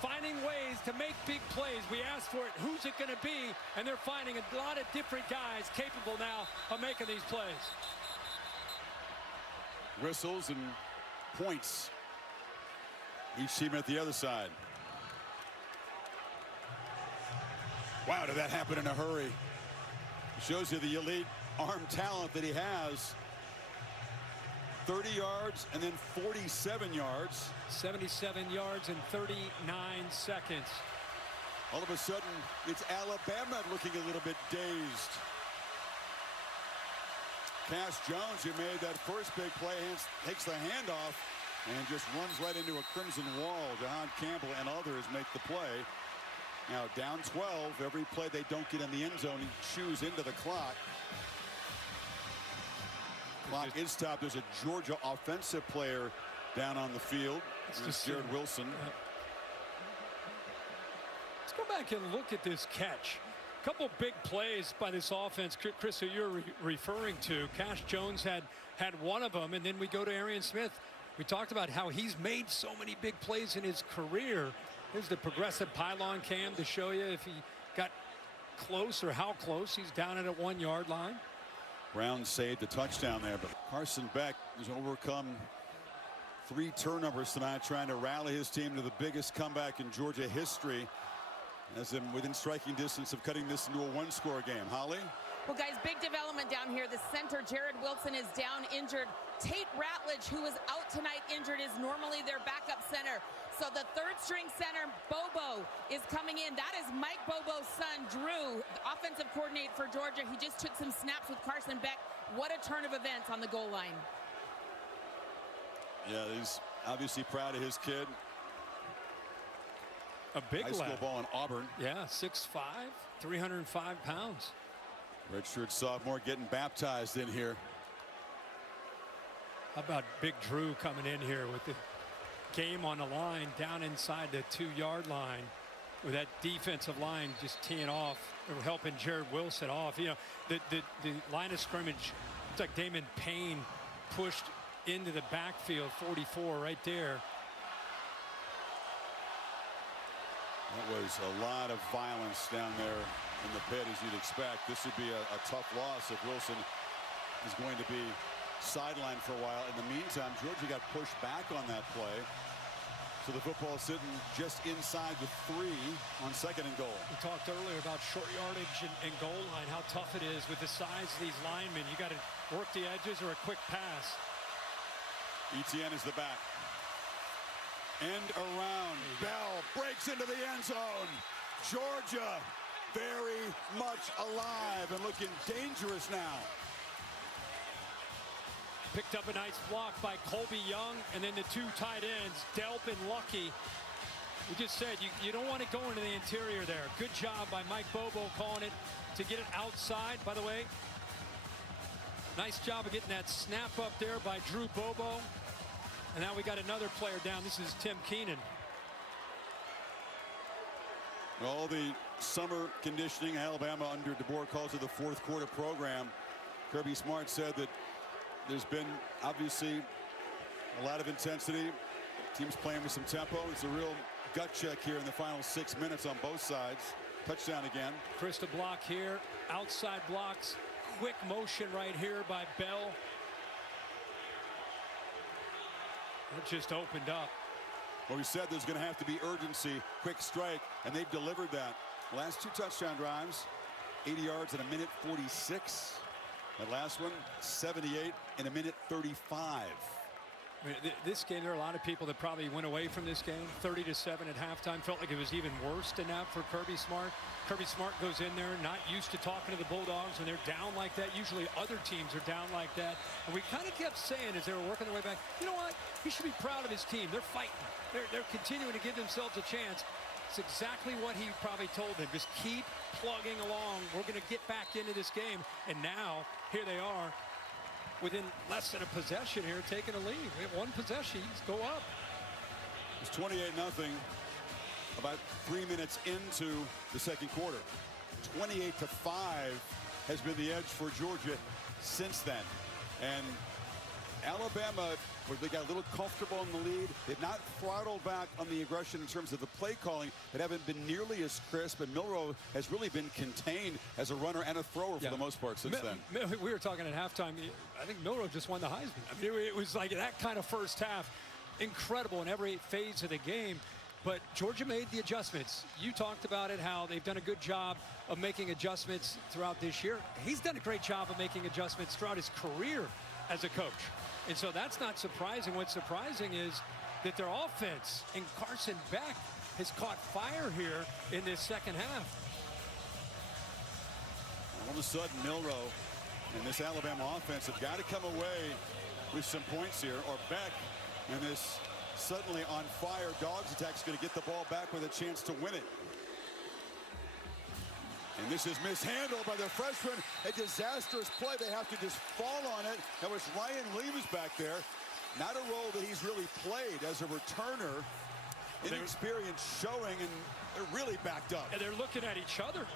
finding ways to make big plays. We asked for it. Who's it going to be? And they're finding a lot of different guys capable now of making these plays. Whistles and points. Each team at the other side. Wow, did that happen in a hurry? Shows you the elite arm talent that he has. 30 yards and then 47 yards. 77 yards in 39 seconds. All of a sudden, it's Alabama looking a little bit dazed. Cash Jones, who made that first big play, takes the handoff and just runs right into a crimson wall. Jahan Campbell and others make the play. Now down 12. Every play they don't get in the end zone, he chews into the clock. Clock is stopped. There's a Georgia offensive player down on the field. It's Jared Wilson. Let's go back and look at this catch. A couple big plays by this offense, Chris, who you're referring to. Cash Jones had one of them, and then we go to Arian Smith. We talked about how he's made so many big plays in his career. Here's the progressive pylon cam to show you if he got close or how close. He's down at a 1-yard line. Brown saved a touchdown there, but Carson Beck has overcome 3 turnovers tonight, trying to rally his team to the biggest comeback in Georgia history, as in within striking distance of cutting this into a 1-score game. Holly? Well, guys, big development down here. The center, Jared Wilson, is down injured. Tate Ratledge, who is out tonight injured, is normally their backup center. So the 3rd-string center, Bobo, is coming in. That is Mike Bobo's son, Drew, the offensive coordinator for Georgia. He just took some snaps with Carson Beck. What a turn of events on the goal line. Yeah, he's obviously proud of his kid. A big high school lad. ball in Auburn. Yeah, 6'5", 305 pounds. Redshirt sophomore getting baptized in here. How about Big Drew coming in here with the game on the line down inside the 2-yard line with that defensive line just teeing off or helping Jared Wilson off. You know, the line of scrimmage, it's like Damon Payne pushed into the backfield, 44 right there. That was a lot of violence down there in the pit, as you'd expect. This would be a tough loss if Wilson is going to be sidelined for a while. In the meantime, Georgia got pushed back on that play. So the football is sitting just inside the 3 on 2nd and goal. We talked earlier about short yardage and goal line, how tough it is with the size of these linemen. You got to work the edges or a quick pass. Etienne is the back. End around. Bell breaks into the end zone. Georgia very much alive and looking dangerous now. Picked up a nice block by Colby Young, and then the 2 tight ends, Delp and Lucky. We just said you don't want to go into the interior there. Good job by Mike Bobo calling it to get it outside. By the way, nice job of getting that snap up there by Drew Bobo. And now we got another player down. This is Tim Keenan. All the summer conditioning, Alabama under DeBoer calls it the 4th quarter program. Kirby Smart said that there's been obviously a lot of intensity. Teams playing with some tempo. It's a real gut check here in the final 6 minutes on both sides. Touchdown again. Krista block here. Outside blocks. Quick motion right here by Bell. It just opened up. Well, we said there's going to have to be urgency, quick strike, and they've delivered that. Last 2 touchdown drives, 80 yards in a minute 46. That last one, 78 in a minute 35. I mean, this game, there are a lot of people that probably went away from this game 30-7 at halftime. Felt like it was even worse than that for Kirby Smart. Kirby Smart goes in there, not used to talking to the Bulldogs when they're down like that. Usually other teams are down like that. And we kind of kept saying as they were working their way back, you know what? He should be proud of his team. They're fighting. They're continuing to give themselves a chance. It's exactly what he probably told them. Just keep plugging along. We're going to get back into this game. And now, here they are, within less than a possession here, taking a lead. We have 1 possession. Go up. It's 28-0. About 3 minutes into the 2nd quarter. 28-5 has been the edge for Georgia since then. And Alabama, where they got a little comfortable in the lead, they've not throttled back on the aggression in terms of the play calling. They haven't been nearly as crisp, and Milro has really been contained as a runner and a thrower for the most part since then. We were talking at halftime. I think Milro just won the Heisman. I mean, it was like that kind of first half. Incredible in every phase of the game. But Georgia made the adjustments. You talked about it, how they've done a good job of making adjustments throughout this year. He's done a great job of making adjustments throughout his career as a coach. And so that's not surprising. What's surprising is that their offense and Carson Beck has caught fire here in this 2nd half. All of a sudden, Milro and this Alabama offense have got to come away with some points here, or Beck and this suddenly on fire Dogs attack is going to get the ball back with a chance to win it. And this is mishandled by the freshman. A disastrous play. They have to just fall on it. That was Ryan Williams back there. Not a role that he's really played as a returner. Inexperience showing, and they're really backed up. And they're looking at each other.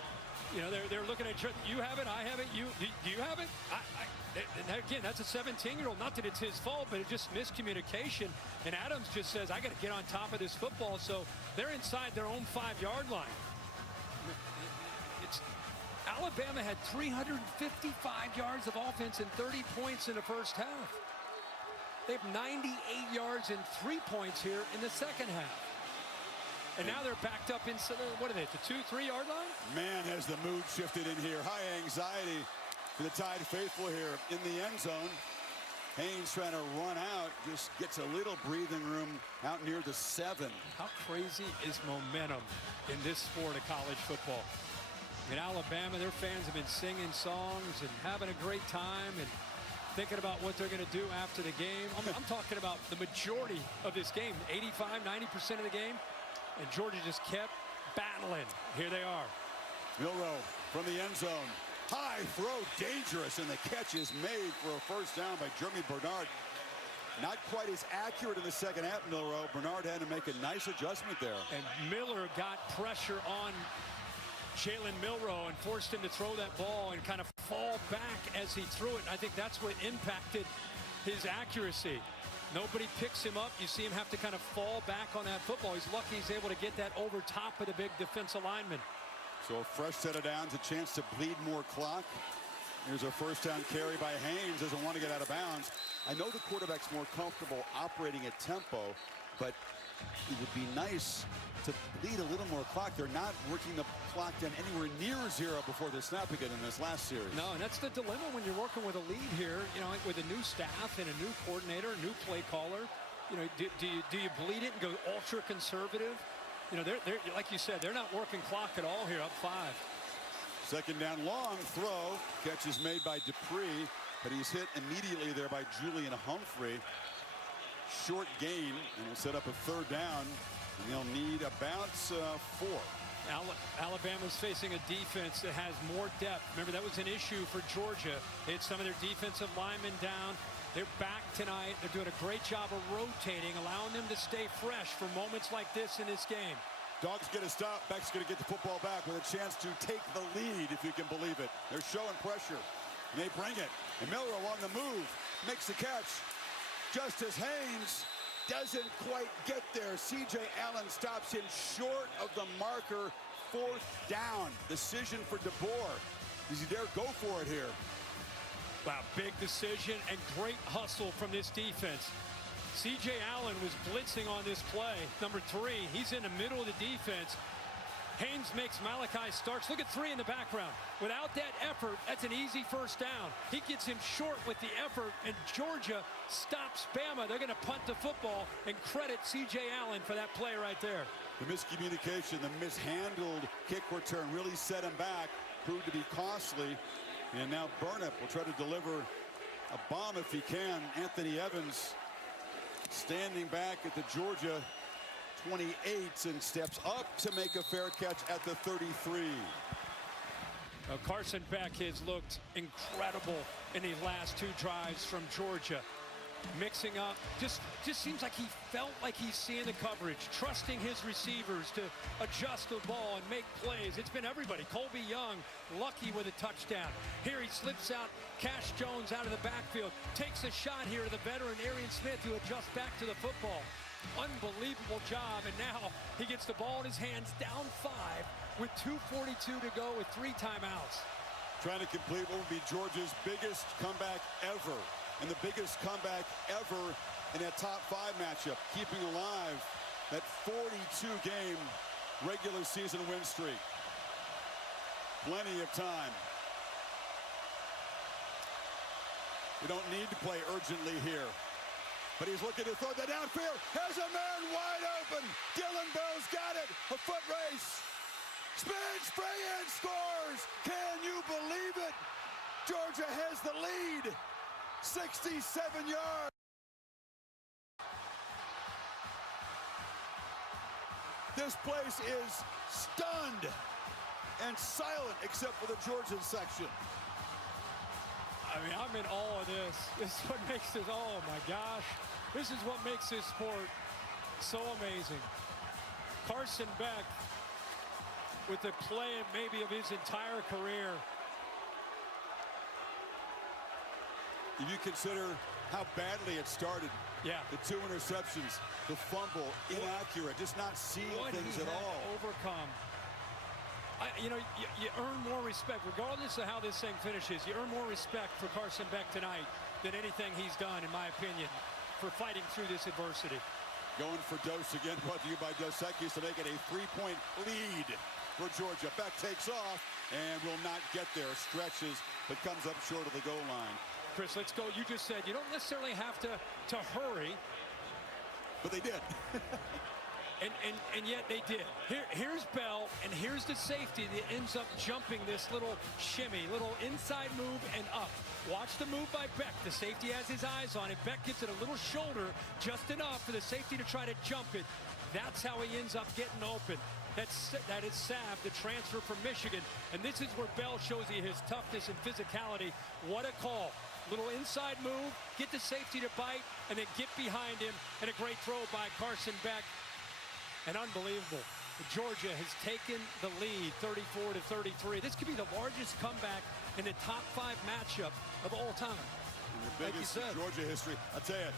You know, they're looking at each other. You have it, I have it. Do you have it? And again, that's a 17-year-old. Not that it's his fault, but it's just miscommunication. And Adams just says, I got to get on top of this football. So they're inside their own 5-yard line. Alabama had 355 yards of offense and 30 points in the first half. They have 98 yards and 3 points here in the 2nd half. And now they're backed up inside, what are they, the 2-3 yard line? Man, has the mood shifted in here. High anxiety for the Tide faithful here in the end zone. Haynes trying to run out, just gets a little breathing room out near the 7. How crazy is momentum in this sport of college football? In Alabama, their fans have been singing songs and having a great time and thinking about what they're going to do after the game. I'm talking about the majority of this game, 85, 90% of the game. And Georgia just kept battling. Here they are. Milro from the end zone. High throw, dangerous, and the catch is made for a first down by Jeremy Bernard. Not quite as accurate in the 2nd half, Milro. Bernard had to make a nice adjustment there. And Miller got pressure on Jalen Milro and forced him to throw that ball and kind of fall back as he threw it. I think that's what impacted his accuracy. Nobody picks him up. You see him have to kind of fall back on that football. He's lucky he's able to get that over top of the big defensive lineman. So a fresh set of downs, a chance to bleed more clock. Here's a first down carry by Haynes. Doesn't want to get out of bounds. I know the quarterback's more comfortable operating at tempo, but it would be nice to bleed a little more clock. They're not working the clock down anywhere near zero before the snap again in this last series. No, and that's the dilemma when you're working with a lead here, you know, with a new staff and a new coordinator, a new play caller. You know, do you bleed it and go ultra conservative? You know, they're like you said, they're not working clock at all here, up 5. Second down, long throw. Catch is made by Dupree, but he's hit immediately there by Julian Humphrey. Short gain, and will set up a third down, and they'll need about 4. Alabama's facing a defense that has more depth. Remember, that was an issue for Georgia. They had some of their defensive linemen down. They're back tonight. They're doing a great job of rotating, allowing them to stay fresh for moments like this in this game. Dogs get a stop. Beck's going to get the football back with a chance to take the lead, if you can believe it. They're showing pressure, and they bring it. And Milro on the move, makes the catch. Justice Haynes doesn't quite get there. C.J. Allen stops him short of the marker. 4th down. Decision for DeBoer. Does he dare go for it here? Wow, big decision and great hustle from this defense. C.J. Allen was blitzing on this play. Number 3, he's in the middle of the defense. Haynes makes Malachi Starks. Look at 3 in the background. Without that effort, that's an easy first down. He gets him short with the effort, and Georgia stops Bama. They're going to punt the football, and credit C.J. Allen for that play right there. The miscommunication, the mishandled kick return really set him back, proved to be costly. And now Burnip will try to deliver a bomb if he can. Anthony Evans standing back at the Georgia 28 and steps up to make a fair catch at the 33. Carson Beck has looked incredible in these last 2 drives from Georgia. Mixing up, just seems like he felt like he's seeing the coverage, trusting his receivers to adjust the ball and make plays. It's been everybody. Colby Young, lucky with a touchdown. Here he slips out. Cash Jones out of the backfield. Takes a shot here to the veteran Arian Smith, who adjusts back to the football. Unbelievable job, and now he gets the ball in his hands, down 5 with 2:42 to go with 3 timeouts. Trying to complete what will be Georgia's biggest comeback ever, and the biggest comeback ever in that top 5 matchup, keeping alive that 42-game regular season win streak. Plenty of time. We don't need to play urgently here. But he's looking to throw that downfield. Has a man wide open. Dylan Bell's got it. A foot race. Spins, free and scores. Can you believe it? Georgia has the lead. 67 yards. This place is stunned and silent except for the Georgia section. I mean, I'm in awe of this. This is what makes this, oh my gosh. This is what makes this sport so amazing. Carson Beck with the play maybe of his entire career. If you consider how badly it started, yeah, the 2 interceptions, the fumble, inaccurate, just not seeing things at all. Overcome. You know, you earn more respect, regardless of how this thing finishes. You earn more respect for Carson Beck tonight than anything he's done, in my opinion, for fighting through this adversity. Going for Dose again, brought to you by Dos Equis to make it a 3-point lead for Georgia. Beck takes off and will not get there. Stretches, but comes up short of the goal line. Chris, let's go. You just said you don't necessarily have to hurry. But they did. And yet they did. Here's Bell, and here's the safety that ends up jumping this little shimmy, little inside move and up. Watch the move by Beck. The safety has his eyes on it. Beck gets it a little shoulder, just enough for the safety to try to jump it. That's how he ends up getting open. That is Sav, the transfer from Michigan. And this is where Bell shows you his toughness and physicality. What a call. Little inside move, get the safety to bite, and then get behind him. And a great throw by Carson Beck. And unbelievable. Georgia has taken the lead, 34-33. This could be the largest comeback in the top 5 matchup of all time. And the biggest in Georgia history. I'll tell you,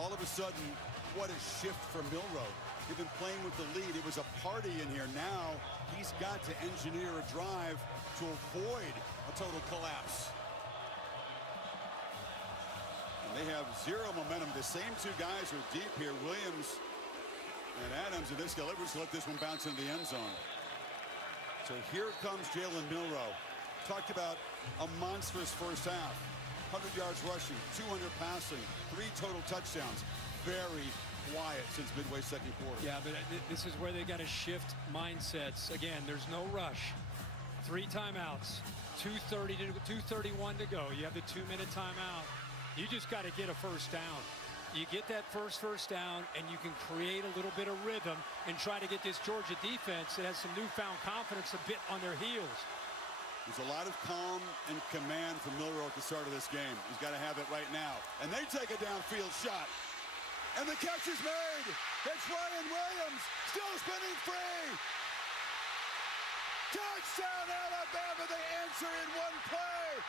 all of a sudden, what a shift from Milro. They've been playing with the lead. It was a party in here. Now he's got to engineer a drive to avoid a total collapse. And they have zero momentum. The same two guys are deep here, Williams and Adams, and this delivers to let this one bounce into the end zone. So here comes Jalen Milro. Talked about a monstrous first half. 100 yards rushing, 200 passing, 3 total touchdowns. Very quiet since midway second quarter. Yeah, but this is where they got to shift mindsets. Again, there's no rush. 3 timeouts, 2:30 to 2:31 to go. You have the 2-minute timeout. You just got to get a first down. You get that first down, and you can create a little bit of rhythm and try to get this Georgia defense that has some newfound confidence a bit on their heels. There's a lot of calm and command from Milro at the start of this game. He's got to have it right now. And they take a downfield shot. And the catch is made. It's Ryan Williams, still spinning free. Touchdown, Alabama. They answer in one play.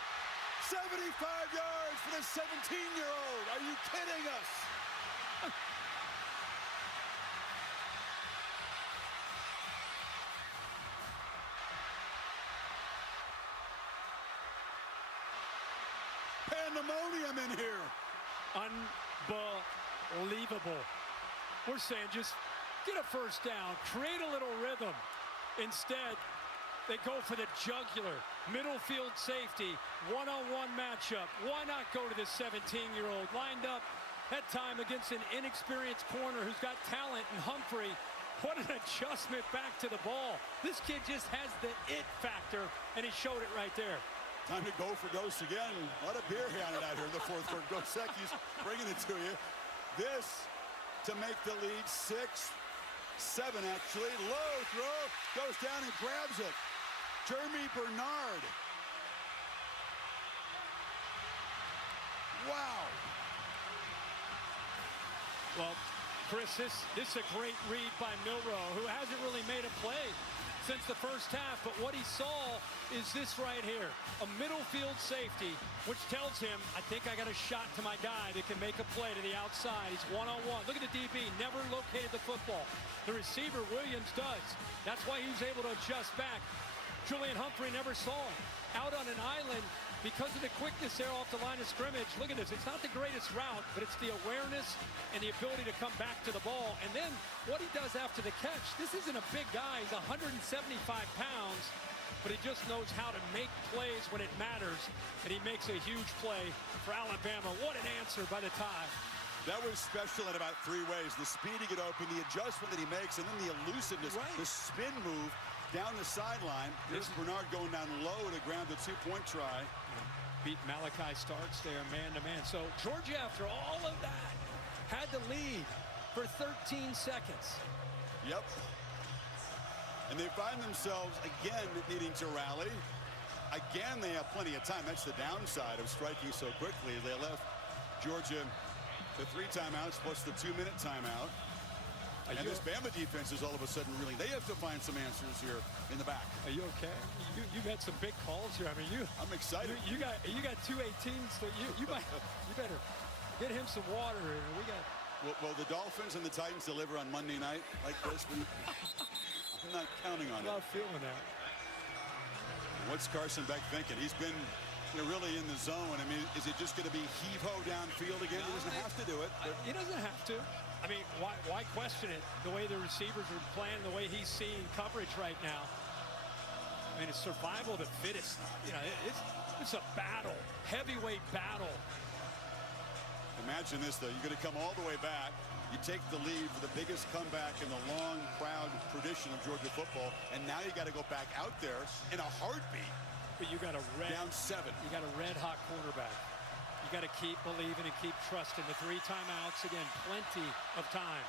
75 yards for the 17-year-old. Are you kidding us? Pandemonium in here. Unbelievable. We're saying just get a first down, create a little rhythm. Instead, they go for the jugular. Middle field safety, one-on-one matchup. Why not go to this 17-year-old lined up that time against an inexperienced corner who's got talent in Humphrey? What an adjustment back to the ball. This kid just has the it factor, and he showed it right there. Time to go for Ghost again. A lot of beer handed out here in the fourth quarter. Gosecki's bringing it to you. This to make the lead 6-7 actually. Low throw, goes down and grabs it. Jeremy Bernard. Wow. Well, Chris, this is a great read by Milro, who hasn't really made a play since the first half, but what he saw is this right here, a middle field safety, which tells him, I think I got a shot to my guy that can make a play to the outside. He's one-on-one. Look at the DB, never located the football. The receiver, Williams, does. That's why he was able to adjust back. Julian Humphrey never saw him. Out on an island, because of the quickness there off the line of scrimmage. Look at this. It's not the greatest route, but it's the awareness and the ability to come back to the ball. And then what he does after the catch, this isn't a big guy. He's 175 pounds, but he just knows how to make plays when it matters. And he makes a huge play for Alabama. What an answer by the Tide. That was special in about 3 ways. The speed to get open, the adjustment that he makes, and then the elusiveness, the spin move down the sideline. Here's Bernard going down low to ground the 2-point try. Beat Malachi Starks there man-to-man. So Georgia, after all of that, had the lead for 13 seconds. Yep. And they find themselves again needing to rally. Again, they have plenty of time. That's the downside of striking so quickly. They left Georgia to 3 timeouts plus the 2-minute timeout. And this Bama defense is all of a sudden really, they have to find some answers here in the back. Are you okay? You've had some big calls here. I mean, I'm excited. You got 218s, so you better get him some water here. We got. Well, the Dolphins and the Titans deliver on Monday night like this. I'm not counting on it. I'm not feeling that. What's Carson Beck thinking? He's been really in the zone. I mean, is it just going to be heave-ho downfield again? He doesn't have to do it. He doesn't have to. I mean, why question it? The way the receivers are playing, the way he's seeing coverage right now. I mean, it's survival of the fittest. It's a battle, heavyweight battle. Imagine this, though. You're going to come all the way back. You take the lead for the biggest comeback in the long, proud tradition of Georgia football, and now you got to go back out there in a heartbeat. But you got down 7. You got a red-hot quarterback. You got to keep believing and keep trusting. The 3 timeouts, again, plenty of time.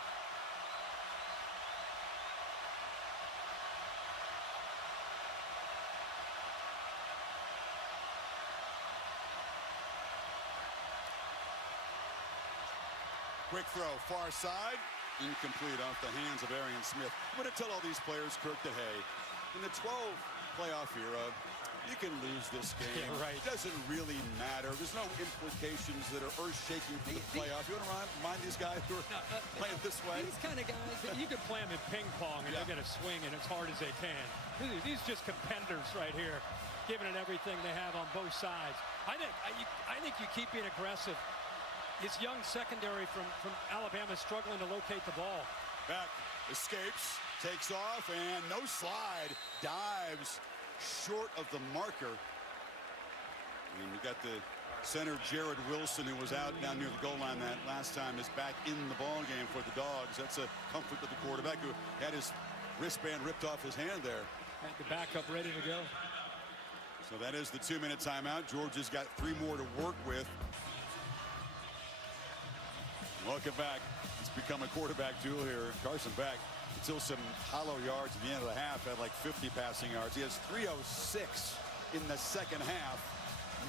Quick throw, far side, incomplete off the hands of Arian Smith. I'm going to tell all these players, Kirk, that, hey, in the 12 playoff era, You can lose this game. Yeah, right. It doesn't really matter. There's no implications that are earth-shaking for the playoffs. You want to remind these guys who are playing this way? These kind of guys, you could play them in ping pong and they're going to swing it as hard as they can. These just competitors right here, giving it everything they have on both sides. I think you keep being aggressive. This young secondary from Alabama is struggling to locate the ball. Beck escapes, takes off, and no slide. Dives short of the marker. And we got the center Jared Wilson, who was out down near the goal line that last time, is back in the ball game for the Dogs. That's a comfort to the quarterback, who had his wristband ripped off his hand there. Had the backup ready to go. So that is the 2-minute timeout. Georgia's got 3 more to work with. Welcome back. It's become a quarterback duel here. Carson Beck, until some hollow yards at the end of the half, had like 50 passing yards. He has 306 in the second half.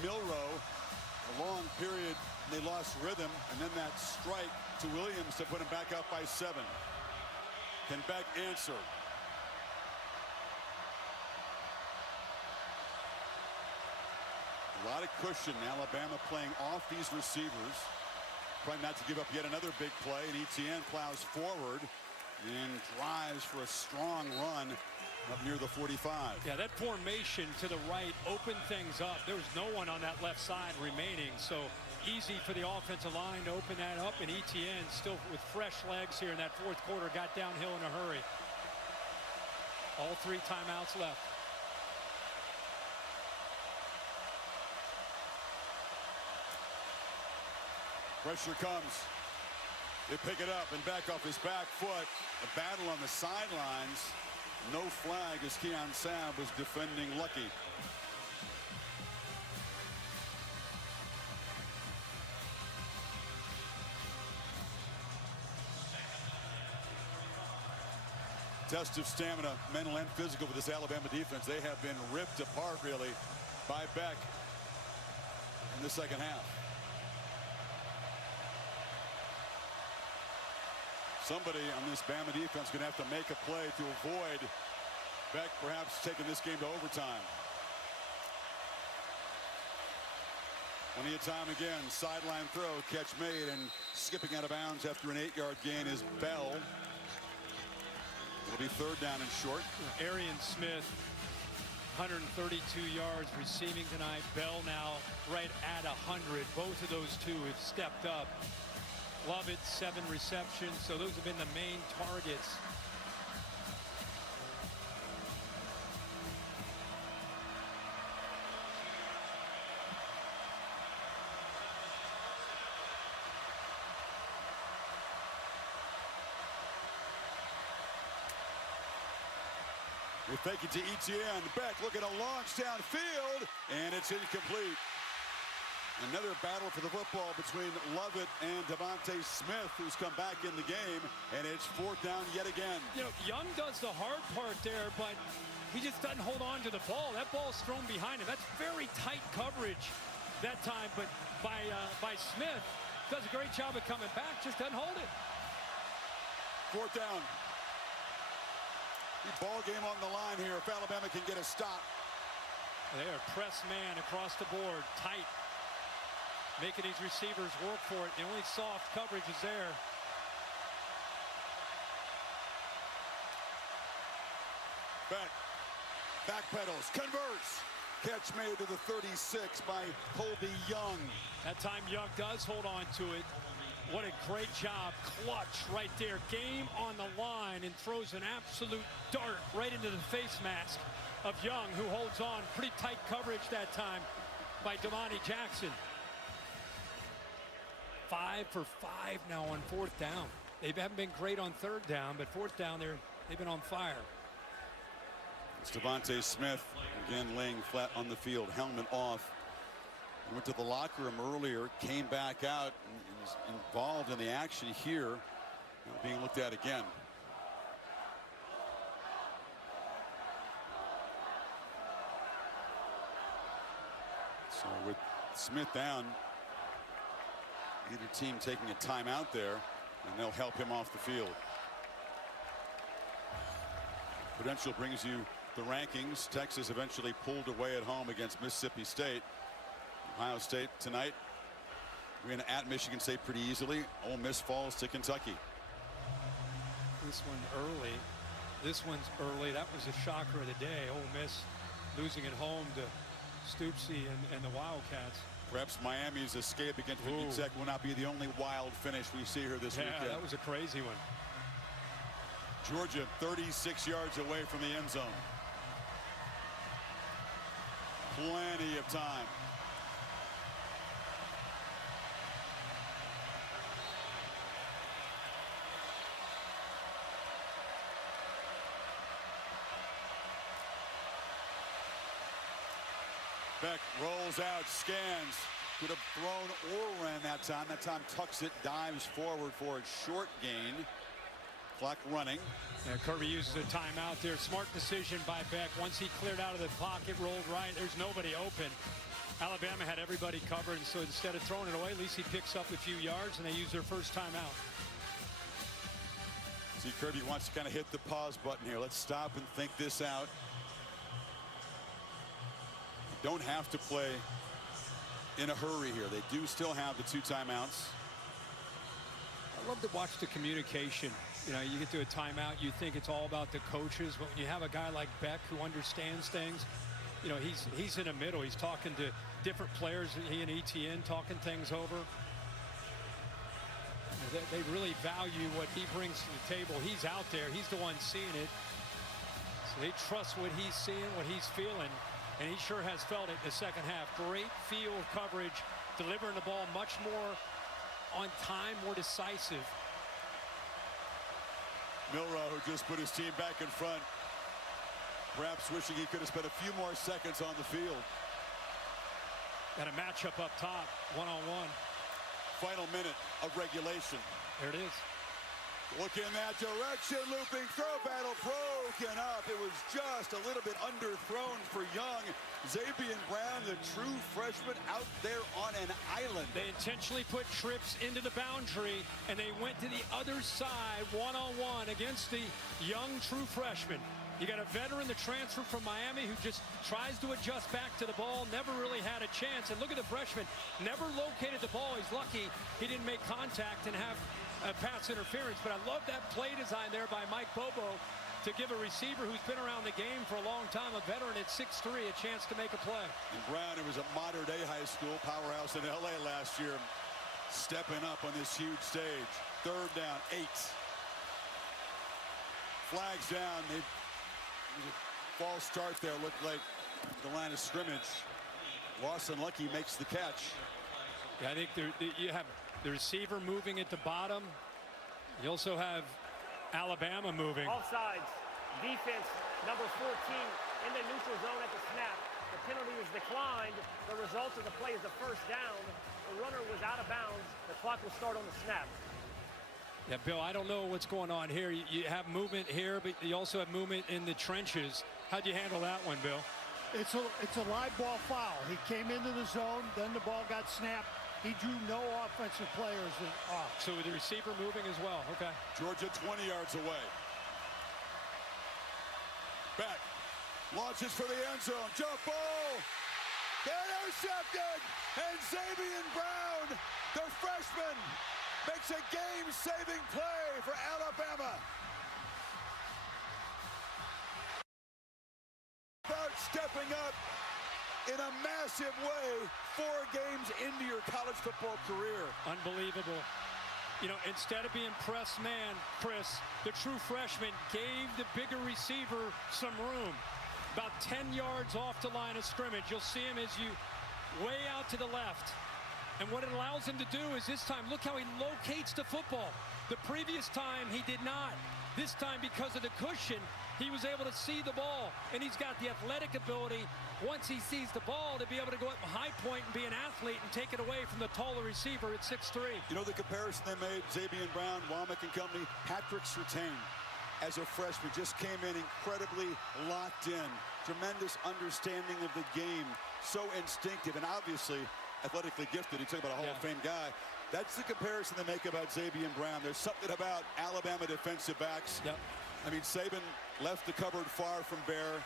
Milro, a long period, they lost rhythm, and then that strike to Williams to put him back up by 7. Can Beck answer? A lot of cushion. Alabama playing off these receivers, trying not to give up yet another big play, and Etienne plows forward and drives for a strong run up near the 45. Yeah, that formation to the right opened things up. There was no one on that left side remaining, so easy for the offensive line to open that up, and Etienne still with fresh legs here in that fourth quarter got downhill in a hurry. All 3 timeouts left. Pressure comes. They pick it up and back off his back foot. A battle on the sidelines. No flag as Keon Sabb was defending Lucky. Test of stamina, mental and physical, for this Alabama defense. They have been ripped apart, really, by Beck in the second half. Somebody on this Bama defense going to have to make a play to avoid Beck perhaps taking this game to overtime. Plenty of time again. Sideline throw, catch made, and skipping out of bounds after an 8-yard gain is Bell. It'll be 3rd down and short. Arian Smith, 132 yards receiving tonight. Bell now right at 100. Both of those two have stepped up. Lovett, 7 receptions, so those have been the main targets. They fake it to Etienne. Beck looking to launch downfield, and it's incomplete. Another battle for the football between Lovett and Devontae Smith, who's come back in the game, and it's 4th down yet again. You know, Young does the hard part there, but he just doesn't hold on to the ball. That ball's thrown behind him. That's very tight coverage that time, but by Smith, does a great job of coming back, just doesn't hold it. 4th down. The ball game on the line here if Alabama can get a stop. They are press man across the board, tight. Making these receivers work for it. The only soft coverage is there. Beck backpedals, converts. Catch made to the 36 by Colby Young. That time Young does hold on to it. What a great job. Clutch right there. Game on the line, and throws an absolute dart right into the face mask of Young, who holds on. Pretty tight coverage that time by Damani Jackson. 5 for 5 now on 4th down. They haven't been great on 3rd down, but 4th down they've been on fire. It's Devontae Smith again laying flat on the field, helmet off. He went to the locker room earlier, came back out, and is involved in the action here. Now being looked at again. So with Smith down, either team taking a timeout there, and they'll help him off the field. Prudential brings you the rankings. Texas eventually pulled away at home against Mississippi State. Ohio State tonight win at Michigan State pretty easily. Ole Miss falls to Kentucky. This one early. This one's early. That was a shocker of the day. Ole Miss losing at home to Stoops-y and the Wildcats. Perhaps Miami's escape against Virginia Tech will not be the only wild finish we see here this weekend. Yeah, that was a crazy one. Georgia 36 yards away from the end zone. Plenty of time. Beck rolls out, scans, could have thrown or ran that time. That time tucks it, dives forward for a short gain. Clock running. Yeah, Kirby uses a timeout there. Smart decision by Beck. Once he cleared out of the pocket, rolled right, there's nobody open. Alabama had everybody covered, and so instead of throwing it away, at least he picks up a few yards, and they use their first timeout. See, Kirby wants to kind of hit the pause button here. Let's stop and think this out. Don't have to play in a hurry here. They do still have the 2 timeouts. I love to watch the communication. You know, you get to a timeout, you think it's all about the coaches, but when you have a guy like Beck who understands things, you know, he's in the middle. He's talking to different players. He and ETN talking things over. They really value what he brings to the table. He's out there. He's the one seeing it. So they trust what he's seeing, what he's feeling. And he sure has felt it in the second half. Great field coverage, delivering the ball much more on time, more decisive. Milro, who just put his team back in front, perhaps wishing he could have spent a few more seconds on the field. Got a matchup up top, one-on-one. Final minute of regulation. There it is. Look in that direction, looping throw, battle broken up. It was just a little bit underthrown for Young. Zabian Brown, the true freshman, out there on an island. They intentionally put trips into the boundary, and they went to the other side, one-on-one against the young true freshman. You got a veteran, the transfer from Miami, who just tries to adjust back to the ball, never really had a chance. And look at the freshman, never located the ball. He's lucky he didn't make contact and have pass interference, but I love that play design there by Mike Bobo to give a receiver who's been around the game for a long time, a veteran at 6'3", a chance to make a play. And Brown, who was a modern-day high school powerhouse in LA last year, stepping up on this huge stage. 3rd down, 8. Flags down. It was a false start there. Looked like the line of scrimmage. Lawson Lucky makes the catch. Yeah, I think you have the receiver moving at the bottom. You also have Alabama moving. Offsides. Defense, number 14 in the neutral zone at the snap. The penalty is declined. The result of the play is a first down. The runner was out of bounds. The clock will start on the snap. Yeah, Bill, I don't know what's going on here. You have movement here, but you also have movement in the trenches. How'd you handle that one, Bill? It's a live ball foul. He came into the zone, then the ball got snapped. He drew no offensive players off. So with the receiver moving as well, okay. Georgia 20 yards away. Beck launches for the end zone. Jump ball. Intercepted. And Zabian Brown, the freshman, makes a game-saving play for Alabama. About stepping up in a massive way 4 games into your college football career. Unbelievable. You know, instead of being press man, Chris, the true freshman gave the bigger receiver some room. About 10 yards off the line of scrimmage. You'll see him as you way out to the left. And what it allows him to do is this time, look how he locates the football. The previous time he did not. This time, because of the cushion, he was able to see the ball. And he's got the athletic ability, once he sees the ball, to be able to go up a high point and be an athlete and take it away from the taller receiver at 6'3". You know the comparison they made, Zabian Brown, Womack and company, Patrick Surtain as a freshman just came in incredibly locked in. Tremendous understanding of the game. So instinctive and obviously athletically gifted. He took about a Hall of Fame guy. That's the comparison they make about Zabian Brown. There's something about Alabama defensive backs. Yep. I mean, Saban left the cupboard far from bare.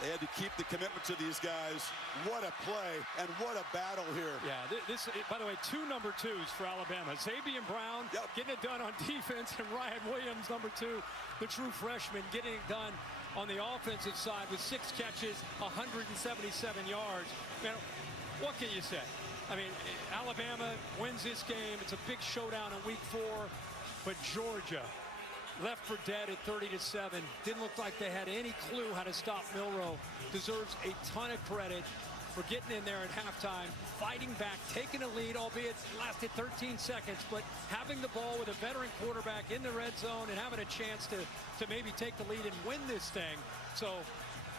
They had to keep the commitment to these guys. What a play and what a battle here. Yeah, this, by the way, 2 number 2s for Alabama. Xavier Brown getting it done on defense, and Ryan Williams, number 2, the true freshman, getting it done on the offensive side with 6 catches, 177 yards. Man, what can you say? I mean, Alabama wins this game. It's a big showdown in week 4, but Georgia left for dead at 30-7. Didn't look like they had any clue how to stop Milro. Deserves a ton of credit for getting in there at halftime, fighting back, taking a lead, albeit lasted 13 seconds, but having the ball with a veteran quarterback in the red zone and having a chance to maybe take the lead and win this thing. So,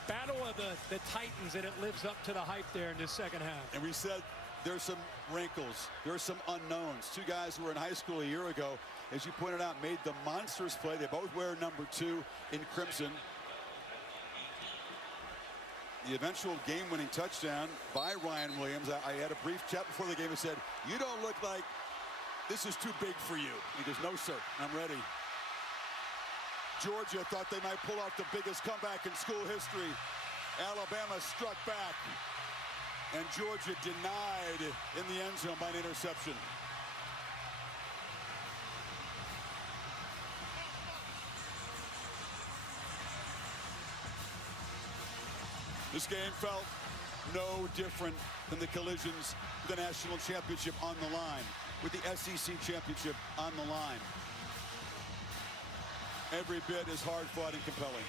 battle of the Titans, and it lives up to the hype there in this second half. And we said there's some wrinkles. There's some unknowns. 2 guys who were in high school a year ago, as you pointed out, made the monstrous play. They both wear number 2 in crimson. The eventual game-winning touchdown by Ryan Williams. I had a brief chat before the game and said, "You don't look like this is too big for you." He goes, "No, sir, I'm ready." Georgia thought they might pull off the biggest comeback in school history. Alabama struck back, and Georgia denied in the end zone by an interception. This game felt no different than the collisions of the national championship on the line, with the SEC championship on the line. Every bit as hard-fought and compelling.